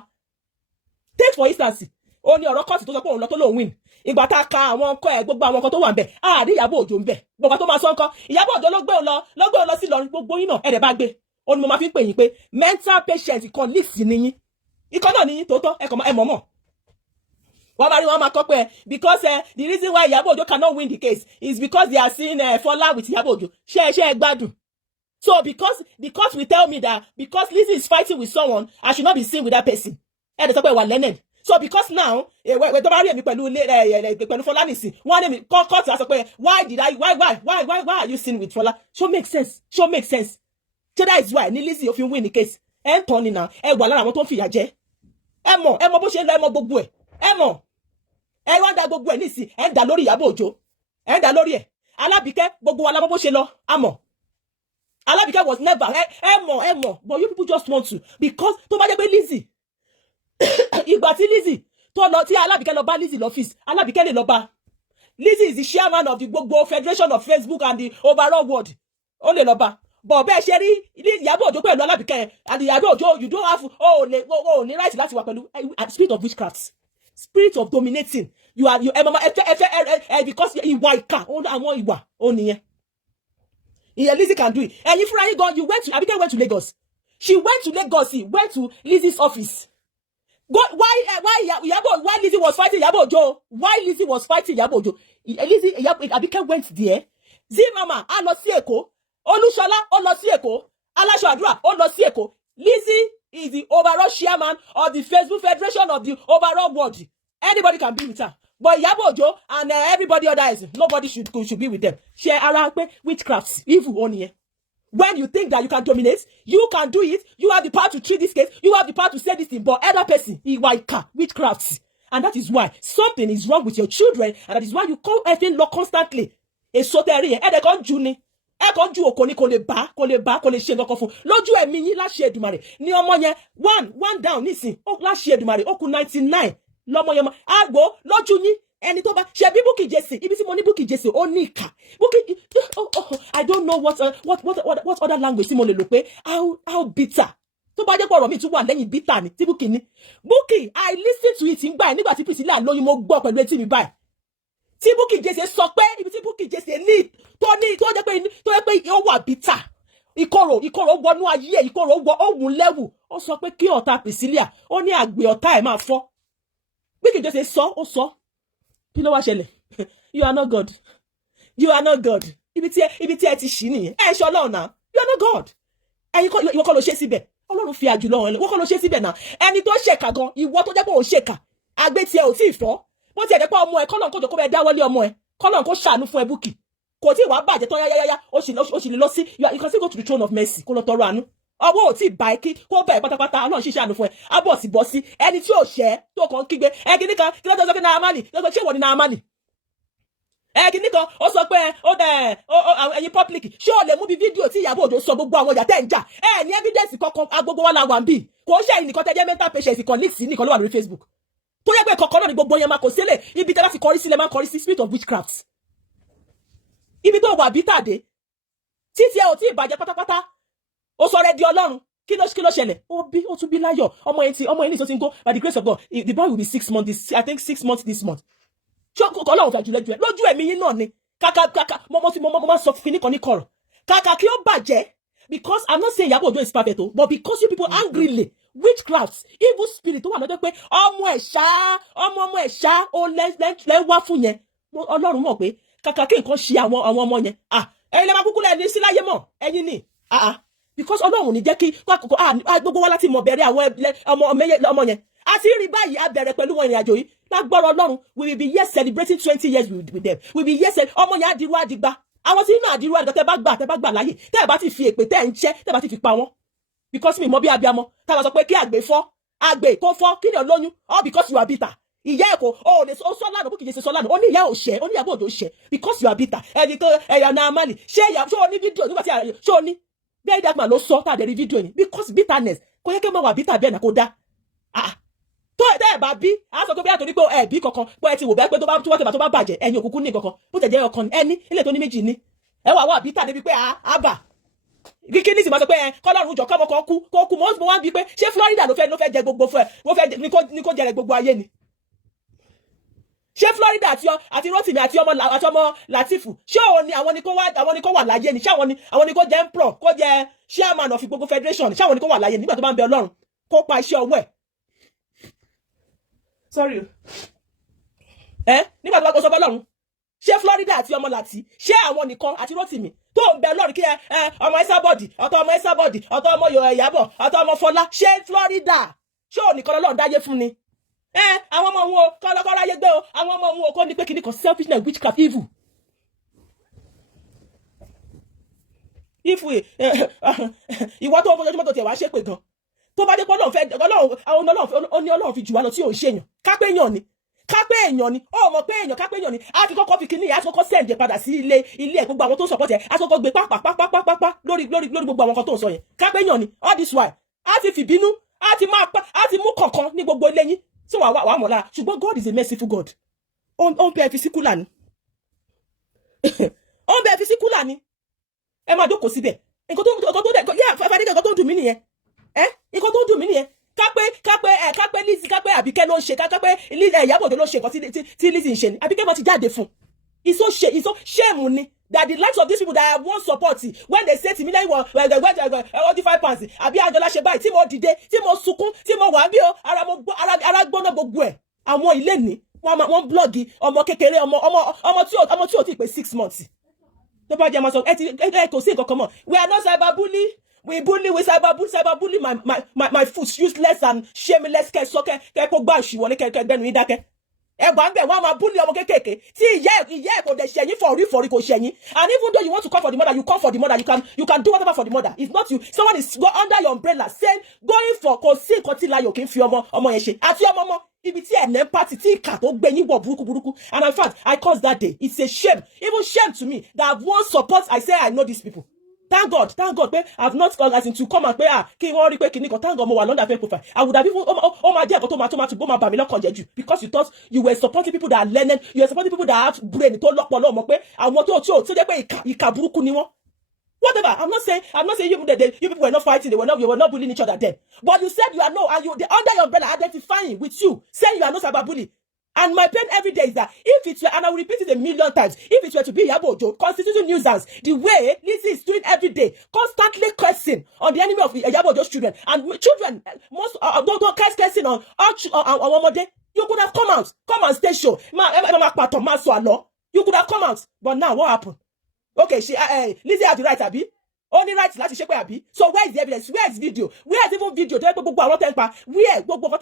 Take for instance, ó ní ọ̀rọ̀ kọ́ọ̀tì tó sọ pé òun lọ tó lóun win. Ìgbà tá a ka àwọn ọkọ ẹ̀ gbogbo àwọn nǹkan tó wà ńbẹ̀ àárí Iyabo Ojo ńbẹ̀ gbogbo tó máa sọ nǹkan Iyabo Ojo ló gbé òun lọ sí Ìlọrin gbogbo yín náà ẹ̀rẹ̀ bá gbé ó ní mo máa fi ń pè yín pé mental patient kan list níyín ikọ́ náà níyín tòótọ́ ẹ mọ̀ wọ́n bá rí wọn máa kọ́ pé because the reason why Iyabo Ojo cannot win the case is because they are seeing Fola with Iyabo Ojo ṣe ẹ gbádùn. So because the court will tell me that because Lizzy is fighting with someone I should not be seen with that person ẹ̀ dẹ̀ sọ pé wà learned. So because now, when tó bá rí èmi pẹ̀lú Fola nìsín, wọ́n ní mi court á sọ pé why are you seen with Fola? Show make sense. So that is why ní Lizzy ó fi win the case. Ẹ ń tọ́ ni now, ẹ wà lára àwọn tó ń fìyà jẹ. Ẹ mọ̀ bó ṣe ń lọ ẹ mọ̀ gbogbo ẹ̀. Ẹ mọ̀. Ẹ wá da gbogbo ẹ̀ nísìn, ẹ ń dà lórí Iyabo Ojo. Ẹ ń dà lórí ẹ̀. Alábìkẹ́ gbogbo wa la mọ̀ bó ṣe lọ, a mọ̀. Alábìkẹ́ was never, ẹ mọ̀, but you people just want to because tó bá jẹ́ pé Lizzy ìgbà tí Lizzy tó lọ tí Alábìkẹ́ lọ bá Lizzy lọ́fíìsì Alábìkẹ́ lè lọ bá Lizzy is the chairman of the gbogbo federation of Facebook and the overall world ó lè lọ bá but bẹ́ẹ̀ ṣe rí Iyabo Ojo pẹ̀lú Alábìkẹ́ and Iyabo Ojo you don't have ní right láti wà pẹ̀lú spirit of witchcraft spirit of dominating you because ìwà ìkà àwọn ìwà ó nìyẹn ìyẹn Lizzy can do it ẹ̀yin fúnra yín gan Abike went to Lagos she went to Lagos went to Lizzy's office. Why Lizzy was fighting Iyabo Ojo? Why Lizzy was fighting Iyabo Ojo? Abike went there. Zimama, a lọ sí Èkó. Olúṣọlá, ó lọ sí Èkó. Aláṣọ Àdúrà, ó lọ sí Èkó. Lizzy is the overall chairman of the Facebook Federation of the overall world. Anybody can be with her. But Iyabo Ojo and everybody others, nobody should be with them. Share ara pé witchcraft, evil on here. When you think that you can dominate, you can do it. You have the power to treat this case. You have the power to say this thing. But other person, witchcraft. And that is why something is wrong with your children. And that is why you call effing law constantly. Esoteri, ede kon ju ni. E kon ju okoni kò lè ṣe nǹkan fún. Lójú ẹ̀mí yín láṣẹ Èdùmàrè. Ní ọmọ yẹn, one down nísìn. Ó láṣẹ Èdùmàrè, ó kù 99. Lọ́mọ yẹn, agbo lójú yín. Ẹni tó bá ṣe bí Bukky Jesse ibi tí mo ní Bukky Jesse ó ní ìkà Bukky I don't know what other language tí mo lè lò pé how bitter tó bá jẹ́ pé ọ̀rọ̀ mi tún wà lẹ́yìn bitter ni tí Bukky ní Bukky I listen to it ngbà nígbà tí Priscilla lóyún mo gbọ́ pẹ̀lú etí mi báyìí tí Bukky Jesse sọ pé ibi tí Bukky Jesse ní tó jẹ́ pé ó wà bitter ìkorò wọnú ayé ìkorò wọ ohun lẹ́wù ó sọ pé kí ọ̀tá Priscilla ó ní àgbẹ̀ ọ̀tá ẹ̀ máa fọ́ Bukky Jesse ó sọ kí ló wá ṣẹlẹ̀ you are not God ibi tí ẹ ti ṣì nìyẹn ẹ ṣe Ọlọ́run náà you are not God ẹ̀yin ìwọ kọ́ ló ṣe síbẹ̀ Ọlọ́run fi àjùlọ hàn wọ́n kọ́ ló ṣe síbẹ̀ náà ẹni tó ṣèkà gan ìwọ tó jẹ́ pé òun ṣèkà àgbẹ̀ tiẹ̀ ò tí ì fọ́ bó tiẹ̀ jẹ́ pé ọmọ ẹ̀ kọ́lọ̀ kó jọ kó bẹ́ẹ̀ dáwọ́lé ọmọ ẹ̀ kọ́lọ̀ kó ṣàánú fún ẹ Bukky kò tí ì wá bàjẹ́ tán yáyáyá ó sì lè lọ sí you can still go to the throne of mercy kó lọ tọrọ àánú ọwọ́ ò tí ì bá ẹ kí kó bẹ̀rẹ̀ pátápátá Ọlọ́run ṣiṣẹ́ àánú fún ẹ abọ́ sì bọ́ sí ẹni tí ò ṣẹ́ tó kàn kígbe ẹ kí nìkan kí lọ́jọ́ sọ pé náà amálì lọ́jọ́ ṣé ìwọ ni náà amálì kí nìkan ó sọ pé ẹ̀yin public ṣé o lè mú bí fídíò tí Iyabo Ojo sọ gbogbo àwọn ìyá tẹ́ ń jà ní evidence kankan agbogbo wa la wà ń bì kò ṣe ẹ̀yin nìkan tẹ́ jẹ́ mental patient kan leaks nìkan ló wà lórí Facebook tó yẹ pé kankan náà ni gbogbo yẹn máa kò sílẹ̀ ibi tẹ́ bá ti kọrí sílẹ̀ máa kọrí sí spirit of witchcraft ibi tó wà bí tàdé títí ẹ ò tí ì bàjẹ́ pátápátá ó sọ rẹ di Ọlọ́run kí ló ṣẹlẹ̀ ó tún bí láyọ̀ ọmọ yẹn ní so ti ń go by the grace of God the boy will be 6 months I think 6 months this month Ọlọ́run fẹ́ jùlẹ̀ jùlẹ̀ lójú ẹ̀mí yín náà ni kàkà mo máa sọ fún nìkan ní kọ̀rọ̀ kàkà kí ó bàjẹ́ because I'm not saying Iyabo Ojo is perfect but because you people angrily witchcraft evil spirit tó wà lọ́dọ̀ pé ọmọ ẹ̀ ṣá ó lẹ́ wá fún yẹn Ọlọ́run mọ̀ pé kàkà kí nǹkan ṣe àwọn ọmọ yẹn ẹ̀yin lè máa kúkú lẹ́ni sí láyé mọ̀ ẹ̀yin ni because Ọlọ́run ní jẹ́ kí gbogbo wa láti mọ̀ bẹ̀rẹ̀ àwọn ọmọ yẹn a ti rí báyìí a bẹ̀rẹ̀ pẹ̀lú wọn ìrìn àjò yìí lágbára Ọlọ́run we will be here celebrating 20 years with them we will be here ọmọ yẹn àdìrú àdìgbà àwọn tí inú àdìrú àdìgbà tẹ́ bá gbà láyè tẹ́ bá ti fi èpè tẹ́ ń ṣẹ́ tẹ́ bá ti fi pa wọ́n because mi mọ bí abiamọ tá bá sọ pé kí àgbè kó fọ́ kí ni olóyún all because you are bitter ìyá ẹ̀kọ́ ó lè sọ lánàá bó kìí ṣe sọ lánàá ó ní ìyá òṣẹ́ ó ní Ìyábọ̀ Òjó ṣẹ́ because you are bitter ẹni tó ẹ̀yà náà má ní ṣé ó ní fídíò nígbà tí ṣé ó ní bẹ́ẹ̀ dàgbà ló sọ tàdé rí fídíò ni because bitterness kò yẹ kí wọ́n wà bitter bẹ́ẹ̀ náà kó dá tó ẹ̀ bá bí a sọ pé bí àtòrí pé ẹ̀ bí kankan pé ẹ ti wò bẹ́ẹ̀ pé tó bá bàjẹ́ ẹ̀yin òkùnkùn ní kankan bó tẹ̀ jẹ́ ọkàn ẹni ilé tó ní méjì ní ẹ wà bitter débi pé àbà kíkí ní sì máa sọ pé kọ́lọ́run jọ kọ́mọ kan kó kú mọ́ wá bí pé ṣé Florida ló fẹ́ jẹ gbogbo fún ẹ wọ́n fẹ́ ní kó jẹrẹ gbogbo ayé ni ṣé Florida àti Rotimi àti ọmọ Latifu ṣé àwọn ni kó wà láyé ni ṣé àwọn ni kó jẹ emperor kó jẹ chairman of gbogbo federation ṣé àwọn ni kó wà láyé nígbà tó bá ń bẹ Ọlọ́run kó pa iṣẹ́ ọwọ́ ẹ̀ sorry nígbà tó bá kó sọ fọ́lọ́run ṣé Florida àti ọmọ Lati ṣé àwọn nìkan àti Rotimi tó ń bẹ Ọlọ́run kí ọmọ Ẹsábọ̀dì ọ̀tọ̀ ọmọ Ẹsábọ̀dì ọ̀tọ̀ ọmọ Ìyábọ̀ ọ̀tọ̀ ọmọ Fọlá ṣé Florida ṣé ò nìkan Ọlọ́run dáyé fún ni àwọn ọmọ wọn kọ́lọ́kọ́lọ́ ayé gbé o àwọn ọmọ wọn kò ní pé kìíní kan selfishness witchcraft evil ìwọ tó fojoojúmọ́ tó tiẹ̀ wá ṣépè gan tó bá dé pé Ọlọ́run fi jù wá lọ tí ò ń ṣèyàn kápẹ́ èèyàn ni ó mọ̀ pé kápẹ́ èèyàn ni a ti kọ́kọ́ fi kíní a ti kọ́kọ́ sẹ́ǹdẹ̀ padà sí ilé gbogbo àwọn tó ń sọ̀pọ̀ tẹ̀ a ti kọ́kọ́ gbé pápá lórí gbogbo àwọn kan tó ń sọ yẹn kápẹ́ èèyàn ni all this while a ti fìbínú a ti mú kọ̀ọ̀kan ní gbogbo ilé yín tí wàá mọ̀ lára ṣùgbọ́n God is a merciful God ó ń bẹ fi síkúlà ni ó ń bẹ fi síkúlà ni ẹ máa jókòó síbẹ̀ nǹkan tó dùn mí nìyẹn nǹkan tó dùn mí nìyẹn kápẹ́ Lizzy kápẹ́ Àbíkẹ́ ló ń ṣe kápẹ́ Ìyábọ̀ Òjó ló ń ṣe nǹkan tí Lizzy ń ṣe ni Àbíkẹ́ máa ti jáde fún it's so shame ni that the likes of these people that I won't support when they say to me like £45 àbí Anjola ṣe báyìí tí mo dìde tí mo sunkún tí mo wà bí o ara gbóná gbogbo ẹ̀ àwọn ilé ní wọ́n blọ́ọ̀gì ọmọ kékeré ọmọ tí ò tí pé 6 months tó bá jẹ́ máa sọ ẹ kò sí nǹkan kan mọ́ we are not cyberbully we cyberbully my foot useless and shameless kẹ́ kó gbá òṣìwọlé kẹ́ gbẹ́nu yín dákẹ́ ẹgbà ń bẹ̀ wọ́n máa bully ọmọ kékèké tí ìyá ẹ̀ kò dẹ̀ ṣẹ̀yìn fọ̀rí kò ṣẹ̀yìn and even though you want to come for the mother you come for the mother you can do whatever for the mother it's not you someone is go under your umbrella saying going for kò sí nǹkan tí láyò kì í fi ọmọ yẹn ṣe àti ọmọ ibi tí ẹ̀ ní pàtì tí ìkà tó gbé yín wọ̀ burúkú and in fact I caused that day it's a shame even shame to me that I won't support I say I know these people. Thank God pé I've not called as in to come and pé kí wọ́n rí pé kìíní kan thank God mo wà lọ́ndà fake profile I would have even máa jẹ́ ẹ̀kọ́ tó máa bà mí lọ́kàn jẹ́ jù because you thought you were supporting people that are learning you were supporting people that have brain tó lọ́pọ̀lọ́ mọ̀ pé àwọn tó jẹ́ pé ìkà burúkú ni wọ́n. Whatever, I'm not saying you people were not fighting, you were not bullying each other then. But you said you are no, and you under your umbrella identifying with you, saying you are not cyberbully. And my pain every day is that if it were, and I will repeat it a million times, if it were to be Iyabo Ojo, constituting nuisance, the way Lizzy is doing every day, constantly cursing on the enemy of Iyabo Ojo's children, and children, most don't cursing on our day, you could have come and stay show. You could have come out, but now what happened? Okay, Lizzy had the right, Abi. Only right láti ṣe pé Abi. So where is the evidence? Where is video? Where is even video? Where gbogbo àwọn tẹ́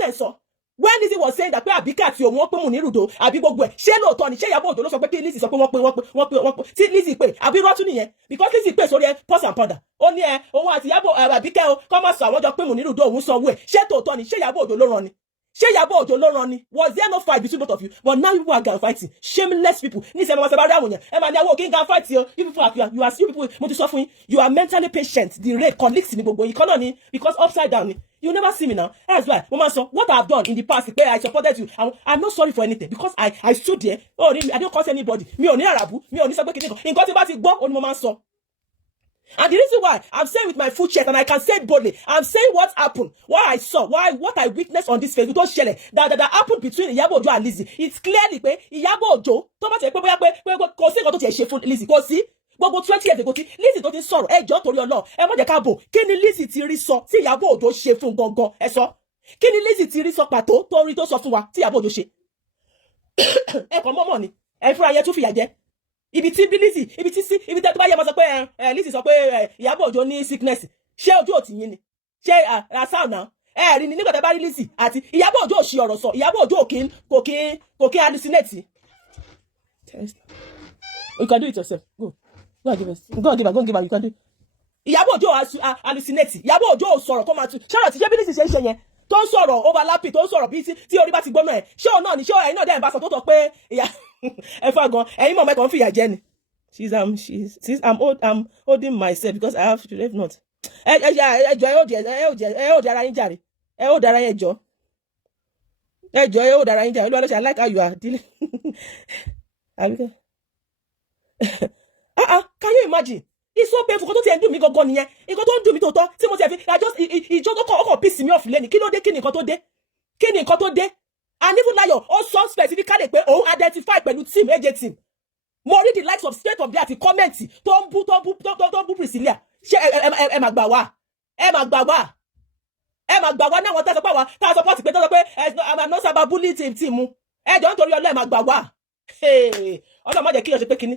ń sọ? When Lizzy was saying that pé Àbíkẹ́ àti òun wọ́n pé Munirudo àbí gbogbo ẹ̀ ṣé lóòótọ́ ni ṣé Iyabo Ojo ló sọ pé kí Lizzy sọ pé wọ́n pé tí Lizzy pé àbí rọ́tún nìyẹn because Lizzy pé sórí ẹ pause and ponder ó ní òun àti Àbíkẹ́ o kọ́ máa sọ àwọn jọ pé Munirudo òun sanwó ẹ̀ ṣé tòótọ́ ni ṣé Iyabo Ojo ló rán ni ṣé Iyabo Ojo ló rán ni was there no fight between both of you but now you are gang fighting shameless people ní sẹ́mi wọn sọ bá rí àwọn yẹn ẹ máa ní àwọn òkè gang fight o you people mo ti sọ fún yín you are mentally patient the rate colleagues ni gbogbo yìí kan náà ni because upside down ni you never see me now that's why mo máa sọ what I have done in the past pé I supported you I'm not sorry for anything because I stood there I don't cause anybody mi ò ní àràbù mi ò ní sọ pé kìnìkan nǹkan tí bá ti gbọ́ ó ní mo máa sọ. And the reason why I'm saying with my full chest and I can say it boldly, I'm saying what happened, what I saw, what I witnessed on this Facebook, don't share it, that happened between Iyabo Ojo and Lizzy. It's clearly pé Iyabo Ojo, tó bá ti pé bóyá pé kò sí nǹkan tó ti ṣe fún Lizzy, kò sí. Gbogbo 20 years ago tí Lizzy tó ti sọ̀rọ̀, ẹ jọ̀ọ́ torí Ọlọ́run, ẹ má jẹ́ ká bò. Kí ni Lizzy ti rí sọ tí Iyabo Ojo ṣe fún gangan, ẹ sọ. Kí ni Lizzy ti rí sọ pàtó tó rí tó sọ fún wa tí Iyabo Ojo ṣe. Ẹ kàn mọ́mọ́ ni, ẹ fúnra yẹn tún fìyà jẹ. Ibi tí tó bá yẹ máa sọ pé Lizzy sọ pé Iyabo Ojo ní sickness ṣé ojú ò tì yín ni ṣé asal náà ẹ rí ni nígbà tẹ́ bá rí Lizzy àti Iyabo Ojo ṣì ọ̀rọ̀ sọ Iyabo Ojo kò kí hallucinate. You can do it yourself. Go and give us. Go and give her. You can do it. Iyabo Ojo hallucinate. Iyabo Ojo sọ̀rọ̀ kó máa tu. Ṣé ọ̀rọ̀ tí ṣé bí Lizzy ṣe ń ṣe yẹn tó ń sọ̀rọ̀ overlapping tó ń sọ̀rọ̀ bí tí orí bá ti gbọ́nà ẹ̀ ṣé òun náà ni ṣé ẹ̀yin náà dẹ̀ ń bá sọ tó tọ́ pé ìyá ẹ fà gan ẹ̀yin mọ̀ mẹ́kàn ń fìyà jẹ ni. I'm holding myself because I have to. If not ẹjọ ẹ ó di ara yín jàre ẹ ó dára yín ẹjọ ẹ ó dára yín jàre olúwa ló ṣe I like how you are dealing. Can you imagine? It's so painful kó tó ti ẹ̀ ń dùn mí gangan nìyẹn nǹkan tó ń dùn mí tòótọ́ tí mo ti ẹ̀ fi ìjọ tó kọ̀ piss me off lẹ́ni kí ló dé kí ni nǹkan tó dé and even Layo ó sọ specifically pé òun identify pẹ̀lú team AJ team mo rí the likes of state of the art comment tó ń bú Priscilla ṣé ẹ máa gbà wá náà wọn tẹ́ sọ pé wá tá a support pé tó sọ pé I'm not sábà bully team mu ẹ jọ nítorí ọlọ́ ẹ máa gbà wá ọlọ́mọ jẹ́ kí yọ̀ ṣe pé kíní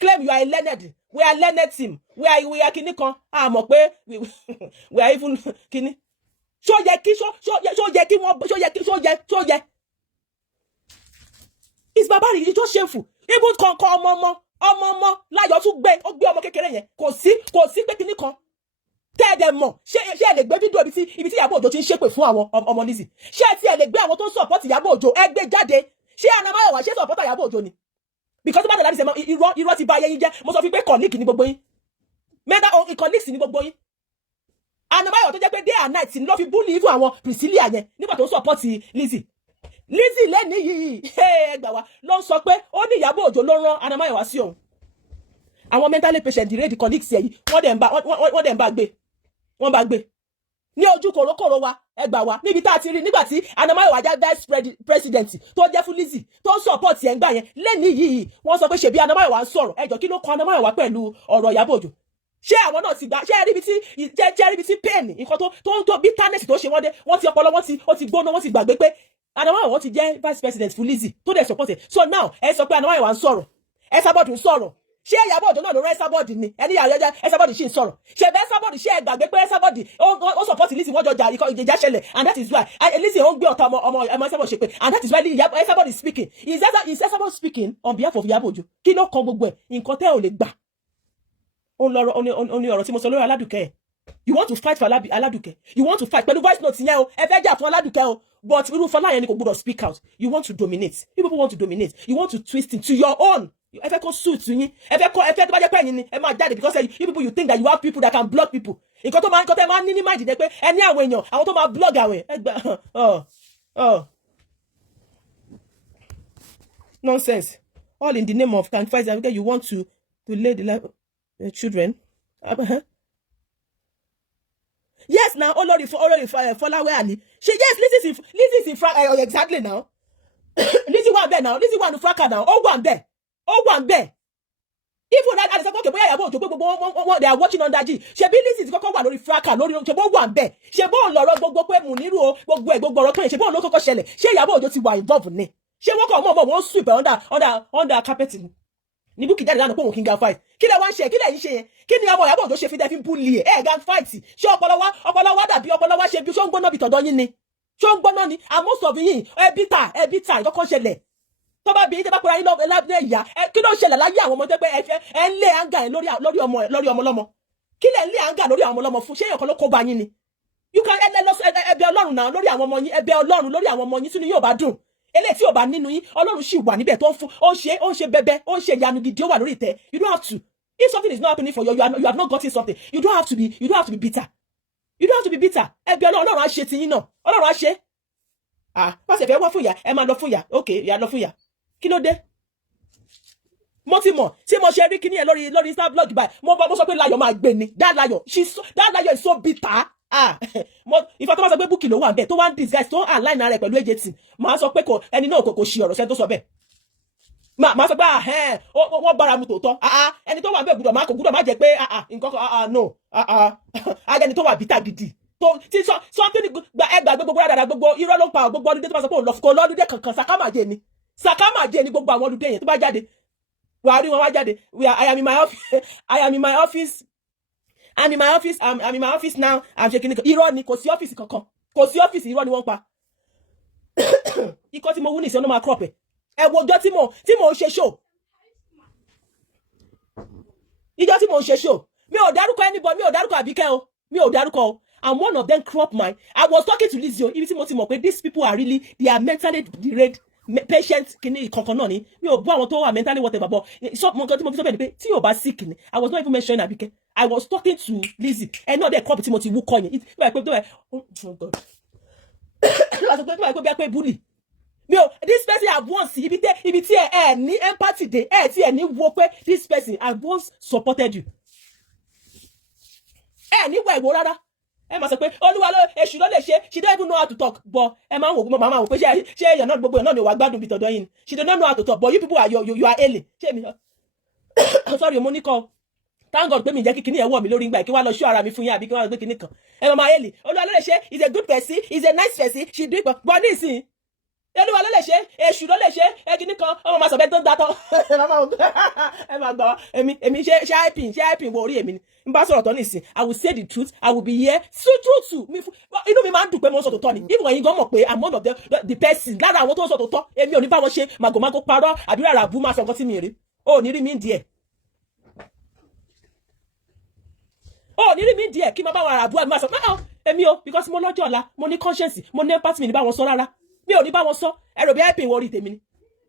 claim you are a learned we are learned team we are kíní kan a mọ̀ pé we are even kíní ṣó yẹ it's barbaric it's just shameful even kankan ọmọ Láyọ̀ tún gbé ọmọ kékeré yẹn kò sí pé kíní kan tẹ́ẹ̀dẹ̀ mọ̀ ṣé ẹ lè gbé fídíò ibi tí Iyabo Ojo ti ń ṣépè fún àwọn ọmọ Lizzy ṣé ẹ ti ẹ lè gbé àwọn tó ń support Iyabo Ojo ẹ gbé jáde ṣé Anamáyọ̀wá ṣé support Iyabo Ojo ni because bá tẹ̀lé àdìsẹ́ irọ́ ti bá ayé yín jẹ́ mo sọ fún pé colleague ní gbogbo yín mẹ́ta colleagues ní gbogbo yín Anamáyọ̀wá tó jẹ́ pé day and night ni ló fi bully fún àwọn Priscilla yẹn nígbà tó ń support Lizzy lẹ́ni yìí ẹ gbà wá ló ń sọ pé ó ní Iyabo Ojo ló rán Anamáyọ̀wá sí òun àwọn mentally patient the colleagues yẹn yìí wọ́n dẹ̀ ń bá gbé ní ojú kòrókòrò wa ẹ gbà wá níbi tá a ti rí nígbà tí Anamáyọ̀wá jẹ́ vice president tó jẹ́ fún Lizzy tó ń support ẹ̀ ń gbà yẹn lẹ́ni yìí wọ́n sọ pé ṣèbí Anamáyọ̀wá ń sọ̀rọ̀ ẹjọ́ kí ló kọ Anamáyọ̀wá pẹ̀lú ọ̀rọ̀ Iyabo Ojo ṣé àwọn náà ti gbà ṣé ẹ rí ibi tí pain nǹkan tó bitterness tó ṣe wọ́n dé wọ́n ti ọpọlọ wọ́n ti gbóná wọ́n ti gbàgbé pé Anamáyọ̀wá ti jẹ́ vice president fún Lizzy tó dẹ̀ support ẹ̀ so now ẹ sọ pé Anamáyọ̀wá ń sọ̀rọ̀ Esabod ń sọ̀rọ̀ ṣé Iyabo Ojo náà ló rẹ́ Esabod ni ẹni yàrá Esabod ṣì ń sọ̀rọ̀ ṣe bẹ́ẹ̀ Esabod ṣe ẹ gbàgbé pé Esabod ó support Lizzy wọ́n jọ jà ìjà ṣẹlẹ̀ and that is why Lizzy ó ń gbé ọ̀tá ọmọ Esabod ṣe pé and that is why Esabod is speaking is Esabod speaking on behalf of Iyabo Ojo kí ló kan gbogbo ẹ̀ nǹkan tẹ́ ò lè gbà ó ní ọ̀rọ̀ tí mo sọ lórí Aládùkẹ́ you want to fight for Aládùkẹ́ you want to fight pẹ̀lú voice note yẹn o ẹ fẹ́ jà fún Aládùkẹ́ o but irú Fọlá yẹn ni kò gbọdọ̀ speak out you want to dominate people want to dominate you want to twist it to your own ẹ fẹ́ kó suit yín ẹ fẹ́ tó bá jẹ́ pé ẹ̀yin ni ẹ máa jáde because you people you think that you have people that can block people nǹkan tẹ́ máa ní ní mind jẹ́ pé ẹ ní àwọn èèyàn àwọn tó máa blog àwọn ẹ gbà nonsense all in the name of can fight because you want to lay the life of children. Yes, now Olori Fọláwẹ́ Ali. Lizzy is in front exactly now. Lizzy wà ńbẹ̀ now. Lizzy wà ní fraka now. Ó wà ńbẹ̀. Even that at the second boy Iyabo Ojo gbogbo they are watching on that G. Ṣebí Lizzy ti kọ́kọ́ wà lórí fraka lórí ṣebí ó wà ńbẹ̀. Ṣebí ó lọ́rọ̀ gbogbo pé Muniru o gbogbo ọ̀rọ̀ tó yẹn ṣebí ó ló kọ́kọ́ ṣẹlẹ̀. Ṣé Iyabo Ojo ti wà involved ni? Ṣé wọ́n kọ́ mọ̀ wọ́n sweep under carpet ni Bukky jáde lánàá pé òun kí n gan fight kí lẹ wá ń ṣe kí lẹ ń ṣe yẹn kí ni ọmọ Iyabo Ojo ṣe fi dẹ́ fi ń bully ẹ̀ gan fight ṣé ọpọlọ wa dàbí ọpọlọ wa ṣe bí ṣó ń gbóná bí tọ̀dọ̀ yín ni ṣó ń gbóná ni and most of yín ẹbítà ìkọ́kọ́ ṣẹlẹ̀ tó bá bí yín tẹ́ bá pera yín lábẹ́ ìyá kí ló ń ṣẹlẹ̀ láyé àwọn ọmọ tó pé ẹ ń lé àǹgà yẹn lórí ọmọ lọ́mọ kí lẹ ń lé àǹgà lórí àwọn ọmọ lọ́mọ fún ṣé èèyàn kan ló kó bá yín ni you can ẹbẹ Ọlọ́run náà lórí àwọn ọmọ yín ẹbẹ Ọlọ́run lórí àwọn ọmọ yín sínú yóò bá dùn eléyìí tí ò bá nínú yín Ọlọ́run sì wà níbẹ̀ tó ń fún ó ń ṣe bẹbẹ ó ń ṣe ìyanu gidi ó wà lórí ìtẹ́ you don't have to if something is not happening for you you have not gotten something you don't have to be bitter ẹbí Ọlọ́run á ṣe tiyín náà Ọlọ́run á ṣe pàṣẹ fẹ́ wá fún ìyá ẹ máa lọ fún ìyá okay ìyá lọ fún ìyá kí ló dé mo ti mọ̀ tí mo ṣe rí kíní ẹ lórí Insta blog báyìí mo sọ pé Láyọ̀ máa gbé ni that Láyọ̀ is so bitter ìfọ̀ tó bá sọ pé Bukky ló wà bẹ́ẹ̀ tó wá ń disguise tó align rẹ̀ pẹ̀lú AJT máa sọ pé ẹni náà kò ṣe ọ̀rọ̀ sẹ́ni tó sọ bẹ́ẹ̀ máa sọ pé wọ́n gbára mu tòótọ́ ẹni tó wà bẹ́ẹ̀ gbúdọ̀ má jẹ́ pé nǹkan no agẹni tó wà bítà gidi tí something ẹgbàá gbogbo rádàrà gbogbo irọ́ ló pa gbogbo ọdún tó bá sọ pé òun lọ fún ọlọ́dún kankan sàkámàjẹ ni gbogbo àwọn ọdún yẹn tó bá jáde wà á rí wọn wá jáde I am in my office I'm in my office now I'm checking irọ́ ni kò sí ọ́fíìsì kankan kò sí ọ́fíìsì irọ́ ni wọ́n pa ikọ́ tí mo wú nìṣẹ́ ló máa crop ẹ̀ wo ọjọ́ tí mo ń ṣe show ìjọ́ tí mo ń ṣe show mi ò dárúkọ anybody mi ò dárúkọ Àbíkẹ́ o mi ò dárúkọ o and one of them crop mine. I was talking to Lizzie ibi tí mo ti mọ̀ pé these people are really they are mentally deranged patient kini kankan náà ni mi ò bú àwọn tó wà mentally whatever but so mo nǹkan tí mo fi sọ bẹ́ẹ̀ ni pé tí o bá sick ni I was not even mentioning Àbíkẹ́ I was talking to Lizzie and not the crop tí mo ti wú kọ́ yẹn ìgbà pé tó ẹ oh God ìgbà pé bully mi ò this person have once ibi tí ẹ ní empathy dey tí ẹ ní wo pé this person have once supported you ní wẹ̀ ìwò rárá ẹ máa sọ pé olúwa ló èṣù ló lè ṣe she don't even know how to talk but ẹ máa ń wò màmá wò pé ṣé èèyàn náà gbogbo èèyàn náà ni wàá gbádùn bí tọ̀dọ̀ yín she don't know how to talk but you people are you are ailing ṣé mi sorry mo ní kọ́ thank God pé mi jẹ́ kí kíní ẹ̀ wọ̀ mí lórí ìgbà kí wá lọ ṣú ara mi fún yín àbí kí wá lọ gbé kíní kan ẹ máa ailing olúwa ló lè ṣe is a good person is a nice person she do it but ní ìsìn olúwa ló lè ṣe èṣù ló lè ṣe kíní kan ọmọ máa sọ bẹ́ẹ̀ tó ń datọ́ ẹ máa gbà wá èmi ṣe hyping wo orí èmi ni n bá sọ̀rọ̀ tán nísìn I will say the truth I will be here so true inú mi máa ń dùn pé mo ń sọ tòótọ́ ni even ẹ̀yin gan mọ̀ pé I'm one of the person lára àwọn tó ń sọ tòótọ́ èmi ò ní bá wọn ṣe màgòmágó parọ́ àbí rárá bú máa sọ nǹkan tí mi rí ò ní rí mi díẹ̀ kí n máa bá wọn àràbù àbí máa sọ èmi o because mo lọ́jọ́ ọ̀la mo ní conscience mo ní empathy mi ní bá wọn sọ rárá mi ò ní bá wọn sọ ẹ̀rọ bí hyping wọrí tèmi ni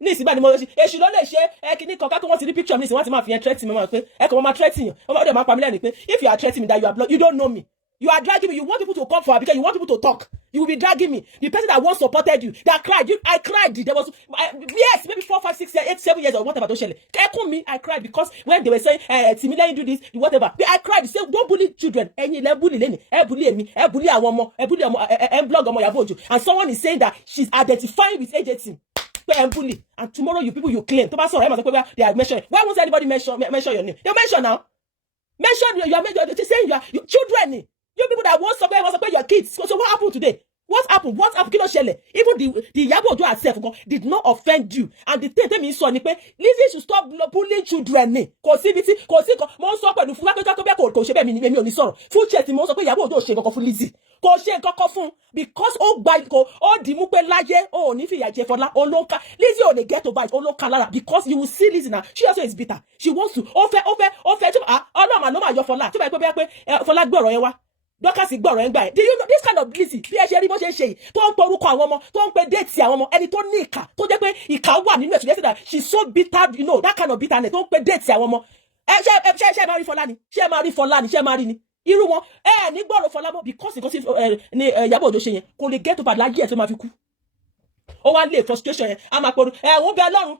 ní ìsìnbá ni mo ṣe èṣù ló lè ṣe kíní kan kákó wọn ti rí picture mi nísìn wọn ti máa fi yẹn threaten mi máa pé ẹkọ máa threaten yàn wọn máa pa mí lẹ́nu pé if you are threatening me that you are blood you don't know me you are dragging me you want people to come for because you want people to talk you will be dragging me the person that once supported you that cried I cried there was yes maybe 4 5 6 8 7 years or whatever tó ṣẹlẹ̀ kẹ́kùn mi I cried because when they were saying Timi let you do this whatever I cried say don't bully children ẹ̀yin lẹ bully lẹ́ni ẹ bully èmi ẹ bully àwọn ọmọ ẹ bully ọmọ ẹ blog Omo Iyabo Ojo and someone is saying that she's identifying with agency and bully and tomorrow you people you claim to sorry they are mentioning why won't anybody mention your name you mention now mention you are saying you children you people that won't support your kids so what happened today what happened kilo shele even the Iyabo Ojo herself did not offend you and the thing me sọ ni pé Lizzy should stop bullying children ni kò sí mo sọ pẹ̀lú fún akẹ́kọ̀ọ́ tó bẹ́ẹ̀ kò ṣe bẹ́ẹ̀ mi ò ní sọ̀rọ̀ fún chet mo sọ pé Iyabo Ojo ṣe nǹkan fún Lizzy kò ṣe nǹkan fún because ó dì mú pé láyé ó ní fìyà jẹ Fọlá olóka Lizzy ò lè get over it olóka lára because you will see Lizzy now she also is bitter she wants to ó fẹ́ ọlọ́mà ló máa yọ Fọlá tí ó bá yẹ pé Fọlá gbé ọ̀rọ̀ yẹn wá dọ́kàsì gbọ́rọ̀ ẹ̀ ń gbà ẹ̀ do you know this kind of Lizzy bí ẹ ṣe rí bó ṣe ń ṣe yìí tó ń pe orúkọ àwọn ọmọ tó ń pe déètì àwọn ọmọ ẹni tó ní ìkà tó jẹ́ pé ìkà wà nínú ẹ̀sùn yẹ́sẹ̀ that she's so bitter you know that kind of bitterness tó ń pe déètì àwọn ọmọ ṣe máa rí Fọlá ni ṣe máa rí ni irú wọn ní gbọ́rọ̀ Fọlá mọ́ because nǹkan tí ní Iyabo Ojo ṣe yẹn kò lè get over láyé ẹ̀ tó máa fi kú ó wá lè frustration yẹn a máa pọ̀rọ̀ òun bẹ lọ́run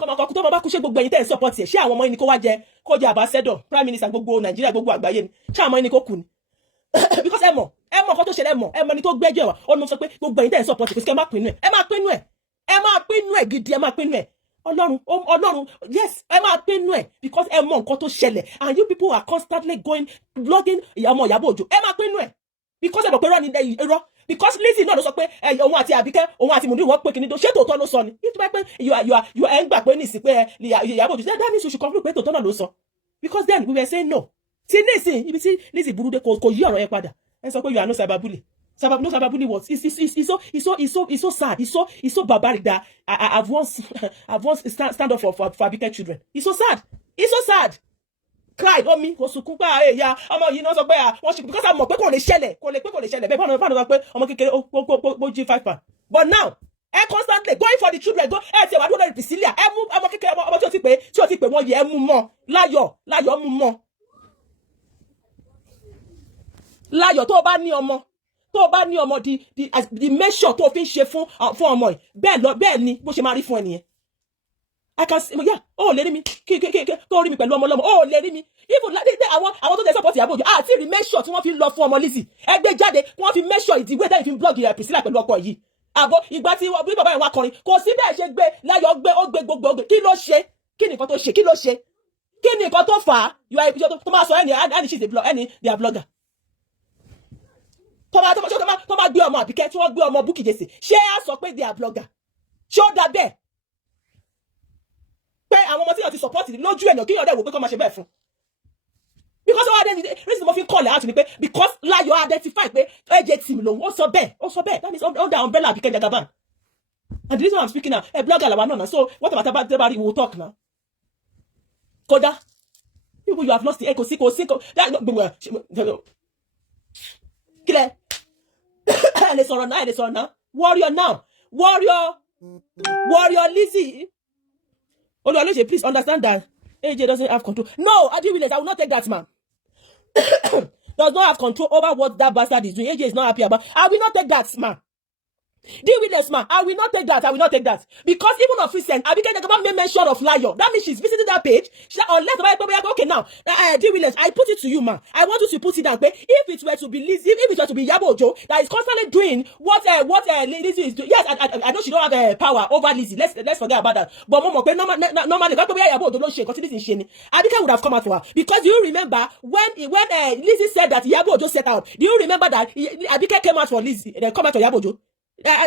kọ́ máa kọ́ tó máa bá kú ṣé gbogbo ẹ̀yin tẹ̀ ń support ẹ̀ ṣé àwọn ọmọ yìí ni kó wá jẹ ambassador prime minister gbogbo Nàìjíríà gbogbo àgbáyé ni ṣé àwọn ọmọ yìí ni kó kù ni because ẹ mọ̀ nǹkan tó ṣẹlẹ̀ ẹ mọ̀ ni tó gbẹ́jọ́ wa ó ní mo sọ pé gbogbo ẹ̀yin tẹ̀ ń support ẹ̀ kí ẹ máa pinnu ẹ̀ gidi ẹ máa pinnu ẹ̀ Ọlọ́run yes ẹ máa pinnu ẹ̀ because ẹ mọ̀ nǹkan tó ṣẹlẹ̀ and you people are constantly blogging Omo Iyabo Ojo ẹ máa pinnu ẹ̀ because ẹ mọ̀ pé rọ́ ni irọ́ because Lizzy náà ló sọ pé òun àti Àbíkẹ́ òun àti Mùdí wọ́n pé kí ni tó ṣé tòótọ́ ló sọ ni nítorí pé you ẹ̀ ń gbà pé nísìn pé Iyabo Ojo that means you should conclude pé tòótọ́ náà ló sọ because then we were saying no tí nísìn ibi tí Lizzy burú dé kò yí ọ̀rọ̀ yẹn padà ẹ sọ pé you are no cyberbully no cyberbully what it's so sad it's so barbaric that I've once stand up for Àbíkẹ́ children it's so sad cried omi kò sunkún pé ẹ̀yà ọmọ yìí náà sọ pé wọ́n ṣe because àmọ̀ pé kò lè ṣẹlẹ̀ bẹ́ẹ̀ fọ́nà sọ pé ọmọ kékeré ó jí 5 pound but now constantly going for the children go ti ẹ̀wà dúró lórí Priscilla mú ọmọ kékeré ọmọ tí ó ti pè wọ́n yẹ mú mọ́ láyọ̀ mú mọ́ láyọ̀ tó bá ní ọmọ di measure tó fi ń ṣe fún ọmọ yìí bẹ́ẹ̀ ni bó ṣe máa rí fún ẹnìyẹn I can see yeah ó lè rí mi tó rí mi pẹ̀lú ọmọ lọ́mọ ó lè rí mi even àwọn tó tẹ support Iyabo Ojo àti rí measure tí wọ́n fi lọ fún ọmọ Lizzy ẹgbẹ́ jáde wọ́n fi measure ìdíwé tẹ́yìn fi blog rẹ̀ Priscilla pẹ̀lú ọkọ yìí àbọ̀ ìgbà tí bí bàbá yẹn wá kọrin kò sí bẹ́ẹ̀ ṣe gbé láyọ̀ ó gbé gbogbo kí ló ṣe kí ni nǹkan tó ṣe kí ni nǹkan tó fà á you are tó máa sọ ẹni she's a blogger ẹni they are blogger tó máa gbé ọmọ Àbíkẹ́ tí wọ́n gbé ọmọ Bukky Jesse ṣé á sọ pé they are blogger ṣé ó dá bẹ́ẹ̀ pé àwọn ọmọ tí yàn ti support lójú ẹ̀nà kí yàn dẹ̀ wò pé kọ́ máa ṣe bẹ́ẹ̀ fún because wọ́n dé reason mo fi call out ni pé because Layo identify pé AJ team lòun ó sọ bẹ́ẹ̀ that means under umbrella Abike Jagaban. And the reason I'm speaking now, a blogger lawa náà, so what about we will talk now. Koda, people you have lost the echo, that no, kile. Let's on now. Warrior Lizzie. Oluwalese, please understand that AJ doesn't have control. No, I will not take that, man. Does not have control over what that bastard is doing. AJ is not happy about. I will not take that, man. Deal with this, man. I will not take that. Because even of recent, Abike Jagaban made mention of Layo. That means she's visiting that page. Okay, now, deal with this. I put it to you, man. I want you to put it down. If it were to be Lizzie, if it were to be Iyabo Ojo, that is constantly doing what Lizzie is doing. Yes, I know she don't have power over Lizzie. Let's forget about that. But normally, Iyabo Ojo don't shake. Abike would have come out for her. Because you remember when Lizzie said that Iyabo Ojo set out. Do you remember that Abike came out for Lizzie? Come out for Iyabo Ojo.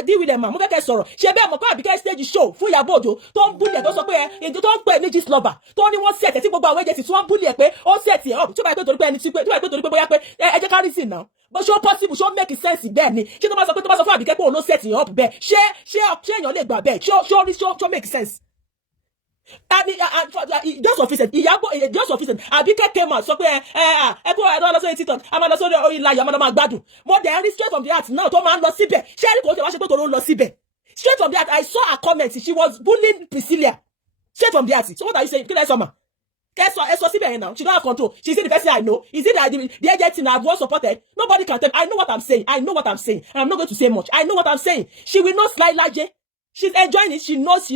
Deal with them, man. Mo fẹ́ kẹ́ sọ̀rọ̀. Ṣé bẹ́ẹ̀ mọ̀ pé Abike stage show fún Iyabo Ojo tó ń bully ẹ̀ tó sọ pé ẹ̀ tó ń pè ní gist lover tó ní wọ́n set ẹ̀ tí gbogbo àwọn agency tí wọ́n bully ẹ̀ pé ó set ẹ̀ up tí ó bá yẹ pé torí pé ẹni tí pé torí pé bóyá pé ẹ jẹ́ ká rí sí now. But ṣó possible ṣó make sense bẹ́ẹ̀ ni. Ṣé tó bá sọ fún Abike pé òun ló set ẹ̀ up bẹ́ẹ̀ ṣé èèyàn lè gbà bẹ́ẹ̀ ṣó make sense. Just of recent, Abike came out, so ẹ kó ẹ̀rọ lọ́sọ̀rọ̀ TikTok, a máa lọ sórí orí Layo, a máa gbádùn. Mo dẹ̀ rí straight from the heart now, tó máa ń lọ síbẹ̀. Ṣé ẹ̀rí kò tẹ̀ wá ṣe pé tó lọ síbẹ̀? Straight from the heart, I saw her comment, she was bullying Priscilla. Straight from the heart. So what are you saying? Kí lẹ sọ ma? Ẹ sọ síbẹ̀ yẹn now, she don't have control. She's the person I know. Is it that the agency I've once supported? Nobody can tell me. I know what I'm saying. And I'm not going to say much. I know what I'm saying. She will not slide Laje. She's enjoying it. She knows.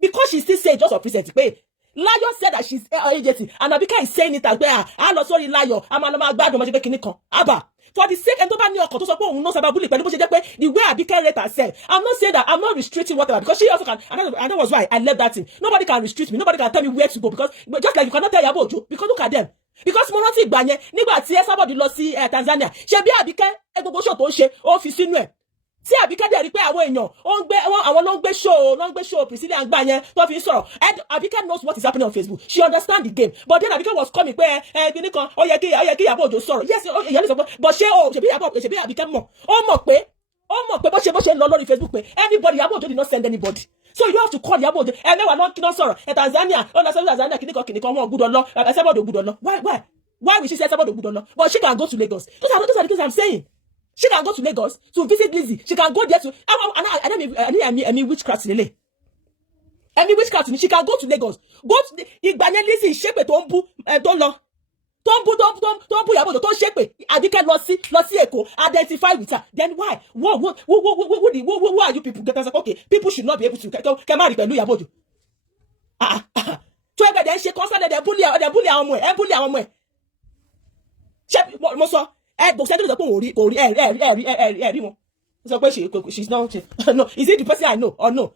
Because she still say just of recent pay. Layo said that she's agency, and Abike is saying it as well. I'm not sorry, Layo. I'm not bad. I'm not kinikan. Abba, for the sake and to ban your to support no sababuli, but the way Abike rate herself. I'm not saying that I'm not restricting whatever because she also can. And that was why I left that thing. Nobody can restrict me. Nobody can tell me where to go because just like you cannot tell Iyabo Ojo because look at them. Because mo rántí ìgbà yẹn nígbà tí somebody lọ sí Tanzania. Ṣé bí Abike gbogbo show tó ń ṣe ó fi sínú ẹ̀. See, Abike dẹ̀ rí pé àwọn èèyàn àwọn ló ń gbé show Priscilla ń gbà yẹn tó fi sọ̀rọ̀. And Abike knows what is happening on Facebook. She understands the game. But then Abike was coming pé kíní kan ó yẹ kí Iyabo Ojo sọ̀rọ̀. Yes, ìyẹn lè sọ pé but ṣebí Abike mọ̀. Ó mọ̀ pé bó ṣe ń lọ lórí Facebook pé everybody Iyabo Ojo did not send anybody. So you have to call Iyabo Ojo. Mẹ́wàá ló ń sọ̀rọ̀. Tanzania, ó lọ sọ Tanzania kíní kan wọn gbúdọ̀ lọ. Everybody gbúdọ̀ lọ. Why will she say everybody gbúdọ̀ lọ? But she can go to Lagos. Those are the things I'm saying. She can go to Lagos to visit Lizzie. She can go there to. I mean witchcraft lele. Witchcraft. She can go to Lagos. Go to Igbanye Lizzie. Shepe tó ń bú Iyabo Ojo tó ń ṣépè. Abike lọ sí Èkó. Identify with her. Then why? Who are you people? Okay, people should not be able to come marry pẹ̀lú Iyabo Ojo. To ẹgbẹ́ dẹ̀ ń ṣe constant dẹ̀ bully àwọn ọmọ ẹ̀. Ṣé mo sọ? But she's not. No, is it the person I know or no?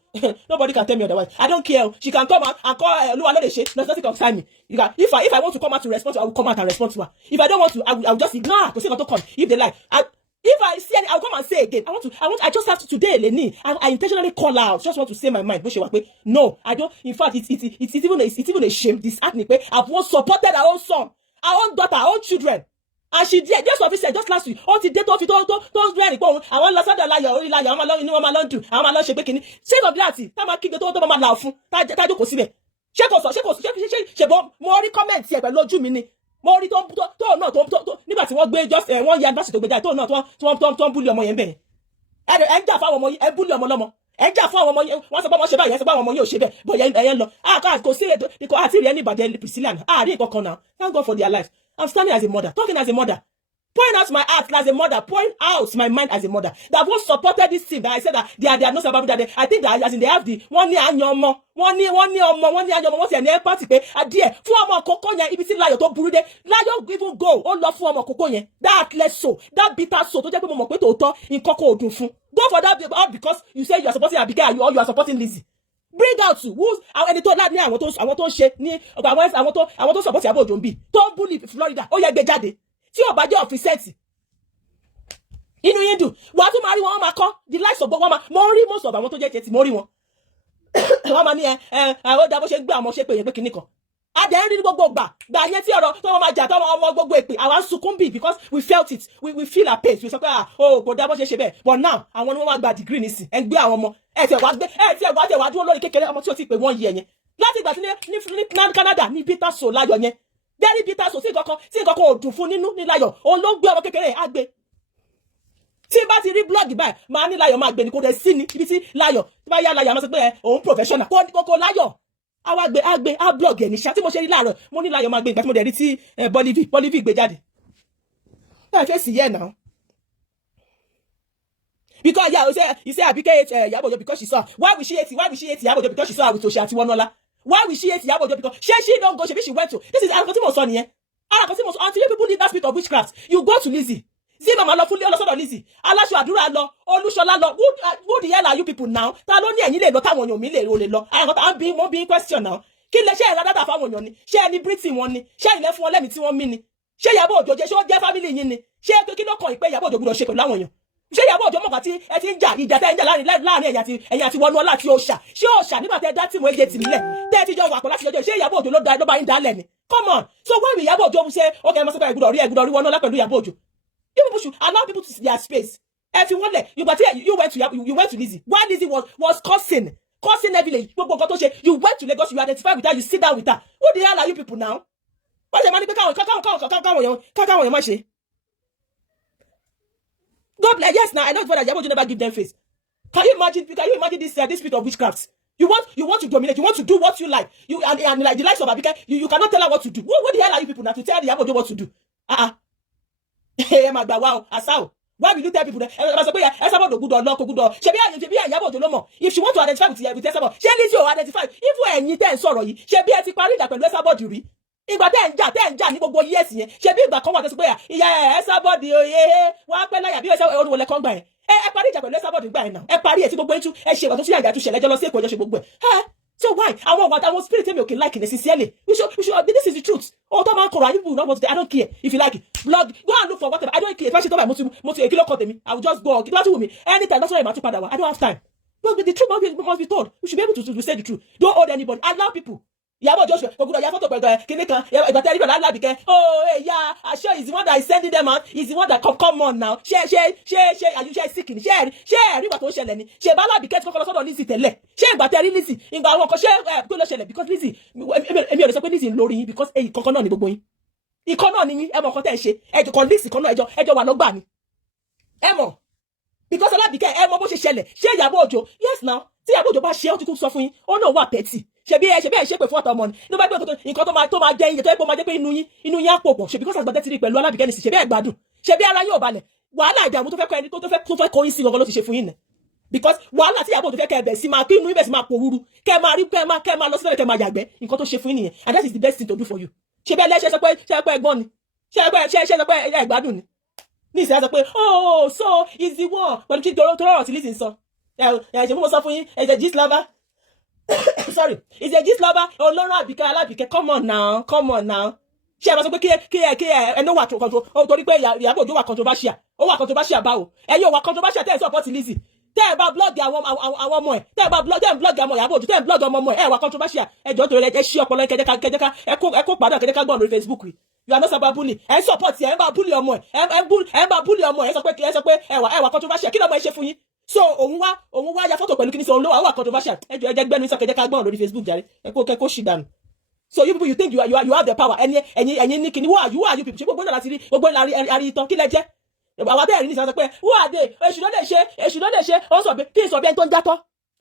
Nobody can tell me otherwise. I don't care. She can come out and call Oluwalese. There's nothing concern me. If I want to come out to respond to her, I will come out and respond to her. If I don't want to, I will just ignore her because not to come. If they like, if I see any, I'll come and say again. I just have to today, Lenny. I intentionally call her out. Just want to say my mind. No, I don't. In fact, it's even a shame. This acne. I've once supported our own son, our own daughter, our own children. And she did just what he said just last week. All the date of it, don't really go. I want last time Layo, only Layo. I'm alone too. I'm alone. She making. Say of that. Time I keep the total mama laugh. That you consider. Check more comments here. But Lord, you mean more to no. Nígbà tí wọ́n gbé just 1 year anniversary tó gbé jáde. To no. To bully ọmọ yẹn bẹ́ẹ̀. Ẹ jà fún àwọn ọmọ yẹn. Bully ọmọ lọ́mọ. Ẹ jà fún àwọn ọmọ yẹn. Wọ́n sọ pé wọ́n ṣe báyìí. Ẹ sọ pé àwọn ọmọ yẹn ò ṣe bẹ́ẹ̀. But yẹn lọ. Kò sí ètò àti rí anybody Priscilla. Rí nǹkan kan now. Thank God for their life. I'm standing as a mother, talking as a mother, pouring out my heart as a mother, pouring out my mind as a mother. That was supported this team. That I said that they are not about that. I think that as in they have the one year anyomo, one year anyomo. What's your empathy? Dear, for ọmọ koko yẹn, ibi tí Layo tó burú dé. Layo even go. Ó lọ fún ọmọ koko yẹn. That less so, that bitter so. Tó jẹ́ pé mo mọ̀ pé tòótọ́ nǹkan kò dùn fún. Go for that because you say you are supporting Abike or you are supporting Lizzie. Bring out who's ẹni tó láti ní àwọn tó ń ṣe ní àwọn tó support Iyabo Ojo ń bí tó ń bully Florida ó yẹ gbé jáde tí ó bá jẹ́ ọ̀fíìsẹ́ẹ̀tì inú yín dùn wàá tún máa rí wọn máa kọ́ the likes of wọn máa mo rí most of àwọn tó jẹ́ tẹ́tì mo rí wọn wọ́n máa ní ó dá bó ṣe gbé àwọn ṣe pé yẹn pé kinní kan Adẹ́rìn ní gbogbo gbà yẹn tí ọ̀rọ̀ tó máa jà tó ọmọ gbogbo èpè àwa sunkún bì because we felt it we feel our pain we sọ pé kò dá bó ṣe bẹ́ẹ̀ but now àwọn ni wọ́n wá gba degree nísìn ẹ̀ ń gbé àwọn ọmọ ẹ̀ tẹ̀ wá dúró lórí kékeré ọmọ tí ó ti pè wọ́n yẹ yẹn láti ìgbà tí ní Canada ní bitter soul láyọ̀ yẹn very bitter soul tí nǹkan kan ò dùn fún nínú ní láyọ̀ òun ló ń gbé ọmọ kékeré á gbé tí bá ti rí blog báyìí máa ní láyọ̀ máa gbé ni kò dẹ̀ sí ni ibi tí láyọ̀ tí bá yá láyọ̀ máa sọ pé òun professional kò láyọ̀ àwa gbé á blog ẹ̀ ní ṣá tí mo ṣe rí láàárọ̀ mo ní láyọ̀ máa gbé ìgbà tí mo dẹ̀ rí tí Bolivie gbé jáde láì fẹ́ sí yẹ̀ náà because you say Abike hate Iyabo Ojo because she saw why will she hate Iyabo Ojo because she saw with Toshi àti Wonola why will she hate Iyabo Ojo because she don't go she went to this is arakoti mo sọ nìyẹn arakoti mo sọ until you people leave that spirit of witchcraft you go to Lizzy mama lọ fún lé ọlọ́sọ̀dọ̀ Lizzy aláṣọ àdúrà lọ Olúṣọlá lọ who the hell are you people now ta ló ní ẹ̀yin lè lọ táwọn èèyàn mi lè lọ arakota mo bí question now kí lẹ ṣe ìrádàtà fáwọn èèyàn ni ṣé ẹni britain wọn ni ṣé ilẹ̀ fún wọn lẹ́mìí tí wọ́n mí ni ṣé Iyabo Ojo ṣé ó jẹ́ family yín ni ṣé kí ló kàn ìpé Iyabo Ojo gbọ́dọ̀ ṣe pẹ̀lú àwọn èèyàn ṣé Iyabo Ojo mọ̀gbà tí ẹ ti ń jà ìjà tẹ́ ń jà láàrin ẹ̀yìn àti Wonuola àti Òòṣà ṣé Òòṣà nígbà tẹ́ dá tìmọ̀ èjè tì nílẹ̀ tẹ́ ti jọ wà pọ̀ láti jọjọ́ ṣé Iyabo Ojo ló bá yín dálẹ̀ ni come on so why will Iyabo Ojo ṣe okay mo sọ pé ẹgbùdọ̀ rí Wonuola pẹ̀lú Iyabo Ojo you people should allow people to see their space if you want that you went to Lizzy why Lizzy was cursing heavily gbogbo nǹkan tó ṣe you went to Lagos you identify with her you sit down with her who the hell are you people now wọ́n ṣe máa ní pé káwọn èèyàn má ṣe. God bless. Yes, now I know that Iyabo Ojo never give them face. Can you imagine this spirit of witchcraft? You want to dominate. You want to do what you like. You and like the likes of Abike, you cannot tell her what to do. What the hell are you people now to tell Iyabo Ojo what to do? Hey, wow, asao. Why will you tell people that? If she want to identify with Esabod, she needs to identify. If we any ten sorrow, she be ati pari da pẹ̀lú Esabod rí. Ìgbà tẹ́ ń jà ní gbogbo yes yẹn. Ṣé bí ìgbà kan wà tó sọ pé ìyá Esabod oye wá pẹ́ láyà bí Esabod olúwo lẹ kan gbà yẹn. Ẹ parí ìjà pẹ̀lú Esabod gbà yẹn náà. Ẹ parí ẹ̀ tí gbogbo ẹ̀tú ẹ ṣe ìgbà tó ṣe àjà tó ṣẹlẹ̀ jọ lọ sí Èkó ẹjọ́ ṣe gbogbo ẹ̀. So why? Àwọn spirit me okay like it sincerely. We should this is the truth. Oh, tó máa ń kọ̀rọ̀ people not want to I don't care. If you like it, blog, go and look for whatever. I don't care. If I should talk about mo ti ekilo cut me, I will just go. Get with me. Anytime that's why I'm padà wá. I don't have time. But the truth must be told. We should be able to say the truth. Don't hold anybody. Allow people. Iyabo Ojo ogudo ya photo pẹ̀lú kini kan ìgbà tẹ́ rí bẹ̀rẹ̀ Alabike yeah Asho is the one that is sending them out is the one that come on now ṣe are you sick ni ṣe rí ìgbà tó ṣẹlẹ̀ ni ṣe bá Alabike tí kọ́kọ́ lọ sọ́dọ̀ Lizzy tẹ́lẹ̀ ṣe ìgbà tẹ́ rí Lizzy ìgbà àwọn kan ṣe tó lọ ṣẹlẹ̀ because Lizzy èmi ò lè sọ pé Lizzy lórí yín because èyí kankan náà ni gbogbo yín ìkan náà ni yín ẹ mọ̀ kan tẹ́ ẹ ṣe ẹjọ́ kan Lizzy kan náà ẹjọ́ wà lọ́gbà ni ẹ mọ̀ because Alabike ẹ mọ̀ bó ṣe ṣẹlẹ̀ ṣe Iyabo Ojo yes now tí Iyabo Ojo bá ṣe ó ti kú sọ fún yín ó náà wà petty ṣebí ẹ ṣe pé fún ọ̀tọ̀ ọmọ ni ló bá gbé nǹkan tó máa jẹ iye tó yẹ kó máa jẹ́ pé inú yín á pòpọ̀ ṣe because àgbàdẹ ti rí pẹ̀lú Alabike nìsí ṣebí ẹ gbádùn ṣebí ara yóò balẹ̀ wàhálà ìdààmú tó fẹ́ kọ ẹni tó fẹ́ kó yín sí gangan ló ti ṣe fún yín nẹ because wàhálà tí Iyabo Ojo fẹ́ kẹ́ ẹbẹ̀ sí máa kí inú ibẹ̀ sí máa pòrúurú kẹ́ máa rí kẹ́ máa lọ sílẹ̀ kẹ́ máa yàgbẹ́ nǹkan tó ṣe fún yín nìyẹn and that is the best thing to do for you ṣebí ẹ lẹ́ṣẹ́ sọ pé ẹgbọ́n ni ṣe sọ pé ẹ gbádùn ni ní ìsìn sọ pé oh so is the one pẹ̀lú kí tọrọ ti Lizzy sọ ẹ ṣe mú mo sọ fún yín ẹ ṣe gist lover sorry is a gist lover Olórun Àbíkẹ́ Alábìkẹ́ come on now ṣé ẹ máa sọ pé kí ẹ no wà control torí pé Iyabo Ojo wà controversial ó wà controversial báwo ẹ̀yin ò wà controversial tẹ́ ẹ support Lizzy tẹ́ ẹ bá blog àwọn ọmọ ẹ̀ tẹ́ ẹ bá blog àwọn Iyabo Ojo tẹ́ ẹ blog ọmọ ẹ̀ wà controversial ẹ jọ̀ọ́ torí ẹ ṣí ọpọlọ kẹjẹká ẹ kó padà kẹjẹká gbọ́n lórí Facebook rí you are not cyber bully ẹ support ẹ bá bully ọmọ ẹ bá bully ọmọ ẹ sọ pé ẹ wà controversial kí ló mọ ẹ ṣe fún yín so òun wá ya photo pẹ̀lú kíní sọ òun ló wà controversial ẹjọ́ ẹjẹ́ gbẹ́nu ìsọ̀kẹ́jẹ́ ká gbọ́n lórí Facebook jàre ẹkó ṣì dànù so you people you think you have the power ẹ̀yin ní kíní who are you people ṣé gbogbo náà láti rí gbogbo àrí ìtàn kí lẹ jẹ́ àwọn abẹ́rẹ́ ní ìsọ̀rọ̀ pé who are they èṣù ló lè ṣe ó sọ pé kí n sọ bí ẹni tó ń játọ́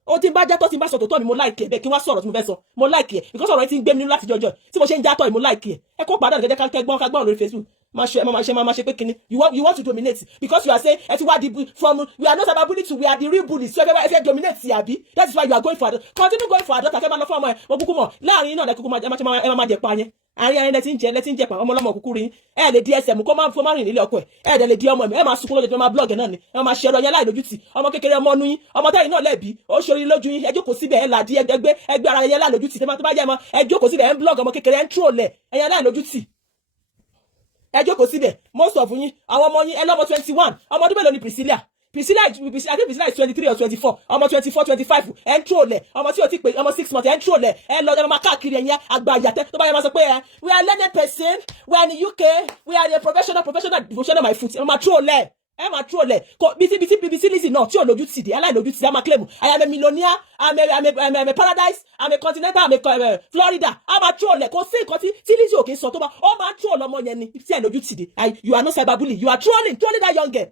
ó ti ń bá játọ́ tí ń bá sọ tòótọ́ ni mo like ẹ̀ bẹ́ẹ̀ kí wọ́n sọ̀rọ̀ tí mo fẹ́ sọ mo like ẹ̀ because ọ̀rọ̀ ẹ ti ń gbé mi nínú láti jọjọ́ tí mo ṣe ń játọ́ ẹ̀ mo like ẹ̀ ẹ kó padà gẹ́gẹ́ ká gbọ́n lórí Facebook máa ṣe pé kíni you want to dominate because you are saying ẹ ti wá di from we are not cyber bully to we are the real bullies so ẹ fẹ́ dominate sí àbí that is why you are going for continue going for adult afẹ́ máa lọ fún ọmọ ẹ mo kúkú mọ̀ láàrin náà lẹ́kúkú máa jẹ pa yẹn àárín ayé lẹ́tí ń jẹ pa ọmọ ọlọ́mọ kúkú rí ẹ lè di ẹsẹ̀ mú kó máa rìn nílé ọkọ ẹ dẹ̀ lè di ọmọ ẹ máa sunkún lóde tó máa blog náà ni ẹ máa ṣe ẹrọ yẹn láì lójútì ọmọ kékeré ọmọ ọnu yín ọmọ táyì náà lẹ́bi ó ṣorí lójú yín ẹ jókòó síbẹ̀ ẹ làdí ẹgbẹ́ ara yẹn láì lójútì tó bá jẹ́ mọ́ ẹ jókòó síbẹ̀ ẹ ń blog ọmọ kékeré ẹ ń troll ẹ̀yẹn láì lójútì ẹ jókòó síbẹ̀ most of yín àwọn ọmọ yín ẹ lọ́mọ 21 ọmọ ọdún mélòó ni Priscilla Priscilla, I think Priscilla is 23 or 24. Ọmọ 24, 25. Ẹ ń troll ẹ̀. Ọmọ tí ó ti pé ọmọ 6 months. Ẹ ń troll ẹ̀. Ẹ lọ máa káàkiri ẹ̀yẹn àgbàyà tẹ́. Tó bá yẹ máa sọ pé we are learned person. We are in the UK. We are a professional devotional my foot. Ẹ máa troll ẹ̀. Ẹ máa troll ẹ̀. BBC Lizzy náà tí ò lójú tì dé. Aláìlójú tì dé. A máa claim. I am a millionaire. I'm a paradise. I'm a continental. I'm a Florida. A máa troll ẹ̀. Kò sí nǹkan tí Lizzy ò kì í sọ tó bá. Ó máa troll ọmọ yẹn ni. Tí ẹ lójú tì dé. You are not cyberbully. You are trolling that young girl.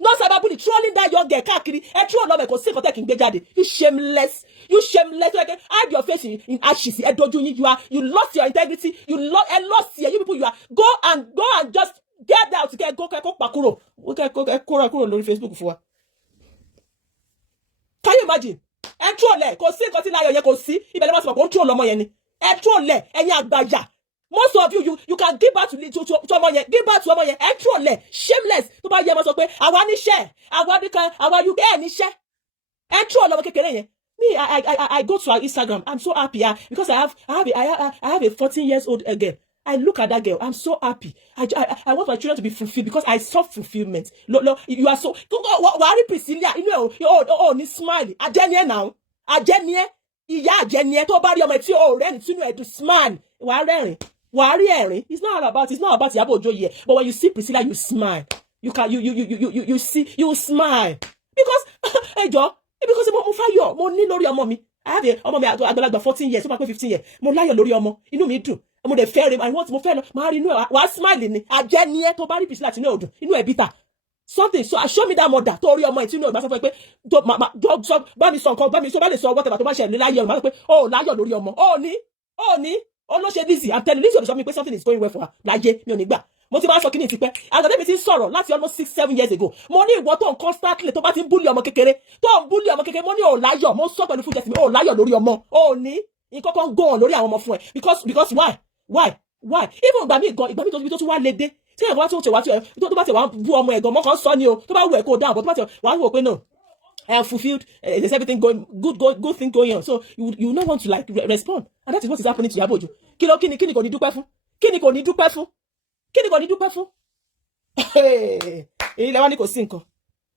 No cyberbully, trolling that young girl káàkiri. Ẹ troll ọmọ ẹ̀ kò sí nǹkan tẹ́ kí n gbé jáde. You shameless. Like, hide your face in ashes. Ẹ dojú yín. You lost your integrity. You lost here. You people, you are go and just get out. Go pakuro. Kúrò lórí Facebook fún wa. Can you imagine? Ẹ troll ẹ̀ kò sí nǹkan tí láyọ̀ yẹn kò sí. Ibẹ̀ lè má sọ pé ó ń troll ọmọ yẹn ni. Ẹ troll ẹ̀ ẹ̀yin àgbàyà. Most of you can give back to ọmọ yẹn, give back to ọmọ yẹn, ẹ troll ẹ̀, shameless. Tó bá yẹ máa sọ pé àwa níṣẹ́, àwa nìkan, àwa UK níṣẹ́. Ẹ troll ọmọ kékeré yẹn. Me, I go to her Instagram. I'm so happy because I have a 14 years old girl. I look at that girl. I'm so happy. I want my children to be fulfilled because I saw fulfillment. You are so. Wàhálì Priscilla, ní smile. Ajẹ́niẹ́ now. Ajẹ́niẹ́. Ìyá ajẹ́niẹ́ tó bá rí ọmọ tí ó rẹ́rìn tínú ẹ̀ dùn smile. Wàá rẹ́rìn. Wàárí ẹ̀rín. It's not about Iyabo Ojo here. But when you see Priscilla, you smile. You smile. Because because mo fáyọ̀, mo ní lórí ọmọ mi. I have ọmọ mi àgbàlagbà 14 years, ó máa pé 15 years. Mo láyọ̀ lórí ọmọ. Inú mi dùn. Mo dẹ̀ fẹ́ rẹ̀, mo fẹ́ lọ, máa rí inú ẹ̀, wàá smile ni. Ajẹ́niẹ́ tó bá rí Priscilla tinú ẹ̀ dùn, inú ẹ̀ bitter. Something, so show me that mother tó rí ọmọ ẹ̀ tinú ẹ̀ bá sọ pé bá mi sọ nǹkan, bá lè sọ whatever tó bá ṣẹlẹ̀ láyọ̀, má sọ pé láyọ̀ lórí ọmọ. Ó ní. Olóṣè Lizzy, I'm telling Lizzy sọ mi pé something is going well for her. Láyé mi ò ní gbà. Mo ti bá sọ kíní ti pẹ́. Àgbàdo mi ti ń sọ̀rọ̀ láti almost 6-7 years ago. Mo ní ìwọ tó ń constantly tó bá ti ń bully ọmọ kékeré. Mo ní láyọ̀. Mo sọ pẹ̀lú fújẹ́sì mi, láyọ̀ lórí ọmọ. Ó ní nǹkan kan go on lórí àwọn ọmọ fún ẹ. Because why? Even ìgbà mi tó tún wá lédè. Tí ẹ̀gbọ́n tó bá ti wá bú ọmọ ẹ̀gbọ́n mọ́ kan sọ ni o. Tó bá wù ẹ̀ kó dáhùn, but tó bá ti wá wò pé no. I am fulfilled. There's everything going good thing going on. So you not want to like respond, and that is what is happening to Iyabo Ojo. Kíni kò ní dúpẹ́ fún. Kíni kò ní dúpẹ́ fún. Èyí lẹ́wọ́n ní kò sí nǹkan.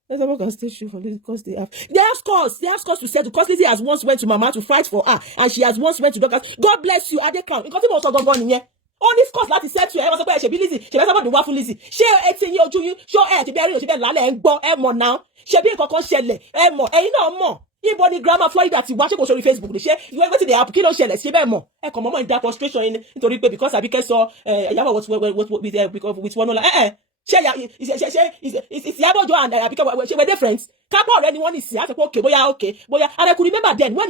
Let's have a stay true for Lizzy because they have scores to settle. Because Lizzy has once went to Mama to fight for her, and she has once went to Dorcas. God bless you, Adekan. Because tí mo sọ gangan nìyẹn. Only scores láti settle. Ẹ wọ́n sọ pé ẹ ṣe bí Lizzy. Ṣe bẹ́ẹ̀ sábà dùn wá fún Lizzy. Ṣé etí yín ojú yín? Ṣé ẹ ti bẹ́ẹ̀ rí o ṣe bẹ́ẹ̀ lálẹ́ ẹ̀ ń gbọ́ ẹ mọ̀ náà? Ṣé bí nǹkan kan ṣẹlẹ̀ ẹ mọ̀ ẹ̀yin náà mọ̀? Ibo ni grandma Florida ti wá ṣé kò sórí Facebook ni ṣé ìwé wetin dey happen kí ló ṣẹlẹ̀ ṣe bẹ́ẹ̀ mọ̀ ẹ kàn mọ́mọ́ in that frustration yín nítorí pé because Abike sọ Iyabo with one ọ̀la ṣé Iyabo Ojo and Abike ṣe were they friends kápọ̀ ọ̀rẹ́ ni wọ́n ní sí àti pé bóyá and I could remember then when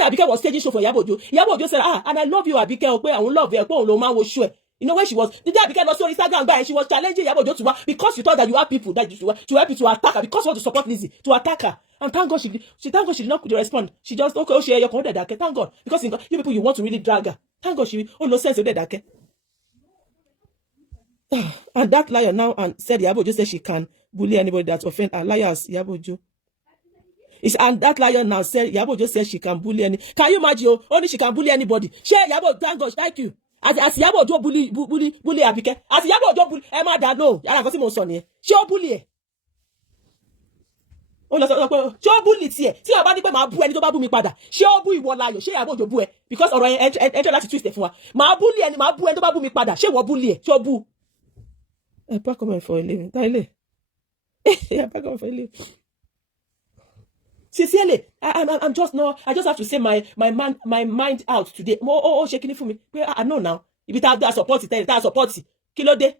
Abike was staging show for Iyabo Ojo said and I love you Abike o pé àwọn love ẹ pé òun ló máa ń wo show ẹ. You know when she was, the day Abike lost on Instagram, and she was challenging Iyabo Ojo to because you thought that you have people that to help you to attack her, because you want to support Lizzy to attack her. And thank God she did not respond. She just she your content. Thank God because you people you want to really drag her. Thank God she no sense of that. And that liar now and said Iyabo Ojo said she can bully anybody that offend her. Liars Iyabo Ojo. And that liar now said Iyabo Ojo said she can bully any. Can you imagine? Only she can bully anybody. Share Iyabo. Thank God. Thank you. As Iyabo Ojo bully Abike. As Iyabo Ojo bully Emma that no. Yàrá nǹkan tí mo sọ nìyẹn. Ṣé ó bully ẹ? Ó lọ sọ pé ṣé ó bully tiẹ̀? Tí ó bá ní pé máa bú ẹni tó bá bú mi padà. Ṣé ó bú ìwọ láyọ̀? Ṣé Iyabo Ojo bú ẹ? Because ọ̀rọ̀ yẹn ẹ try láti twist ẹ fún wa. Máa bully ẹni máa bú ẹni tó bá bú mi padà. Ṣé ìwọ bully ẹ? Ṣé ó bú? I pack on for a living. Dale. I pack on for a living. Sincerely, I'm just no. I just have to say my mind out today. Shaking it for me. I know now. If it have that support, that support. Kilo de.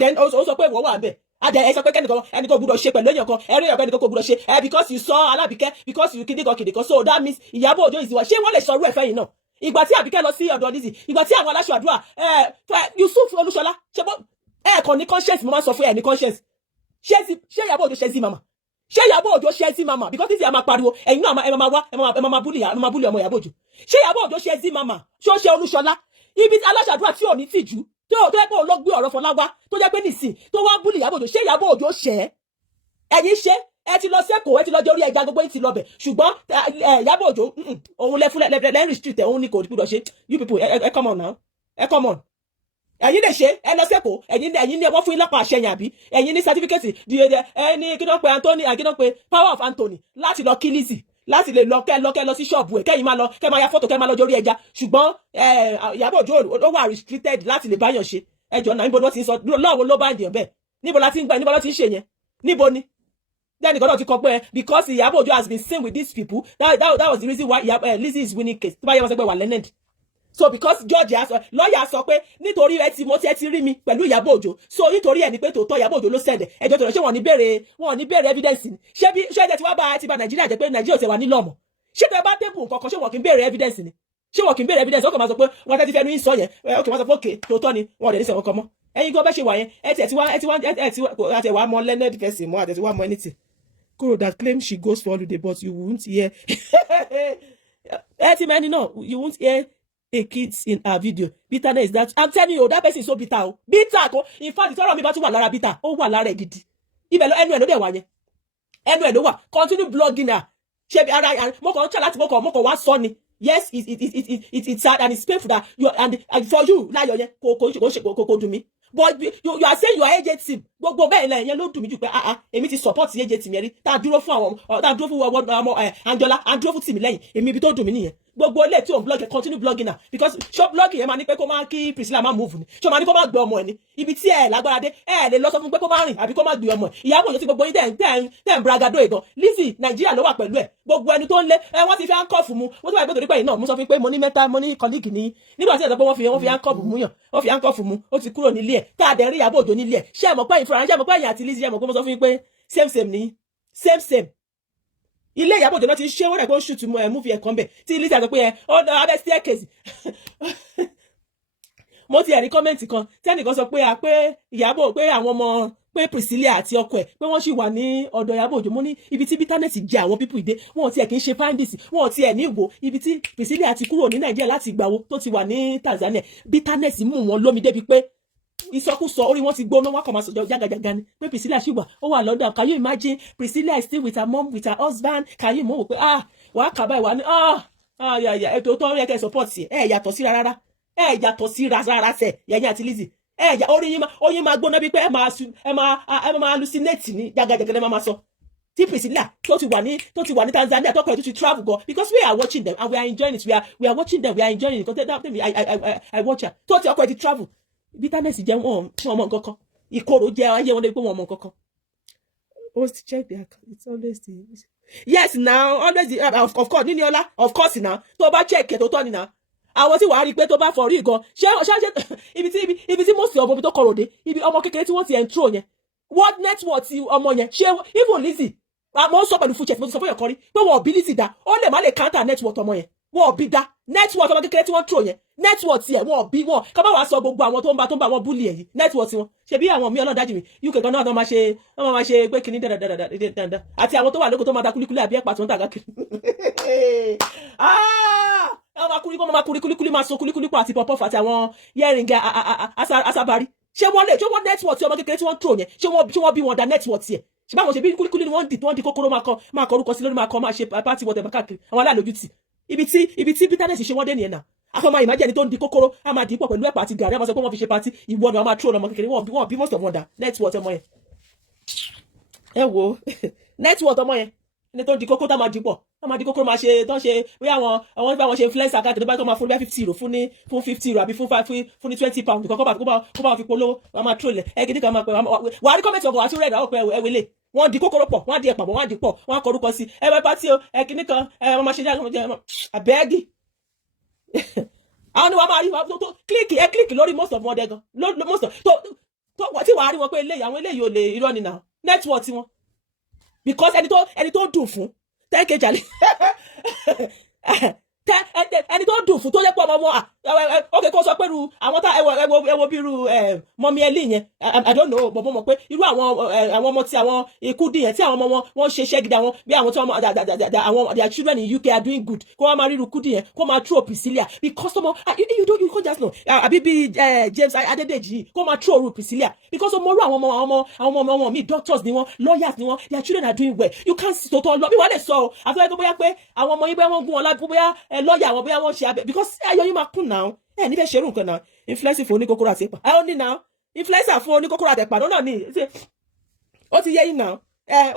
Then also pé wo wà ńbẹ̀. Ade ẹ sọ pé ẹnìkan gbọ́dọ̀ ṣe pẹ̀lú èyàn kan. Ẹ̀rí èyàn kan ẹnìkan gbọ́dọ̀ ṣe. Because you saw Alabike, because you kidiko. So that means Iyabo Ojo is what. Ṣé wọ́n lè sọ̀rọ̀ ẹ fẹ́yìn náà. Ìgbà tí Abike lọ sí ọ̀dọ̀ Lizzy. Ìgbà tí àwọn aláṣọ àdúrà Yusuf Olúṣọlá. Ṣé bó kàn ní conscience mo máa sọ fún ẹ ní conscience. Ṣé Iyabo Ojo ṣe sí mama. Ṣé Iyabo Ojo ṣe sí mama because this is ama pariwo ẹ̀yin náà ẹ máa bully ọmọ Iyabo Ojo. Ṣé Iyabo Ojo ṣe sí mama ṣó ṣe Olúṣọlá ibi aláṣàdúrà tí ò ní tìjú tó jẹ́ pé ó lọ gbé ọ̀rọ̀ Fọláwá tó jẹ́ pé nísìn tó wá bully Iyabo Ojo. Ṣé Iyabo Ojo ṣe ẹ̀yin ṣe ẹ ti lọ sẹ́kọ̀ọ́ ẹ ti lọ jẹ orí ẹja gbogbo yín ti lọ bẹ̀ ṣùgbọ́n Iyabo Ojo òun lẹ́rìn street òun ní kò gbúdọ̀ ṣe you people come on now come on ẹ̀yin lè ṣe ẹ lọ sẹ́kọ̀ọ́ ẹ̀yin ní ẹwọ́ fún yín lápá àṣẹyìn àbí ẹ̀yin ní certificate ẹni kí ló pe Anthony kí ló pe power of Anthony láti lọ kí Lizzy láti lè lọ lọ sí ṣọ́ọ̀bù ẹ̀ kẹ́yìn máa lọ kẹ́ máa ya fọ́tò kẹ́ máa lọ jórí ẹja ṣùgbọ́n Ìyábọ̀ Òjó ó wà restricted láti lè báyàn ṣe ẹjọ́ náà níbo ni wọ́n ti ń sọ lọ́wọ́ ló bá ń dìyàn bẹ́ẹ̀ níbo la ti ń gbà níbo ló ti ń ṣe yẹn níbo ni then the God ti kọ pé because Iyabo Ojo has been seen with these people that was the reason why Lizzy is winning case tó bá yẹ wọ́n sọ pé wà learned so because George lawyer sọ pé nítorí mo ti rí mi pẹ̀lú Iyabo Ojo so nítorí ẹ̀ ni pé tòótọ́ Iyabo Ojo ló sẹ̀dẹ̀ ẹjọ́ tó lọ ṣé wọ́n ní béèrè evidence ni ṣé ẹjẹ́ tí wọ́n bá ti ba Nàìjíríà jẹ́ pé Nàìjíríà ò ti wà nílò ọmọ ṣé tẹ bá tébù nǹkan kan ṣé wọ́n kì í béèrè evidence ni ṣé wọ́n kì í béèrè evidence ó kàn máa sọ pé wọ́n tẹ́tí fẹ́nu yín sọ yẹn ó kì í máa sọ pé òkè tòótọ́ ni wọ́n dẹ̀ ní sẹ̀wọ̀n kan mọ́ ẹ̀yin gan bẹ́ ṣe wà yẹn ẹ ti wá mọ learned person mọ́ àti wá mọ anything Kuro that claims she goes for holiday but you won't hear you won't hear a kid in her video. Bitterness is that I'm telling you that person is so bitter o bitter ko in fact tọrọ mi bá tún wà lára bitter ó wà lára ẹ̀ gidi ibẹ̀ lọ ẹnu ẹ̀ ló dẹ̀ wà yẹn ẹnu ẹ̀ ló wà continue blogging na ṣe bí ara mo kàn ń ṣe láti mo kàn wá sọ ni yes it's sad and it's painful that you and for you láyọ̀ yẹn kò dùn mí but you are saying you are AJ team gbogbo bẹ́ẹ̀ lẹ́yìn yẹn ló dùn mí jù pé èmi ti support AJ team yẹn rí tá a dúró fún àwọn tá a dúró fún ọmọ Anjola a dúró fún tìmí lẹ́yìn èmi ibi tó dùn mí nìyẹn gbogbo ilé tí òun blog continue blogging now because shop blogging yẹn máa ní pé kó máa kí Priscilla máa move ni ṣé máa ní kó máa gbé ọmọ ẹ̀ ní ibi tí ẹ̀ lágbára dé ẹ̀ lè lọ sọ fún pé kó máa rìn àbí kó máa gbé ọmọ ẹ̀ Ìyábọ̀ Òjó tí gbogbo yín tẹ̀ ń bragado ìgan Lizzy Nàìjíríà ló wà pẹ̀lú ẹ̀ gbogbo ẹni tó ń lé wọ́n ti fi handcuff mu wọ́n tó wà ìgbésẹ̀ nípa yìí náà mo sọ fún pé mo ní colleague ní nígbà tí ẹ̀ sọ pé wọ́n fi handcuff mu yàn wọ́n fi handcuff mu ó ti kúrò nílé ẹ̀ tá a dẹ̀ rí Ìyábọ̀ Òjó nílé ẹ̀ ṣé ẹ̀ mọ̀ pé ìfúnra ṣé ẹ̀ mọ̀ pé ẹ̀yìn àti Lizzy ẹ̀ mọ̀ pé mo sọ fún yín pé same ni same ilé Ìyábọ̀ Òjó náà ti ṣé wọ́n rẹ̀ pé ó shoot movie ẹ̀kan bẹ̀ tí Lizzy àgbẹ̀ pé abẹ́ staircase mo ti ẹ̀rí kọ́mẹ́ǹtì kan tẹ́nìkan sọ pé Ìyábọ̀ pé àwọn ọmọ pé Priscilla àti ọkọ ẹ̀ pé wọ́n sì wà ní ọ̀dọ̀ Ìyábọ̀ Òjó mo ní ibi tí bitterness jẹ àwọn pípù ìdè wọn ò tiẹ̀ kì í ṣe findings wọn ò tiẹ̀ ní ìwò ibi tí Priscilla ti kúrò ní Nàìjíríà láti ìgbà wo tó ti wà ní Tanzania bitterness mú wọn lómi débi pé ìsọkúsọ orí wọn ti gbóná wọn kàn máa sọjọ jágajàga ni pé Priscilla ṣì wà ó wà lọ́dọ̀ can you imagine Priscilla is still with her mom with her husband can you mọ̀ wò pé wàá kà báyìí wà ní ètò tó ń yẹ kẹ́ support ẹ̀ yàtọ̀ sí rárá ẹ̀ yàtọ̀ sí rárá sẹ̀ yẹ̀yìn àti Lizzy oyin máa gbóná bíi pé ẹ máa hallucinate ní jágajàga lẹ́ máa sọ tí Priscilla tó ti wà ní Tanzania tọkọ ẹ̀ tó ti travel gan because we are watching them and we are enjoying it we are watching them we are enjoying it because I watch her tó ti ọkọ ẹ̀ ti travel bitterness jẹ wọn ọmọ nǹkan kan ìkorò jẹ ayé wọn lè pé wọn ọmọ nǹkan kan host check their account it's always the yes now always the of course níní ọlá of course now tó bá check tó tọ́ ni now àwọn tí wàá rí i pé tó bá fọ rí gan ṣé ibi tí most ọmọ ibi tó kọrò dé ibi ọmọ kékeré tí wọ́n ti intro yẹn what network ti ọmọ yẹn ṣé even Lizzy mo sọ pẹ̀lú full mo ti sọ fún yẹn kan rí pé wọn ò bí Lizzy dá ó lè má lè counter network ọmọ yẹn wọn ò bí dá network ọmọ kékeré tí wọ́n tró yẹn network tiẹ̀ wọn ò bí wọn ká bá wàá sọ gbogbo àwọn tó ń bá wọn búlì ẹ̀ yìí network wọn ṣe bí àwọn míì ọlọ́dájú mi UK gan náà tó máa ṣe pé kìíní dáadáa àti àwọn tó wà lóko tó máa da kúlíkúlí àbí ẹ̀pà tó ń tàgá kiri wọ́n máa kúlíkúlí máa so kúlíkúlí pọ̀ àti pọ̀pọ̀fù àti àwọn yẹ́rìngà asabari ṣé wọ́n network tí ọmọ kékeré tí wọ́n tró yẹn ṣé wọ́n bí wọn da network tiẹ̀ ṣe báwọn ṣe bí kúlíkúlí ni wọ́n di kókóró máa kọ orúkọ sí lórí máa ṣe pátì wọ́tẹ̀ káàkiri àwọn aláàlójútì ibi tí bitterness ṣe wọ́n dé nìyẹn náà afọmọ ìmájẹni tó ń di kókóró a máa dìípọ̀ pẹ̀lú ẹ̀pà àti gàrí a máa sọ pé wọ́n fi ṣe pátì ìwọ ni wọ́n máa tró ọmọ kékeré wọ́n bí most of wọn dà network ọmọ yẹn ẹ wo network ọmọ yẹn ẹni tó ń di kókó tá máa dìípọ̀ wọ́n máa di kókóró máa ṣe tó ń ṣe bóyá àwọn bá wọn ṣe influencer káàkiri báyìí tó máa fún ní 50 euro fún ní 50 euro àbí fún ní 20 pound kó bá fi polówó wọ́n máa tró lẹ̀ ẹ gidi kan máa pẹ́ wà á rí kọ́mẹ̀tì ọkọ̀ wá sí rẹ̀ náà ọ̀pẹ́ ẹ̀wẹ̀lẹ̀ wọ́n di kókóró pọ̀ wọ́n di ẹ̀pà pọ̀ wọ́n di pọ̀ wọ́n kọ orúkọ sí ẹ̀wẹ̀ pátí o ẹ̀kíní kan wọ́n máa ṣe àbẹ́ẹ́gì àwọn ni wọ́n máa rí tó kílíkì lórí most of wọn dẹ́ gan most of tí wàá rí wọn pé àwọn eléyìí ò lè irọ́ ni náà network tiwọn because ẹni tó dùn fún tẹ́kẹ̀jà lè ẹni tó dùn fún tó yẹ pé ọmọ wọn ok kó sọ pé irú àwọn tá ẹwọ bí irú mọmi ẹlí yẹn I don't know bọ̀ mọ̀ pé irú àwọn ọmọ tí àwọn ikú dín yẹn tí àwọn ọmọ wọn ṣe iṣẹ́ gidi àwọn bí àwọn tí àwọn their children in UK are doing good kó wọn máa rí irú kú dín yẹn kó máa throw Priscilla because ọmọ you can't just know àbí bí James Adedeji kó máa throw irú Priscilla because ọmọ irú àwọn ọmọ mi doctors ni wọn lawyers ni wọn their children are doing well you can't sit tòótọ́ lọ bí wọ́n lè sọ ọ́ àfẹ́rẹ́ tó bóyá pé àwọn ọmọ yín bóyá wọ́n gún wọn lábẹ́ bóyá lọ́ọ̀yà àwọn bóyá wọ́n ṣe abẹ because ayọ̀ yín máa kún náà nífẹ̀ẹ́ ṣerú nǹkan náà influencer fún oníkókóró àti ẹ̀pà ó ní náà influencer fún oníkókóró àti ẹ̀pà náà ní ó ti yé yín náà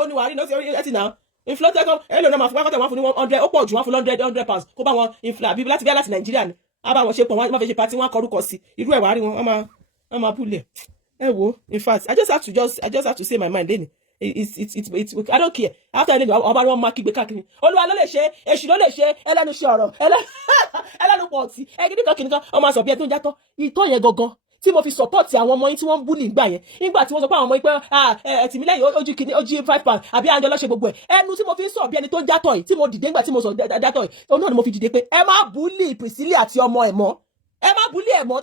ó ní wàá rí náà ó ti náà influencer kan èlò náà máa fún wákàtí wọn fún ní 100 ó pọ̀ jù wọn fún 100 pounds kó bá wọn influencer bíbí láti bí láti Nàìjíríà ni á bá wọn ṣe pọ̀ wọn máa fi ṣe party wọn kọrúkọ sí irú ẹ̀ wàá rí wọn máa púlẹ̀ wo in fact I just have to say my mind lẹ́nu it's I don't care after anything ọba wọn máa kígbe káàkiri olúwa ló lè ṣe èṣù ló lè ṣe ẹlẹ́nu ṣe ọ̀rọ̀ ẹlẹ́nu pọ̀ tí ẹgídí kan ọmọ àṣọ bí ẹ tó ń játọ́ ìtọ́ yẹn gangan tí mo fi support àwọn ọmọ yín tí wọ́n ń búlì gbà yẹn nígbà tí wọ́n sọ pé àwọn ọmọ yín pé tìmílẹ́yìn ojú kìíní ojú 5 pounds àbí àjọ lọ́ṣẹ̀ gbogbo ẹ̀ ẹnu tí mo fi ń sọ bí ẹni tó ń játọ̀ yìí tí mo dìde nígbà tí mo sọ játọ̀ yìí òun náà ni mo fi dìde pé ẹ má búlì Priscilla àti ọmọ ẹ̀ mọ́ ẹ má búlì ẹ̀ mọ́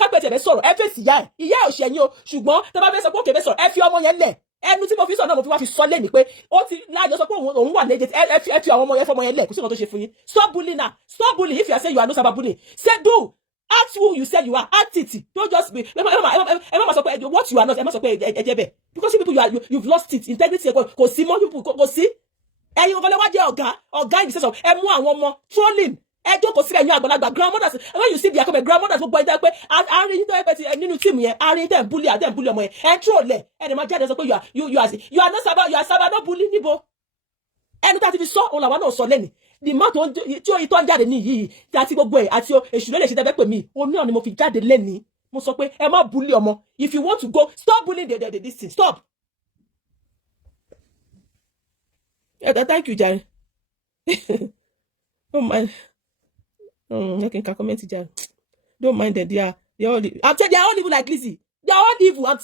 kápẹ́ tẹ̀lé sọ̀rọ̀ ẹ fèsì ìyá ẹ̀ òṣèyìn o ṣùgbọ́n tẹ bá fẹ́ sọ pé òkè fẹ́ sọ̀rọ̀ ẹ fi ọmọ yẹn lẹ̀ ẹnu tí mo fi sọ náà mo fi wá fi sọ lẹ́ni pé ó ti láàjọ sọ pé òun wà léde ẹ fi àwọn ọmọ yẹn fọmọ yẹn lẹ̀ kò sí nǹkan tó ṣe fún yín stop bullying now stop bullying if you are saying you are no cyber bullying say do act who you said you are act it don't just be ẹ má sọ pé what you are not ẹ má sọ pé ẹ jẹ́ bẹ́ẹ̀ because you people you've lost it integrity kò sí mọ́ you kò sí ẹ̀yin ọ̀gá lẹ́wọ́ jẹ́ ọ̀gá in the sense of ẹ mú àwọn ọmọ trolling ẹ jókòó sílẹ̀ ẹ̀yin àgbàlagbà grandmothers when you see their comment grandmothers gbogbo ẹ̀dá pé àárín yín tó ẹgbẹ́ ti nínú tíìmù yẹn àárín tẹ̀ ń bully ọmọ yẹn ẹ troll ẹ̀ ẹni máa jáde sọ pé you are not sábà no bully níbo ẹnu tá a ti fi sọ òun làwọn náà sọ lẹ́nu the mouth tí ó itọ́ ń jáde ní yìí àti gbogbo ẹ̀ àti èṣù ló lè ṣe tẹ́fẹ́ pè mí òun náà ni mo fi jáde lẹ́nu mo sọ pé ẹ má bully ọmọ if you want to go stop bullying this thing stop. Thank you Jare. Don't mind. Okay, can comment Jare. Don't mind them. They are all evil like Lizzie. They are all evil. I'm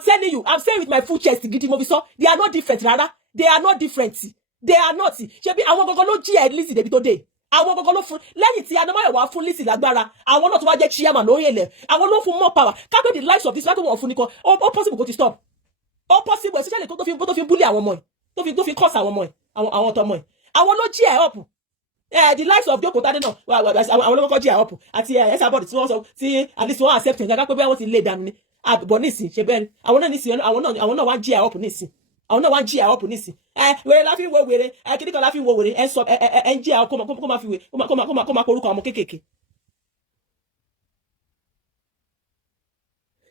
telling you. I'm saying with my full chest. They are not different, rather. They are not different. They are not. Ṣebí àwọn gogo ló jí ẹ Lizzie débi tó dé. Àwọn gogo ló fún lẹ́yìn tí Adamayowa fún Lizzie lágbára. Àwọn náà tó wá jẹ́ chairman lórí ele. Àwọn ló fún more power. Ká the lives of this matter wọ́n fún nìkan. Ó possible go to stop. Ó possible especially tó fi bully àwọn ọmọ ẹ̀. Tó fi curse àwọn ọmọ ẹ̀. Àwọn ọmọ ẹ̀. Àwọn ló jí ẹ up. The likes of Joko Tade náà àwọn olókọ́kọ́ jí àwọn ọ̀pọ̀ àti ẹ̀sà bọ́ọ̀dì tí wọ́n sọ tí at least wọ́n accept nǹkan pé wọ́n ti lé dànù ní àbọ̀ nísìn ṣe bẹ́ẹ̀ àwọn náà nísìn àwọn náà wá jí àwọn ọ̀pọ̀ nísìn àwọn náà wá jí àwọn ọ̀pọ̀ nísìn wèrè la fi ń wo wèrè kìnnì kan la fi ń wo wèrè ẹ ń jí àwọn kó máa fi wè kó máa korúkọ àwọn kéékèèké.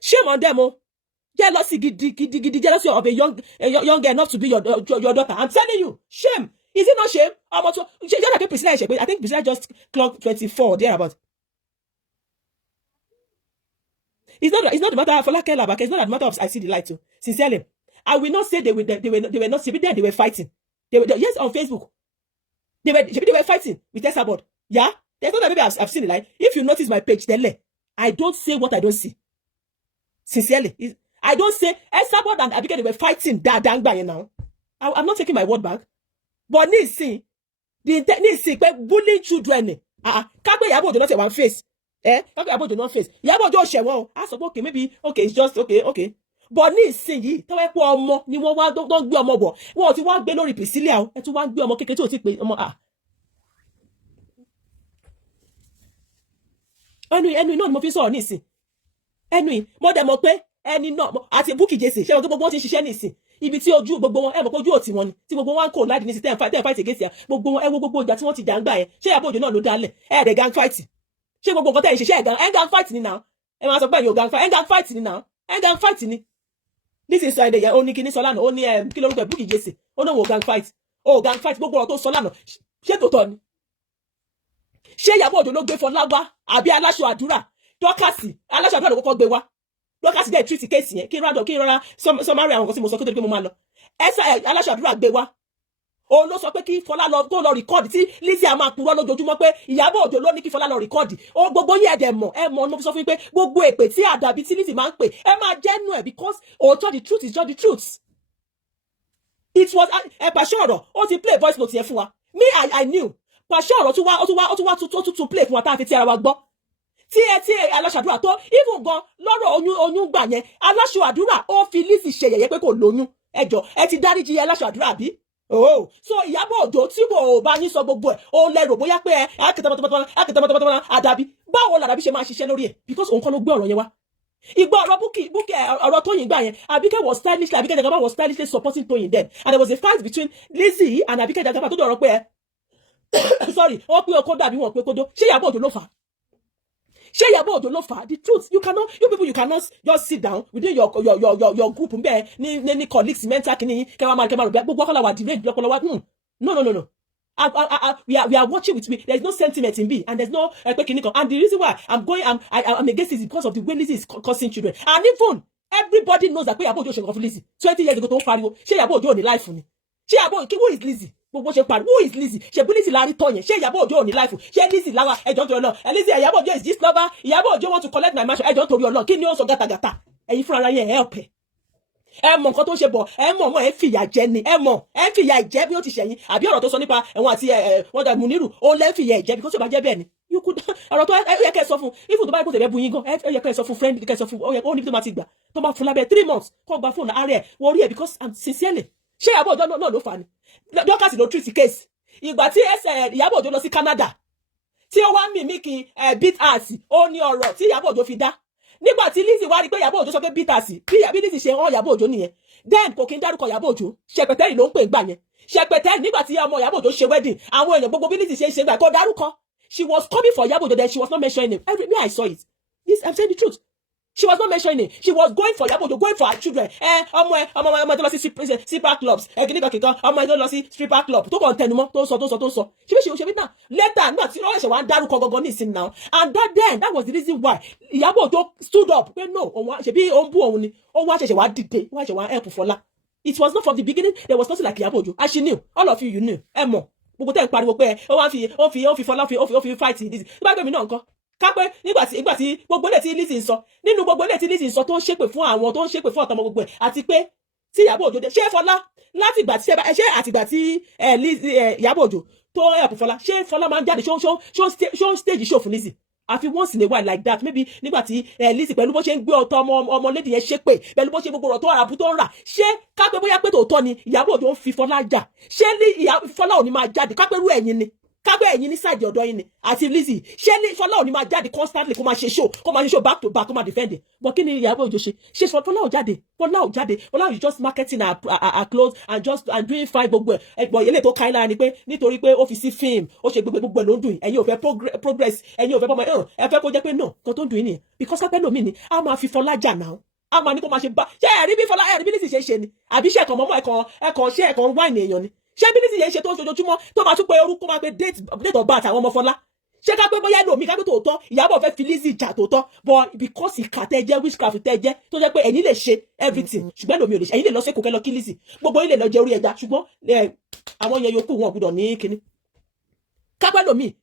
Shame on them o jealousy gidi jealousy of a young girl enough to be your daughter I'm telling you shame. Is it not shame? I think Priscilla just clocked 24 thereabout. It's not the matter of Folake Labake. It's not the matter of I see the light too. Sincerely, I will not say they were not there. They were fighting. Yes, on Facebook. They were fighting with Esabod. Yeah, there's not that maybe I've seen the light. If you notice my page, I don't say what I don't see. Sincerely, I don't say Esabod and Abike they were fighting. Now, I'm not taking my word back. But nísìn pé bullying children ni kápẹ́ Iyabo Ojo not say one face kápẹ́ Iyabo Ojo not face Iyabo Ojo ṣẹ̀wọ̀n o a sọ pé okay maybe okay it's just okay but nísìn yìí tọ́wọ́ pé ọmọ ni wọ́n wá tó gbé ọmọ bọ̀ wọ́n ti wá gbé lórí Priscilla o ẹ tún wá gbé ọmọ kékeré tí ò ti pé ọmọ ẹnu náà ni mo fi sọ̀rọ̀ nísìn ẹnu mo dẹ̀ mọ̀ pé ẹni náà àti Bukky Jesse ṣé wọn tó gbogbo wọn ti ṣiṣẹ́ nísìn ibi tí ojú gbogbo wọn mọ̀ pé ojú òtí wọn ni tí gbogbo wọn kò láti ní sí ten fight against ya gbogbo wọn wo gbogbo ìjà tí wọ́n ti jà ń gbà yẹn ṣé Iyabo Ojo náà ló dálẹ̀ dẹ̀ gang fight ṣé gbogbo nǹkan tẹ̀ ń ṣiṣẹ́ gang fight ni now ẹ máa sọ pé ẹ̀yin gang fight ni now gang fight ni this is Sunday yẹn ó ní kíní sọ lánàá ó ní kí lórúkọ ẹ̀ Bukky Jesse ó náà wò gang fight gbogbo ọ̀rọ̀ tó sọ lánàá ṣé tòótọ́ ni ṣé Iyabo Ojo ló gbé Fọláwá àbí aláṣọ àdúrà dọ́kàsì aláṣọ àdúrà ló kọ́kọ́ gbé wá dọ́kàsì dẹ̀ treat case yẹn kí rọra sọmárì àwọn nǹkan tí mo sọ kó tó di pé mo máa lọ aláṣọ àdúrà gbé wá òun ló sọ pé kí Fọlá kó lọ rìkọ́ọ̀dì tí Lizzy a máa purọ́ lójoojúmọ́ pé Iyabo Ojo ló ní kí Fọlá lọ rìkọ́ọ̀dì ó gbogbo yẹn ẹ̀dẹ̀ mọ̀ mo fi sọ fún yín pé gbogbo èpè tí àdàbí tí Lizzy máa ń pè ẹ máa jẹ́nu ẹ̀ because òótọ́ the truth is just the truth. It was Pàṣẹ ọ̀rọ̀ ó ti play voice note yẹn fún wa me I knew Pàṣẹ ọ̀rọ̀ ó tún play fún wa tá a fi ti ara wa gbọ́ tí aláṣọ àdúrà tó even gan lọ́rọ̀ oyún gbà yẹn aláṣọ àdúrà ó fi Lizzy ṣe yẹ̀yẹ́ pé kò lóyún ẹjọ́ ẹ ti dáríjì aláṣọ àdúrà bí so Iyabo Ojo tí kò bá yín sọ gbogbo ẹ̀ ó lẹ́rò bóyá pé akẹ́tọ̀mọ́tọ́mọ́tọ́ àdàbí báwo làdàbí ṣe máa ṣiṣẹ́ lórí ẹ̀ because òun kọ́ ló gbé ọ̀rọ̀ yẹn wá ìgbà ọ̀rọ̀ Bukky ọ̀rọ̀ Tóyìn gbà yẹn Abike was stylishly supporting Tóyìn then and there was a fight between Lizzy and Abike Jagaba tó dọ̀rọ̀ pé sorry wọ́n pé okó dàbí wọn pé kódó ṣé Iyabo Ojo ló fà Ṣé Iyabo Ojo ló fà? The truth, you people cannot just sit down within your group ńbẹ̀ ní colleagues mental kini kema gbogbo kola wa delay lopolo wa. No. We are watching with me. There is no sentiment in me, and there's no and the reason why I'm against this is because of the way Lizzy is causing children. And even everybody knows that Iyabo Ojo should have Lizzy 20 years ago to pariwo. Ṣé Iyabo Ojo ní life ni? Ṣé Iyabo who is Lizzy? Gbogbo ṣe pariwo, who is Lizzy? Ṣé Lizzy la rí tọ́ yẹn? Ṣé Iyabo Ojo ní life? Ṣé Lizzy lawa ẹjọ́ tó lọ? Lizzy Iyabo Ojo is this lover. Iyabo Ojo want to collect my mansion. Ẹjọ́ torí Ọlọ́run. Kí ni ó sọ gàtàgàtà? Ẹ̀yin fúnra yẹn help ẹ. Ẹ mọ̀ nǹkan tó ṣe bọ̀, ẹ mọ̀ ẹ fìyà jẹ ni, ẹ mọ̀ ẹ fìyà jẹ bí ó ti ṣẹ̀yìn, àbí ọ̀rọ̀ tó sọ nípa ẹ̀wọ̀n àti wọ́n dà Muniru, ó lẹ́ fìyà jẹ because ó bá jẹ́ bẹ́ẹ̀ ni. You could ọ̀rọ̀ tó yẹ kẹ́ sọ fún, even tó bá yẹ kó tẹ̀lé bu yín gan, ẹ yẹ kẹ́ sọ fún friend, kẹ́ sọ fún, ó ní bí tó máa ti gbà, tó bá fún lábẹ́ 3 months, kó gba fóònù ààrẹ wọ́n rí ẹ̀ because sincerely, ṣé Iyabo Ojo náà ló fà ni? Dọ́kàsì ló treat case. Ìgbà tí Iyabo Ojo lọ sí Canada, tí ó wá mímí kí beat ass, ó ní ọ̀rọ̀ tí Iyabo Ojo fi dá. Nígbà tí Lizzy wá rí pé Iyabo Ojo sọ pé beat ass, bí Lizzy ṣe rán Iyabo Ojo nìyẹn. Then kò kí n dárúkọ Iyabo Ojo, ṣẹpẹtẹrì ló ń pè gbà yẹn. Ṣẹpẹtẹrì nígbà tí ọmọ Iyabo Ojo ṣe wedding, àwọn èèyàn gbogbo bí Lizzy ṣe gbà kó dárúkọ. She was coming for Iyabo Ojo, then she was not mentioning him. Every day I saw it. I'm saying the truth. She was not mentioning it. She was going for Iyabo Ojo, going for her children. Ọmọ tó lọ sí stripper clubs. Kìnìkan. Ọmọ tó lọ sí stripper club. Tó kàn tẹnumọ́, tó sọ. Ṣé bí náà. Later, nígbà tí wọ́n ṣe wá dárúkọ gangan ní ìsìn now. And that was the reason why Iyabo Ojo stood up. Pé no, ṣebí ó ń bú òun ni. Ó wá ṣẹ̀ṣẹ̀ wá dìde. Ó wá ṣẹ̀ṣẹ̀ wá help Fọlá. It was not from the beginning. There was nothing like Iyabo Ojo. As she knew. All of you knew. Ẹ mọ̀. Gbogbo tẹ́ ń pariwo pé ó wá fi Fọlá fi fight Lizzy. Tó bá gbé mi náà nǹkan. Kápẹ́ nígbà tí gbogbo ilé tí Lizzy ń sọ nínú gbogbo ilé tí Lizzy ń sọ tó ń ṣépè fún àwọn tó ń ṣépè fún ọ̀tọ̀mọ gbogbo ẹ̀ àti pé tí Iyabo Ojo dé ṣé Fọlá láti ìgbà tí ṣé àtìgbà tí Iyabo Ojo tó help Fọlá ṣé Fọlá máa ń jáde ṣó stage show fún Lizzy àfi once in a while like that maybe nígbà tí Lizzy pẹ̀lú bó ṣe ń gbé ọ̀tọ̀ ọmọ lady yẹn ṣépè pẹ̀lú bó ṣe gbogbo ọ̀rọ̀ tó àràbù tó ń rà ṣé kápẹ́ bóyá pé tòótọ́ ni Iyabo Ojo ń fi Fọlá jà ṣé Fọlá ò ní máa jáde kápẹ́ rú ẹ̀yin ni kábẹ́ ẹ̀yin ní side ọ̀dọ̀ yín ni àti Lizzy ṣé ní Fọlá ò ní máa jáde constantly kó máa ṣe show back to back kó máa defend but kí ni Iyabo Ojo ṣe Fọlá ò jáde Fọlá is just marketing her clothes and doing fine gbogbo ẹ̀gbọ́n ilé tó ká ilára ni pé nítorí pé ó fi sí film ó ṣe gbogbo ẹ̀ ló ń dùn ẹ̀yin ò fẹ́ progress ẹ̀yin ò fẹ́ bọ́mọ ẹ fẹ́ kó jẹ́ pé no kan tó ń dùn yín nìyẹn because kápẹ́ lómi ni a máa fi Fọlá jà náà a máa ní kó máa ṣe bá ṣé ẹ̀rí bí Fọlá ẹ̀rí bí Lizzy ṣe ni àbí ṣe ẹ̀kan mọ́mọ́ ẹ̀kan wáìnì èèyàn ni ṣé bí Lizzy yẹn ṣe tó ṣojoojúmọ́ tó máa tún pé orúkọ máa pé date of birth àwọn ọmọ Fọlá ṣé ká pé bóyá lómi ká pé tòótọ́ Iyabo fẹ́ fi Lizzy jà tòótọ́ but because ìkà tẹ́ jẹ́ witchcraft tẹ́ jẹ́ tó jẹ́ pé ẹ̀yin lè ṣe everything ṣùgbọ́n lómi ò lè ṣe ẹ̀yin lè lọ sí kòkẹ́ lọ kí Lizzy gbogbo ilé lọ jẹ orí ẹja ṣùgbọ́n àwọn yẹn yòókù wọn gbọ́dọ̀ ní kinní ká pé lómi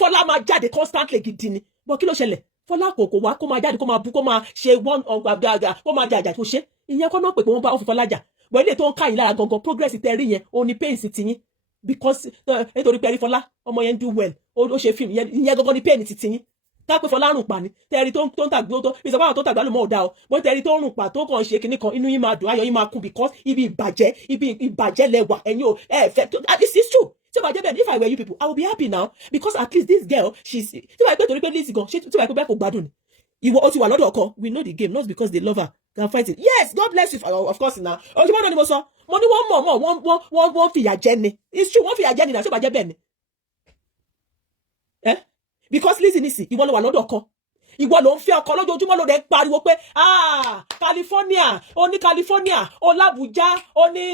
Fọlá máa jáde constantly gidi ni but kí ló ṣẹlẹ̀ Fọlá kò wá kó máa jáde kó máa bú kó máa ṣe one ọgbàgbà kó máa jà tó ṣe ìyẹn kọ́ náà pè pé wọ́n bá ó fi Fọlá jà but ilé tó ń ká yín lára gangan progress tẹ́ rí yẹn ó ní pains ti yín because nítorí pé rí Fọlá ọmọ yẹn do well ó ṣe film ìyẹn gangan ní pain ti yín ká pé Fọlá rùn pa ni tẹ́rí tó ń tàgbó tó bí sọ́kọ́ àwọn tó tàgbá ló mọ̀ ọ́ dá o bó tẹ́rí tó ń rùn pa tó kàn ṣe kinní kan inú yín máa dùn ayọ̀ yín máa kún because ibi ìbàjẹ́ lẹ́wà ẹ̀yin ò fẹ́ this is true tí o bá jẹ́ bẹ́ẹ̀ if I were you people I would be happy now because at least this girl she's tí wàá pẹ́ torí pé Lizzy gan ṣé tí wàá pẹ́ bẹ́ẹ̀ kò gbádùn ni ìwọ ó ti wà lọ́dọ̀ ọkọ we know the game not because they love her can fight it yes God bless you of course now ojúmọ́ náà ni mo sọ mo ní wọ́n fìyà jẹ ni it's true wọ́n fìyà jẹ ni náà tí o bá jẹ́ bẹ́ẹ̀ ni because Lizzy nìsí ìwọ ló wà lọ́dọ̀ ọkọ ìwọ ló ń fẹ́ ọkọ lójoojúmọ́ ló dẹ̀ pariwo pé California ó ní California ó l'Abuja ó ní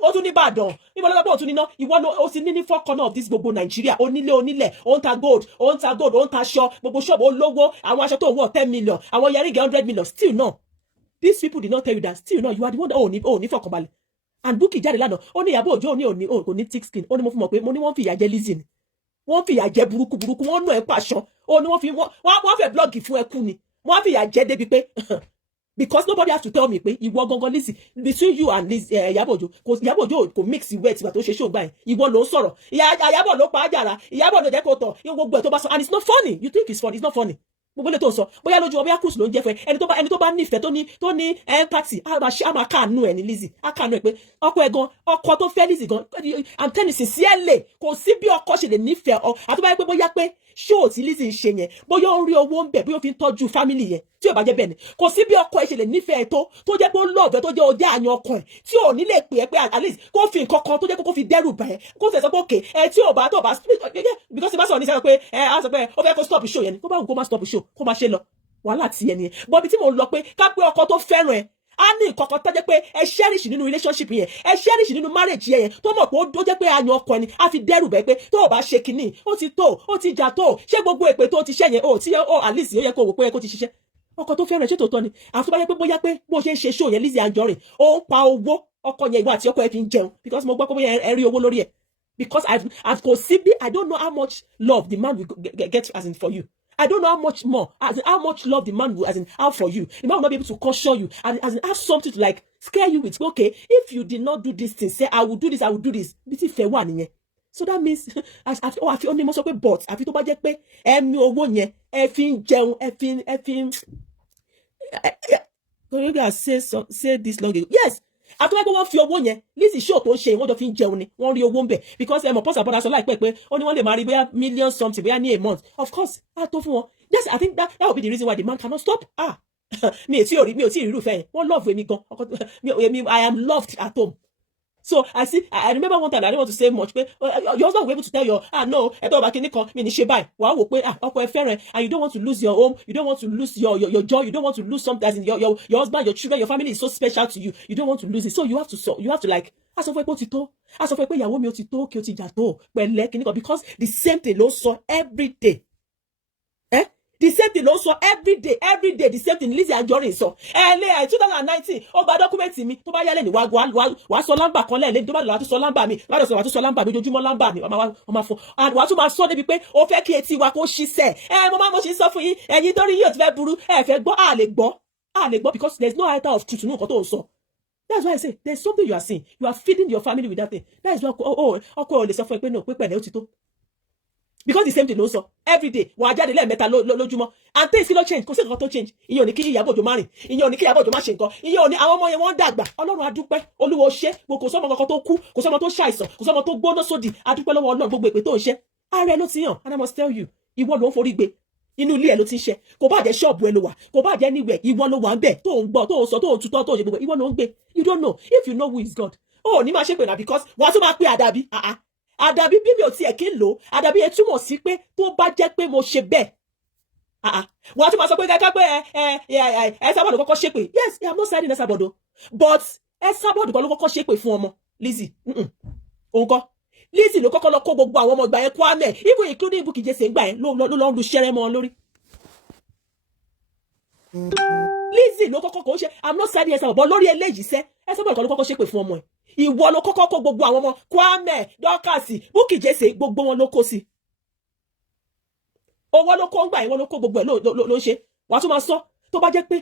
ó tún ní Ìbàdàn níbo lọ́dọ̀ ó tún níná ìwọ ló ó sì ní 4 corner of this gbogbo Nàìjíríà onílẹ̀ ó ń ta gold ó ń ta aṣọ gbogbo ṣọ́ọ̀bù olówó àwọn aṣọ tó wọ̀ 10 million àwọn yẹrígẹ̀ 100 million still no these people did not tell you that still no you are the one that ò ní fọkànbalẹ̀ and Bukky jáde lánàá ó ní Iyabo Ojo ó ní thick skin ó ní mo fi mọ̀ pé mo ní wọ́n fìyà jẹ Lizzy ni wọ́n fìyà jẹ burúkú wọ́n nù ẹ́ pàṣọ ó ní wọ́n fẹ́ blọ́ọ̀gì fún ẹkú ni wọ́n fìyà jẹ débi pé because nobody has to tell me pé ìwọ gangan Lizzy between you and Iyabo Ojo Iyabo Ojo kò mix ìwé ìtìgbà tó ṣe ṣó gbà yẹn ìwọ ló ń sọ̀rọ̀ Iyabo ló pa á jàrá Iyabo ló jẹ́ kó tọ̀ gbogbo ẹ̀ tó bá sọ and it's not funny you think it's funny it's not funny gbogbo ilé tó sọ bóyá lójú ọbẹ̀ cruise ló ń jẹ́ fẹ́ ẹni tó bá nífẹ̀ẹ́ tó ní empathy a máa káànú ẹ̀ ní Lizzy a káànú ẹ̀ pé ọkọ ẹ̀ gan ọkọ tó fẹ́ Lizzy gan I'm telling you sincerely kò sí bí ọkọ ṣe lè nífẹ̀ẹ́ ọ àti báyìí pé bóyá pé show tí Lizzy ń ṣe yẹn bóyá ó ń rí owó ń bẹ̀ bóyá ó fi ń tọ́jú family yẹn tí ò bá jẹ́ bẹ́ẹ̀ ni kò sí bí ọkọ ẹ ṣe lè nífẹ̀ẹ́ tó jẹ́ pé ó lọ́ọ̀fẹ́ tó jẹ́ ọjà àyàn ọkọ ẹ̀ tí ò ní lè pè é pé at least kó fi nǹkan kan tó jẹ́ kó fi dẹ́rù bà ẹ́ kó fẹ́ sọ pé òkè ẹ tí ò bá tó bá because ìbá sọ̀rọ̀ ní sẹ́yìn pé á sọ pé ó fẹ́ kó stop show yẹn ni kó bá wù kó má stop show kó má ṣe lọ wàhálà ti yẹn nìyẹn bọ́bí tí mò ń lọ pé ká pé ọkọ tó fẹ́ràn ẹ a ní ìkọ̀kọ̀ tó jẹ́ pé ẹ cherish nínú relationship yẹn ẹ cherish nínú marriage yẹn tó mọ̀ pé ó jẹ́ pé àyàn ọkọ ni a fi dẹ́rù bẹ́ẹ̀ pé tó o bá ṣe kinní ó ti tó ó ti jà tó ṣé gbogbo èpè tó ti ṣẹ́ yẹn ó tí ó at least ó yẹ kó wò pé kó ti ṣiṣẹ́ ọkọ tó fẹ́ràn ṣé tòótọ́ ni àfi tó bá yẹ pé bóyá pé bó ṣe ń ṣe show yẹn Lizzy Anjorin ó ń pa owó ọkọ yẹn ìwọ àti ọkọ ẹ fi ń jẹun because mo gbọ́ pé bóyá ẹ rí owó lórí ẹ̀ because I've kò sí bí I don't know how much love the man will get as in for you. I don't know how much more, as in how much love the man will, as in how for you. The man will not be able to caution you, and as in have something to like scare you with. Okay, if you did not do this thing, say I will do this, I will do this. Biti fair one yẹn. So that means, I feel only most of it, but I feel to bá jẹ́ pé mi owó yẹn, ẹ fi ń jẹun, ẹ fi say this long ago. Yes. After I go wọ́n fi owó yẹn Lizzy show tó ń ṣe wọ́n jọ fi ń jẹun ni wọ́n rí owó ń bẹ̀ because mo post about aṣọ láìpẹ́ pé ó ní wọ́n lè máa rí bóyá million something bóyá ní a month of course á tó fún wọn yes I think that would be the reason why the man cannot stop mi ò tí ì rí irúfẹ́ yẹn wọ́n love èmi gan I am loved at home. So I remember one time I didn't want to say much, but your husband will be able to tell you, no, I don't back in the me ni ṣe báyìí. Wàá wò pé ọkọ ẹ fẹ́ràn and you don't want to lose your home, you don't want to lose your joy, you don't want to lose something as in your husband, your children, your family is so special to you. You don't want to lose it. So you have to like ask of ó ti tó. Ask of pé ìyàwó mi ó ti tó kí ó ti jà tó. Pẹ̀lẹ́ kíní kan because the same thing ló sọ every day. The same thing also every day the same thing Lizzy Anjorin sọ 2019 ó gba document mi tó bá yálẹ̀ ní wá sọ lámbà kan lẹ́ẹ̀lẹ́ tó bá lọ́wọ́ tó sọ lámbà mi bá lọ́wọ́ tó sọ lámbà mi ojoojúmọ́ lámbà mi ọmọ fún and wàá tún máa sọ débi pé ó fẹ́ kí etí wa kó ṣiṣẹ́ mo ṣe sọ fún yín ẹ̀yin torí yóò ti fẹ́ burú fẹ́ gbọ́ a lè gbọ́ because there is no iota of truth nínú nǹkan tó ń sọ. That's why I say there's something you are saying you are feeding your family with that thing that is why ọkọ ò lè sọ fún ẹ pé no pé pẹ̀lẹ́ ó ti tó. Because the same thing also every day wà á jáde lẹ́ẹ̀mẹ́ta lójúmọ́ and things still change kò sí nǹkan tó change ìyẹn ò ní kí Iyabo Ojo má rìn ìyẹn ò ní kí Iyabo Ojo má ṣe nǹkan ìyẹn ò ní àwọn ọmọ yẹn wọ́n dàgbà Ọlọ́run adúpẹ́ Olúwa ṣe kò sọ́mọ kankan tó kú kò sọ́mọ tó ṣàìsàn kò sọ́mọ tó gbóná sódì adúpẹ́ lọ́wọ́ Ọlọ́run gbogbo èpè tó ń ṣe ààrẹ ló ti yàn and I must tell you ìwọ ló ń forí gbé inú ilé ẹ ló ti ń ṣe kò bá jẹ́ ṣọ́ọ̀bù ẹ ló wà kò bá jẹ́ níwẹ̀ ìwọ ló wà ń bẹ̀ tó ń gbọ́ tó ń sọ tó ń tutọ́ tó ń ṣe gbogbo ìwọ ló ń gbé you don't know if you know who is God ní máa ṣe pé na because wàá tún máa pé àdàbí àdàbí bí mi ò tiẹ̀ kí ń lò àdàbí yẹn túmọ̀ sí pé tó bá jẹ́ pé mo ṣe bẹ́ẹ̀ wọ́n á tún máa sọ pé gẹ́gẹ́ pé Esabod kọ́kọ́ ṣépè yes I am not siding Esabod but Esabod kan ló kọ́kọ́ ṣépè fún ọmọ Lizzy òun kọ́ Lizzy ló kọ́kọ́ lọ kó gbogbo àwọn ọmọ ìgbà yẹn Kwame even including Bukky Jesse ìgbà yẹn ló lu ṣẹ́rẹ́ mọ́ lórí Lizzy ló kọ́kọ́ kò ṣe I am not siding Esabod but lórí eléyìí sẹ́ Esabod kan ló kọ́kọ́ ṣépè fún ọmọ ẹ̀ ìwọ ló kọ́kọ́ kó gbogbo àwọn ọmọ Kwame Dorcas Bukky Jesse gbogbo wọn ló kó sí owó ló kó ń gbà ìwọ ló kó gbogbo ẹ̀ ló ṣe wàá tún máa sọ tó bá jẹ́ pé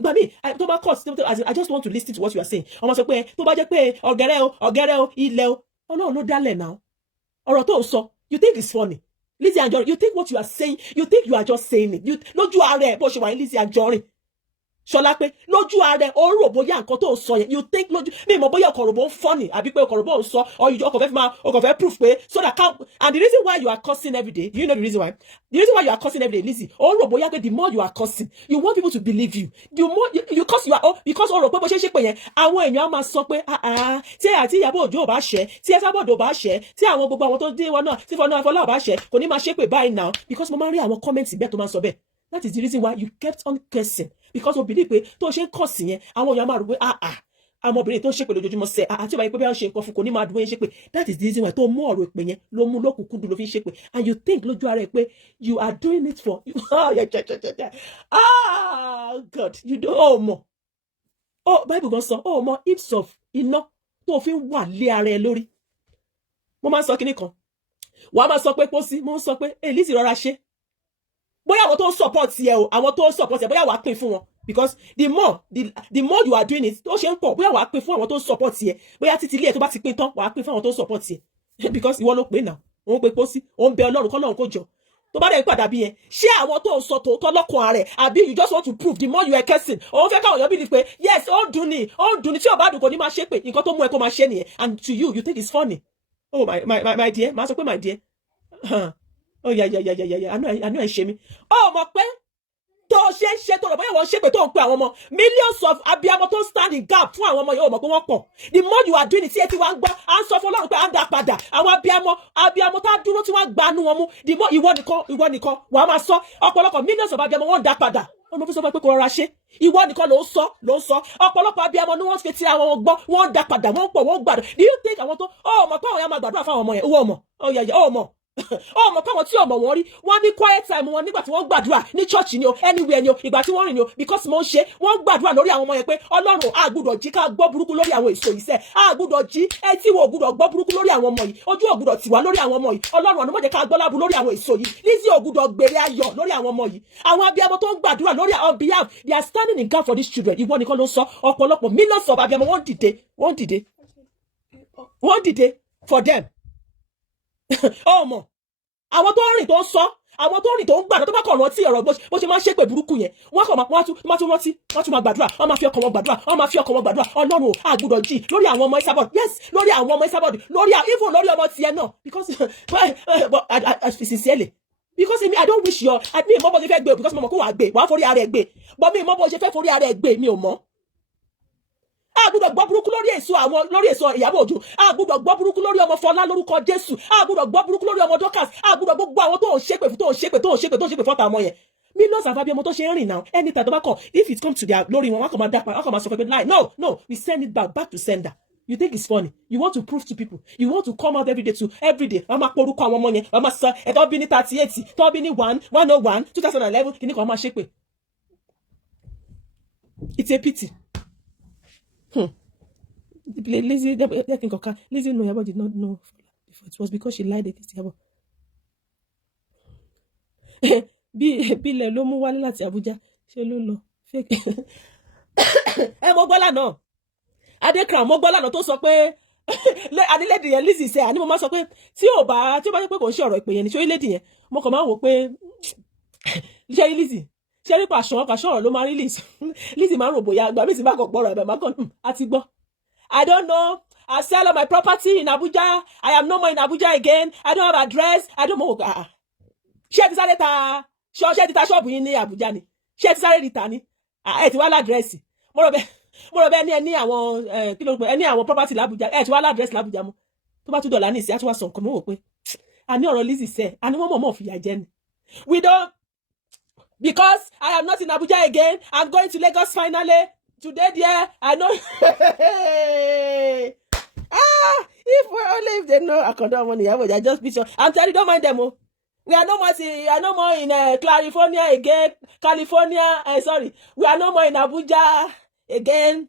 gbà mí tó bá cut I just want to listen to what you are saying ọmọ sọ pé tó bá jẹ́ pé ọ̀gẹ́rẹ́ o ilẹ̀ o Ọlọ́run ló dálẹ̀ náà ọ̀rọ̀ tó sọ you think it's funny Lizzy Anjorin you think what you are saying you think you are just saying it lójú ara ẹ̀ bó ṣe wà ní Lizzy Anjorin ṣọlá pé lójú ààrẹ ó rò bóyá nǹkan tó ń sọ yẹn you think lójú mi mọ̀ bóyá ọkọ̀ ròbó ń funny àbí pé ọkọ̀ ròbó ń sọ or ọkọ̀ fẹ́ proof pé so that and the reason why you are cursing every day do you know the reason why you are cursing every day Lizzy ó rò bóyá pé the more you are cursing you want people to believe you the more you curse you are because ó rò pé bó ṣe ń ṣe pé yẹn àwọn èèyàn á máa sọ pé tí àti Iyabo Ojo ò bá ṣẹ́ tí Esabod ò bá ṣẹ́ tí àwọn gbogbo àwọn tó dé wọn náà tí Fọlá ò bá ṣẹ́ kò ní máa ṣépè báyìí now because mo máa ń rí àwọn comments bẹ́ẹ̀ tó máa ń sọ bẹ́ẹ̀ that is the reason why you kept on cursing because o believe pé tó ṣe ń kọ̀ sí yẹn àwọn èèyàn máa rò pé ọmọbìnrin tó ń ṣépè lójoojúmọ́ sẹ́ àti ìwà yìí pé bí wọ́n ṣe nǹkan fún kò ní máa dúró yẹn ṣépè that is the reason why tó mú ọ̀rọ̀ ìpè yẹn ló mú lókùnkúndùn ló fi ń ṣépè and you think lójú ara ẹ pé you are doing it for God you don't mọ̀ Bible gan sọ mọ̀ heaps of iná tó fi ń wà lé ara ẹ lórí mo máa ń sọ kinní kan wàá máa sọ pé pósí mo ń sọ pé Lizzy rọra ṣe bóyá àwọn tó ń support yẹ o àwọn tó ń support yẹ bóyá wàá pín fún wọn because the more you are doing it tó ṣe ń pọ̀ bóyá wàá pín fún àwọn tó ń support yẹ bóyá títí ilé ẹ̀ tó bá ti pín tán wàá pín fún àwọn tó ń support yẹ because ìwọ ló pè náà òun pe pósí òun bẹ Ọlọ́run kọ́ lọ́run kó jọ tó bá dẹ̀ ń padà bí yẹn ṣé àwọn tó ń sọ tòótọ́ lọ́kàn rẹ̀ àbí you just want to prove the more you are cursing òun fẹ́ káwọn èèyàn bí ni pé yes ó dùn ní tí ò bá dùn kò ní máa ṣe pé nǹkan tó mú ẹ kó máa ṣe nìyẹn and to you think it's funny my dear máa sọ pé my dear Oh yeah. I know ẹ ṣe mí. Oh mọ̀ pé tó ṣe tó rò bóyá wọ́n ṣe pé tó ń pe àwọn ọmọ millions of abiyamọ tó stand in gap fún àwọn ọmọ yẹn ó mọ̀ pé wọ́n pọ̀. The more you are doing it tí ẹ ti wá ń gbọ́ à ń sọ fún Ọlọ́run pé à ń dá padà àwọn abiyamọ tá dúró tí wọ́n gbanú wọn mú. The more ìwọ nìkan wàá máa sọ ọ̀pọ̀lọpọ̀ millions of abiyamọ wọ́n ń dá padà. Ọmọ fi sọ pé kò rọra ṣe ìwọ nìkan ló ń sọ ọ̀pọ̀lọpọ̀ abiyamọ ni wọ́n fi ti àwọn gbọ́ wọ́n ń dá padà wọ́n pọ̀ wọ́n gbàdúrà. Do you think àwọn tó ọmọ pé àwọn yẹn máa gbàdúrà fún àwọn ọmọ yẹn owó ọmọ ọmọ ọmọ káwọn tí ọmọ wọn rí wọn ní quiet time wọn nígbà tí wọ́n gbàdúrà ní church ni o anywhere ni o ìgbà tí wọ́n rìn ni o because mo ń ṣe wọ́n gbàdúrà lórí àwọn ọmọ yẹn pé Ọlọ́run a gbọ́dọ̀ jí ká gbọ́ burúkú lórí àwọn èso yìí sẹ́ a gbọ́dọ̀ jí etí wo gbọ́dọ̀ gbọ́ burúkú lórí àwọn ọmọ yìí ojú ò gbọ́dọ̀ tì wá lórí àwọn ọmọ yìí Ọlọ́run ọ̀nà mọ̀jẹ̀ ká gbọ́ lábú lórí àwọn èso yìí Lizzy ò gbọ́dọ̀ gbèrè ayọ̀ lórí àwọn ọmọ yìí àwọn abiyamọ tó ń gbàdúrà lórí on behalf they are standing in gap for these children ìwọ nìkan ló ń sọ ọ̀pọ̀lọpọ̀ millions of abiyamọ wọ́n dìde for them ọmọ àwọn tó rìn tó ń sọ àwọn tó rìn tó ń gbàdúrà tó bá kọ̀ rántí ọ̀rọ̀ bó ṣe máa ń ṣépè burúkú yẹn wọ́n tún rántí wọ́n tún máa gbàdúrà wọ́n máa fi ọkàn wọn gbàdúrà Ọlọ́run a gbọ́dọ̀ jí lórí àwọn ọmọ Esabod yes lórí àwọn ọmọ Esabod even lórí ọmọ tiẹ̀ náà because sincerely because I don't wish your mi mọ́ bó ṣe fẹ́ gbé because mo mọ̀ kó wàá gbé wàá forí ara ẹ̀ gbé but mi mọ́ bó ṣe fẹ́ forí ara ẹ̀ gbé mi ò mọ̀ a gbọ́dọ̀ gbọ́ burúkú lórí èso Ìyábọ̀ Òjó a gbọ́dọ̀ gbọ́ burúkú lórí ọmọ Fọlá lórúkọ Jésù a gbọ́dọ̀ gbọ́ burúkú lórí ọmọ Dorcas a gbọ́dọ̀ gbogbo àwọn tó ń ṣépè fọ́tà ọmọ yẹn millions of abiyamọ tó ṣe ń rìn now anytime tó bá kọ if it come to their lórí wọn kàn máa dápa wọn kàn máa sọ pé lie no we send it back to sender. You think it's funny? You want to prove to people. You want to come out every day. Wọ́n máa porúkọ àwọn ọmọ yẹn. Wọ́n máa sọ ẹ̀tọ́ bí ní 38, tọ́ bí ní 101, 2011, kìíní kan máa ṣépè. It's a pity. Lizzy no Iyabo did not know before. It was because she lied against Iyabo. Bílẹ̀ ló mú wálé láti Abuja ṣe ló lọ fake. Mo gbọ́ lánàá Adekran mo gbọ́ lánàá tó sọ pé adílẹ́dì yẹn Lizzy ṣe àní mo máa sọ pé tí ó bá jẹ́ pé kò ń ṣe ọ̀rọ̀ ìpè yẹn ní ṣé orílẹ̀-èdè yẹn mo kàn máa wò pé ṣé Lizzy ṣé rí pàṣọ ọ̀rọ̀ ló máa rí Lizzy máa ń rò bóyá àgbà mi sì máa kàn gbọ́rọ̀ ẹ̀bẹ̀ máa kàn àti gbọ́. I don't know. I sell all my property in Abuja. I am no more in Abuja again. I don't have address. I don't know. Ṣé ti sáré ta ṣọ́ọ̀bù yín ní Abuja ni? Ṣé ti sáré rìtà ni? Ẹ ti wá ládírẹ́sì. Mo rò bẹ́ẹ̀ ní àwọn kí ló ń pè ní àwọn property l'Abuja. Ẹ ti wá ládírẹ́sì l'Abuja mọ́. Tó bá tún dọ̀là ní ìsìn àti wá sọ nǹkan mọ́ wò pé àní ọ̀rọ̀ Lizzy sẹ́ àní wọ́n mọ̀ fìyà jẹ ni. We don't because I am not in Abuja again. I'm going to Lagos finally. Today, dear, I know. If they know I condone money, I just be sure. I'm telling you, don't mind them. We are no more in California again. We are no more in Abuja again.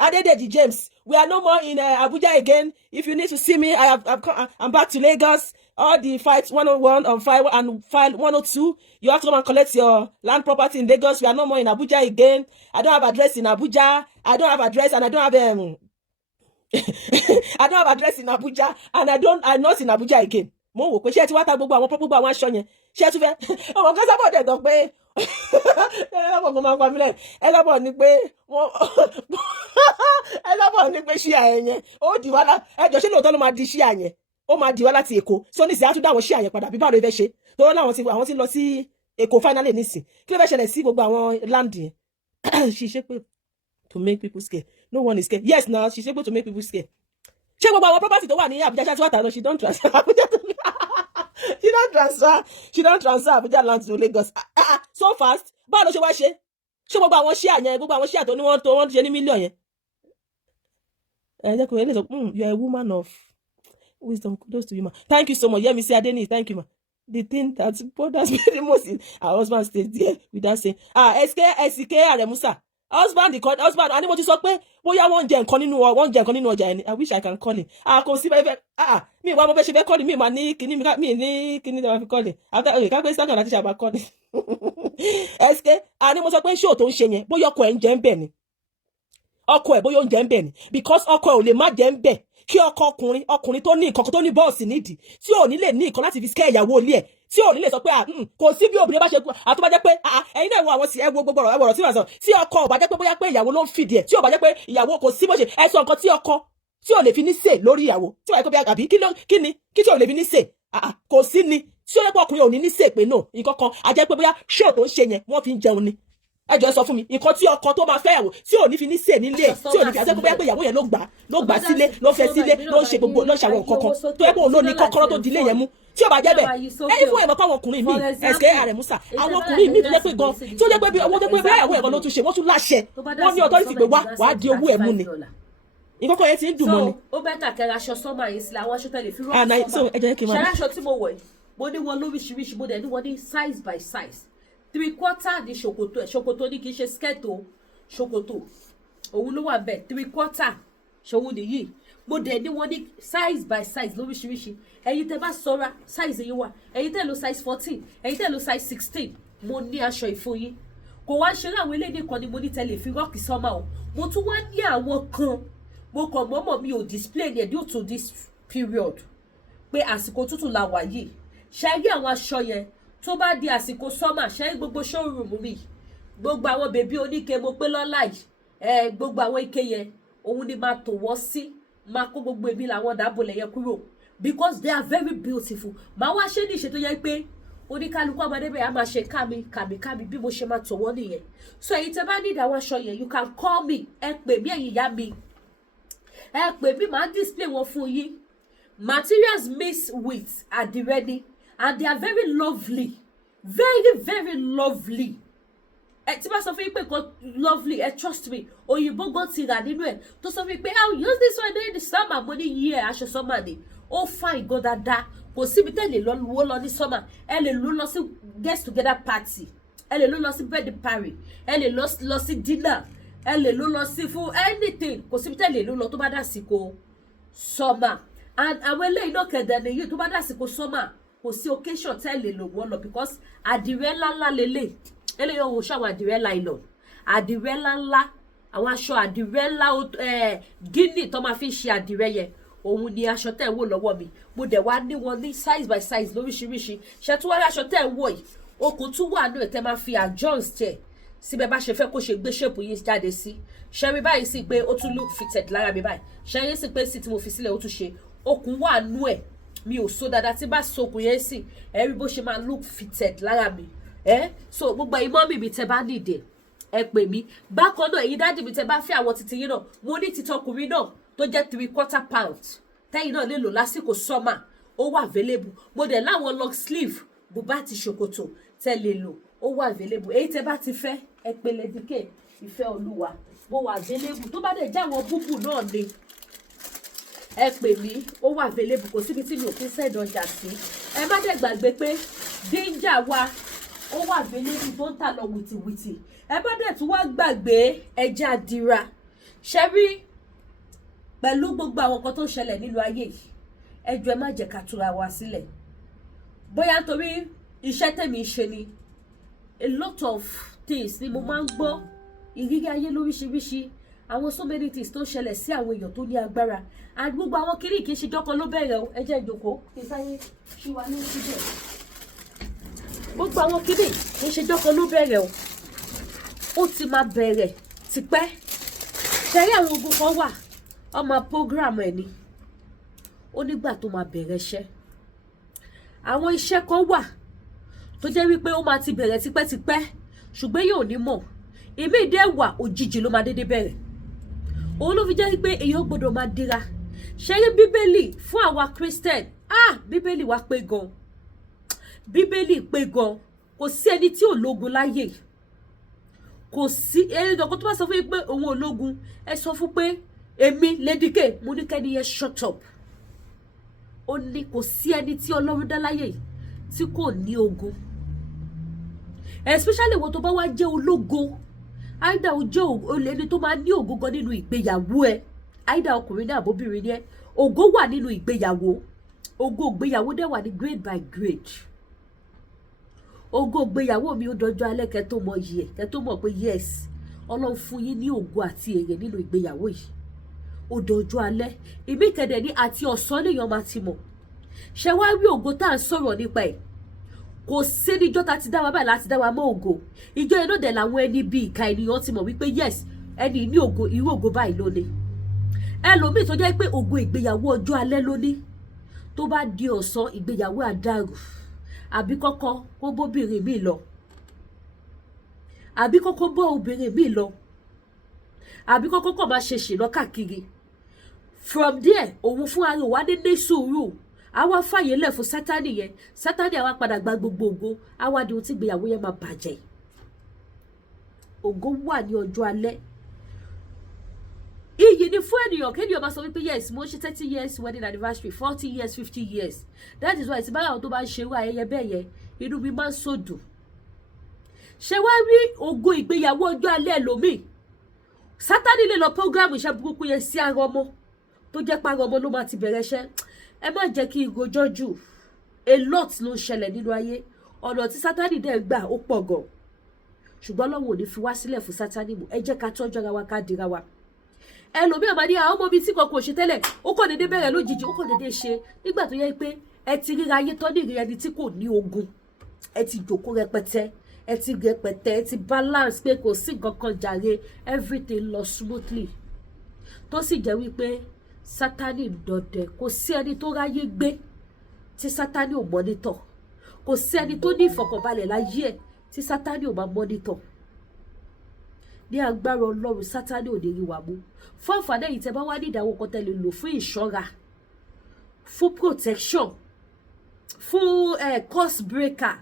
Adedeji James. We are no more in Abuja again. If you need to see me, I'm back to Lagos. All the fights 101 on file and file 102. You have to come and collect your land property in Lagos. We are no more in Abuja again. I don't have address in Abuja. I don't have address and I don't have I don't have address in Abuja and I'm not in Abuja again. Mo wò pé ṣé ti wá ta gbogbo àwọn aṣọ yẹn. Ṣé tún fẹ́ ọmọ kan sábọ̀ dẹ̀ gan pé ọmọ kan máa ń pa mílẹ̀ ẹ sábọ̀ ní pé ṣíà yẹn ó di wá ẹjọ́ ṣé lóòótọ́ ló máa di ṣíà yẹn ó máa di wá láti Èkó so nísìnyí á tún dáwọn ṣíà yẹn padà bí báwo ló fẹ́ ṣe tó láwọn ti lọ sí Èkó finally nísìn kí ló fẹ́ ṣẹlẹ̀ sí gbogbo àwọn land yẹn. She ṣépè to make people scared. No one is scared. Yes, now she ṣépè to make people scared. Ṣé gbogbo àwọn property tó wà ní Abuja ṣáà tí wọ́n tà lọ she don transfer Abuja to she don transfer Abuja land to Lagos so fast. Báwo ló ṣe wá ṣe gbogbo àwọn ṣíà tó ní wọ́n ṣe ní mílíọ̀n yẹn. Jẹ́ kó lè sọ you are a woman of wisdom. Kudos to you, ma. Thank you so much. Yeah, Mr. Adeni, thank you, ma. The thing that bothers me the most is our husband stays there without saying SK Aremusa. Husband, ani mo ti sọ pé bóyá wọ́n jẹ nǹkan nínú ọjà ẹni. I wish I can call him. Kò sí bẹ́ẹ̀ mi wá mo fẹ́ ṣe fẹ́ call him mi ma ní kíní da fi call him. After ká pé Instagram láti ṣe àbá call him. SK ani mo sọ pé show tó ń ṣe yẹn bóyá ọkọ ẹ̀ ń jẹ ń bẹ̀ ni. Ọkọ ẹ̀ bóyá ó ń jẹ ń bẹ̀ ni because ọkọ ẹ̀ ò lè má jẹ ń bẹ̀ kí ọkùnrin tó ní nǹkan tó ní bọ́ọ̀sì nídìí tí ò ní lè ní nǹkan láti fi scare ìyàwó ilé ẹ̀ tí ò ní lè sọ pé kò sí bí obìnrin bá ṣe àtúbà jẹ́ pé ẹ̀yin náà wo àwọn ẹ wo gbogbo ọ̀rọ̀ tí wọ́n sọ tí ọkọ ò bá jẹ́ pé bóyá pé ìyàwó ló ń fìdí ẹ̀ tí ò bá jẹ́ pé ìyàwó kò sí bó ṣe ẹ sọ nǹkan tí ọkọ tí ò lè fi ní sè lórí ìyàwó tí wọ́n yẹ kó bí àbí kí tí ò lè fi ní sè kò sí ni tí ó yẹ pé ọkùnrin ò ní ṣe pé no nǹkan kan a jẹ́ pé bóyá show tó ń ṣe yẹn wọ́n fi ń jẹun ni ẹjọ́ sọ fún mi nǹkan tí ọkọ tó máa fẹ́ yàwó tí ò ní fi ní ṣe nílé tí ò ní fi àjẹ́ pé bóyá pé ìyàwó yẹn ló gbà sílé ló fẹ́ sílé ló ń ṣe gbogbo ló ń ṣàwọn nǹkan kan tó yẹ pé òun ló ní kọ́kọ́rọ́ tó dilé yẹn mú tí ò bá jẹ́ bẹ́ẹ̀ ẹ̀yin fún ẹ̀mọ́ káwọn ọkùnrin mi ẹ̀sìkẹ́ ààrẹ musa àwọn ọkùnrin mi tó jẹ́ pé gan tí ó jẹ́ pé owó tó pé bóyá ìyàwó ẹ̀gbọ́n ló tún ṣe wọ́n tún láṣẹ wọ́n ní authority pé wàá di owó ẹ̀ mú ni ìkọ́kọ́ yẹn ti ń dùn mọ́ ni. ó bẹ́ẹ̀ tàkẹ́rẹ́ aṣọ sọ́mà yìí sílẹ̀ àwọn aṣọ tẹ̀lé fi rọ́ọ̀kì sọ́mà ṣẹlẹ̀ aṣọ tí mo wọ̀ yìí mo ní wọn lóríṣiríṣi mo dẹ̀ ní wọn ní size by size 3/4 ní ṣòkòtò ẹ̀ ṣòkòtò ní kì í ṣe skirt o ṣòkòtò òun ló wà bẹ́ẹ̀ 3/4 ṣòwò nìyí mo dẹ̀ ní wọn ní size by size lóríṣiríṣi ẹ̀yin tẹ́ bá ṣọ́ra size yìí wà ẹ̀yin tẹ́ lo size 14 ẹ̀yin tẹ́ lo size 16 mo ní aṣọ ìfún yín kò wá ṣe láwọn eléyìí kan ni mo ní tẹ́lẹ̀ fi rọ́ọ̀kì sọ́mà o mo tún wá ní àwọn kan mo kàn mọ́mọ́ mi ò display yẹn due to this period pé àsìkò tútù la wà yìí ṣe rí àwọn aṣọ yẹn tó bá di àsìkò sọ́mà ṣe rí gbogbo showroom mi gbogbo àwọn bèbí oníke mo pé lọ́la yìí gbogbo àwọn ike yẹn òun ni máa tò wọ́n sí máa kó gbogbo èmi làwọn dàbọ̀lẹ̀ yẹn kúrò because they are very beautiful máa wá ṣe ní ìṣe tó yẹ pé oníkálukú ọmọdé bẹ́ẹ̀ á máa ṣe kàmí bí mo ṣe máa tò wọ́n nìyẹn so èyí tẹ́ bá ní ìdáwọ́ aṣọ yẹn you can call me ẹ pè mí ẹ̀yin ìyá mi ẹ pè mí máa display wọn fún yín materials mixed with àdìrẹ ni and they are very lovely very lovely tí bá sọ fún yín pé kò lovely trust me òyìnbó gan ti rà nínú ẹ tó sọ fún yín pé I will use this one during the summer mo ní yí ẹ aṣọ summer ni ó fine gan dáadáa kò síbi tẹ́ lè lọ ní summer ẹ lè lọ sí get together party ẹ lè lọ sí birthday party ẹ lè lọ sí dinner ẹ lè lọ sí fún anything kò síbi tẹ́ lè lọ tó bá dásìkò summer and àwọn eléyìí náà kẹ̀dẹ̀ nìyí tó bá dásìkò summer kò sí occasion tẹ́ lè lò wọ́n lọ because àdìrẹ ńláńlá lélẹ̀ eléyìí ọ̀hún ṣàwọn àdìrẹ nylon àdìrẹ ńláńlá àwọn aṣọ àdìrẹ ńlá guinea tó máa fi ń ṣe àdìrẹ yẹn òun ni aṣọ tẹ́ ń wò lọ́wọ́ mi mo dẹ̀ wá ní wọn ní size by size lóríṣiríṣi ṣe tún wá rí aṣọ tẹ́ ń wò yìí okùn tún wà nù ẹ̀ tẹ́ máa fi adjust tẹ̀ síbẹ̀ bá ṣe fẹ́ kó ṣe gbé ṣèpù yìí jáde sí ṣẹ́rí báyìí sí pé ó tún look fitted lára mi báyìí ṣẹ́rí sí pé sí tí mo fi sílẹ̀ ó tún ṣe okùn wà nù ẹ̀ mi ò so dáadáa tí bá so okùn yẹn sí ẹ rí bó ṣe máa look fitted lára mi so gbogbo ẹ̀yin mọ́mì mi tẹ́ bá nìdẹ̀ ẹ pè mí bákan náà ẹ̀yin dáàdì mi tẹ́ bá fẹ́ àwọn titi yín náà mo ní titọkùnrin náà tó jẹ́ 3/4 pound tẹ́yìn náà lè lò lásìkò summer ó wà available mo dẹ̀ láwọn long sleeve bùbá àti ṣòkòtò tẹ́ lè lò ó wà available èyí tẹ́ bá ti fẹ́ ẹ pè Lédìkè ìfẹ́ olúwa mo wà available tó bá dẹ̀ jẹ́ àwọn búbù náà ni ẹ pè mí ó wà available kò síbi tí mi ò fi sẹ́ẹ̀dọ̀ ọjà sí ẹ má dẹ̀ gbàgbé pé danger wa ó wà available tó ń tà lọ wìtìwìtì ẹ má dẹ̀ tún wá gbàgbé ẹja àdìrà ṣe rí pẹ̀lú gbogbo àwọn nǹkan tó ń ṣẹlẹ̀ nínú ayé yìí ẹ jọ̀ọ́ ẹ má jẹ́ ká túra wa sílẹ̀ bóyá nítorí iṣẹ́ tèmi ṣe ni a lot of things ni mo máa ń gbọ́ ìrírí ayé lóríṣiríṣi àwọn so many things tó ń ṣẹlẹ̀ sí àwọn èèyàn tó ní agbára and gbogbo àwọn kiri kì í ṣe jọ́kan ló bẹ̀rẹ̀ o ẹ jẹ́ ìjókòó kí sáyé ṣí wa ní síbẹ̀ gbogbo àwọn kiri kì í ṣe jọ́kan ló bẹ̀rẹ̀ o ó ti máa bẹ̀rẹ̀ tipẹ́ ṣẹ́rí àwọn ogun kan wà ọmọ program ẹ̀ ni ó nígbà tó máa bẹ̀rẹ̀ iṣẹ́ àwọn iṣẹ́ kan wà tó jẹ́ wípé ó máa ti bẹ̀rẹ̀ tipẹ́tipẹ́ ṣùgbọ́n yóò ní mọ̀ èmi ìdẹ́ wà òjijì ló máa dédé bẹ̀rẹ̀ òun ló fi jẹ́ wípé èèyàn gbọ́dọ̀ máa dira ṣẹ́rí bíbélì fún àwa Christian bíbélì wa pé gan bíbélì pé gan kò sí ẹni tí ò lógun láyè kò sí ẹni tó bá sọ fún yín pé òun ò lógun ẹ sọ fún pé èmi Lédìkè mo ní kẹ́ni yẹn shut up ó ní kò sí ẹni tí Ọlọ́run dá láyè tí kò ní ogun especially wo tó bá wá jẹ́ ológo àìdá o jẹ́ olè ẹni tó máa ní ògo gan nínú ìgbéyàwó ẹ àìdá ọkùnrin náà àbóbìnrin ni ẹ ògo wà nínú ìgbéyàwó ògo ìgbéyàwó dẹ̀ wà ní grade by grade ògo ìgbéyàwó mi ó dọjọ́ alẹ́ kẹ́ tó mọ yìí kẹ́ tó mọ̀ pé yes Ọlọ́run fún yín ní ògo àti èrè nínú ìgbéyàwó yìí ó dọjọ́ alẹ́ ìmí kẹ̀dẹ̀ ní àti ọ̀sán lèèyàn máa ti mọ̀ ṣe wá rí ògo tá à ń sọ̀rọ̀ nípa ẹ̀ kò sí níjọ́ tá ti dá wa báyìí láti dá wa mọ́ ògo ìjọ inú dẹ̀ làwọn ẹni bíi ìka ènìyàn ti mọ̀ wípé yes ẹni ní ògo irú ògo báyìí ló ní ẹlòmíì tó jẹ́ pé ògo ìgbéyàwó ọjọ́ alẹ́ ló ní tó bá di ọ̀sán ìgbéyàwó àdàrú àbí kọ́kọ́ kó bóbìnrin mi lọ àbí kọ́kọ́ bó obìnrin mi lọ àbí kọ́kọ́ kọ̀ máa ṣe ṣìnà káàkiri from there òun fún ara wa ní sùúrù àwa fàyè lẹ̀ fún Sátánì yẹn Sátánì àwa padà gba gbogbo ògo àwa di ohun tí ìgbéyàwó yẹn máa bàjẹ́ ògo wà ní ọjọ́ alẹ́ iyì ni fún ènìyàn kéèyàn máa sọ wípé yes mo ṣe 30 years wedding anniversary 40 years 50 years that is why tí báyàwó tó bá ń ṣerú ayẹyẹ bẹ́ẹ̀ yẹn inú mi máa ń sòdùn ṣé wá rí ògo ìgbéyàwó ọjọ́ alẹ́ lómi Sátánì lè lọ program iṣẹ́ burúkú yẹn sí ara ọmọ tó jẹ́ pàrọ̀ ọmọ ló máa ti bẹ̀rẹ̀ iṣẹ́ ẹ má jẹ́ kí n rojọ́ jù a lot ló ń ṣẹlẹ̀ nínú ayé ọ̀nà tí Sátánì dẹ̀ gbà ó pọ̀ gan ṣùgbọ́n Ọlọ́run ò ní fi wá sílẹ̀ fún Sátánì mú ẹ jẹ́ ká tọ́jú ara wa ká dira wa ẹlòmíràn máa ní àwọn ọmọ bíi tí kankan ò ṣe tẹ́lẹ̀ ó kàn déédéé bẹ̀rẹ̀ lójijì ó kàn déédéé ṣe nígbà tó yẹ pé ẹ ti ríra ayé tán ní ìrírí ẹni tí kò ní ogun ẹ ti jòkó rẹpẹtẹ ẹ ti rẹpẹtẹ ẹ ti balance pé kò sí nǹkan kan jàre everything lọ smoothly tó sì jẹ́ wípé Sátánì ń dọdẹ kò sí ẹni tó ráyé gbé tí Sátánì ò mọ́nítọ̀ kò sí ẹni tó ní ìfọ̀kànbalẹ̀ láyé ẹ̀ tí Sátánì ò máa mọ́nítọ̀ ní agbára Ọlọ́run Sátánì ò ní rí wa mú fún àǹfààní èyí tẹ́ bá wá ní ìdáwó kan tẹ́ lè lò fún ìṣọ́ra fún protection fún curse breaker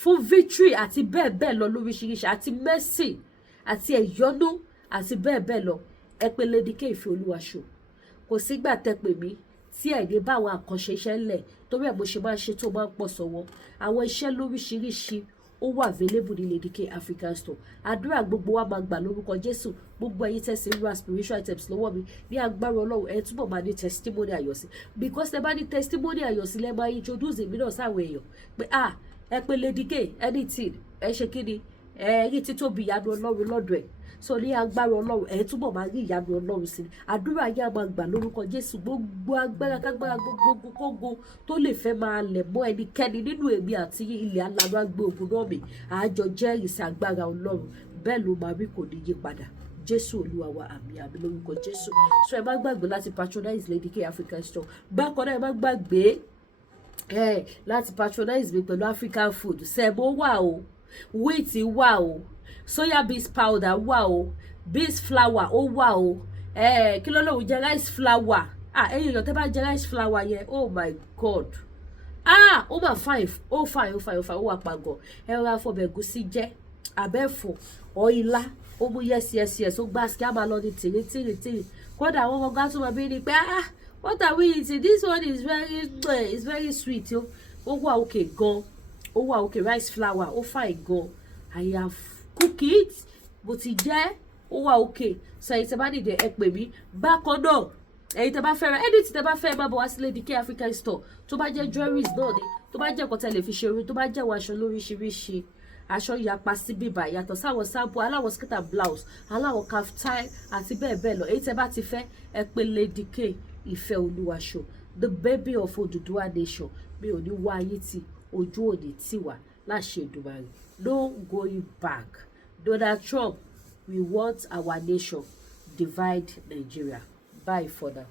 fún victory àti bẹ́ẹ̀ bẹ́ẹ̀ lọ lóríṣiríṣi àti mercy àti ẹ̀yọ́nú àti bẹ́ẹ̀ bẹ́ẹ̀ lọ ẹ pè Lédìkè Ìfẹ́ Olúwaṣọ kò sígbà tẹ́ pè mí tí ẹ̀ ní bá àwọn àkànṣe iṣẹ́ ńlẹ̀ torí ẹ̀ mo ṣe máa ń ṣe tó máa ń pọ̀ sọ́wọ́ àwọn iṣẹ́ lóríṣiríṣi ó wà available ní Lédìkè African Store àdúrà gbogbo wa máa gbà lórúkọ Jésù gbogbo ẹ̀yin tẹ́ sí ra spiritual items lọ́wọ́ mi ní agbára Ọlọ́run ẹ túbọ̀ máa ní testimony ayọ̀sí because tẹ́ bá ní testimony ayọ̀sí lẹ́ máa introduce èmi náà sáwọn èèyàn pé ẹ pè Lédìkè anything ẹ ṣe kí ni ẹ rí títóbi ìyanu Ọlọ́run lọ́dọ̀ ẹ̀ so ní agbára Ọlọ́run ẹ túbọ̀ máa rí ìyanu Ọlọ́run sí ni àdúrà yẹn a máa gbà lórúkọ Jésù gbogbo agbára kágbára gbogbo kógo tó lè fẹ́ máa lẹ̀ mọ́ ẹnikẹ́ni nínú èmi àti ilẹ̀ aláró agbé ogun náà mi àjọ jẹ́rìí sí agbára Ọlọ́run bẹ́ẹ̀ ló máa rí kò ní yí padà Jésù Olúwa wa àmì lórúkọ Jésù so ẹ má gbàgbé láti patronize Lédìkè African Store bákan náà ẹ má gbàgbé láti patronize mi pẹ̀lú African food sẹ́mo wà o wheat wà o soya beans powder wà o beans flour ó wà o kí ló lóun jẹ rice flour ẹ̀yin èèyàn tẹ́ bá jẹ rice flour yẹn oh my god ó mà fine ó wà pàgọ́ ẹ rọra fọbẹ̀ ẹ̀gúsí jẹ abẹ́fọ̀ ọ̀ìlà ó mú yes ó gbá sí àmà lọ ní tìrìtìrì kódà àwọn ọmọ gán tó máa bí ní pé what are we eating this one is very sweet ó wà òkè gan ó wà òkè rice flour ó fine gan I have cook it bó ti jẹ́ ó wà òkè so ẹ̀yin tẹ́ bá nìdẹ̀ ẹ pè mí bákan náà ẹ̀yin tẹ́ bá fẹ́ ra anything tẹ́ bá fẹ́ máa bọ̀ wá sí Lédìkè African Store tó bá jẹ́ jewelries náà ni tó bá jẹ́ nǹkan tẹ́ lè fi ṣe orin tó bá jẹ́ àwọn aṣọ lóríṣiríṣi aṣọ yapa sí bíbà yàtọ̀ sáwọn sample aláwọ̀ skirt and blouse aláwọ̀ kaftan àti bẹ́ẹ̀ bẹ́ẹ̀ lọ èyí tẹ́ bá ti fẹ́ ẹ pè Lédìkè Ìfẹ́ Olúwaṣọ the baby of Oduduwa nation mi ò ní wá ayé tí ojú òní tiwa láṣẹ Èdùmàrè no going back Donald Trump we want our nation divide Nigeria bye for now.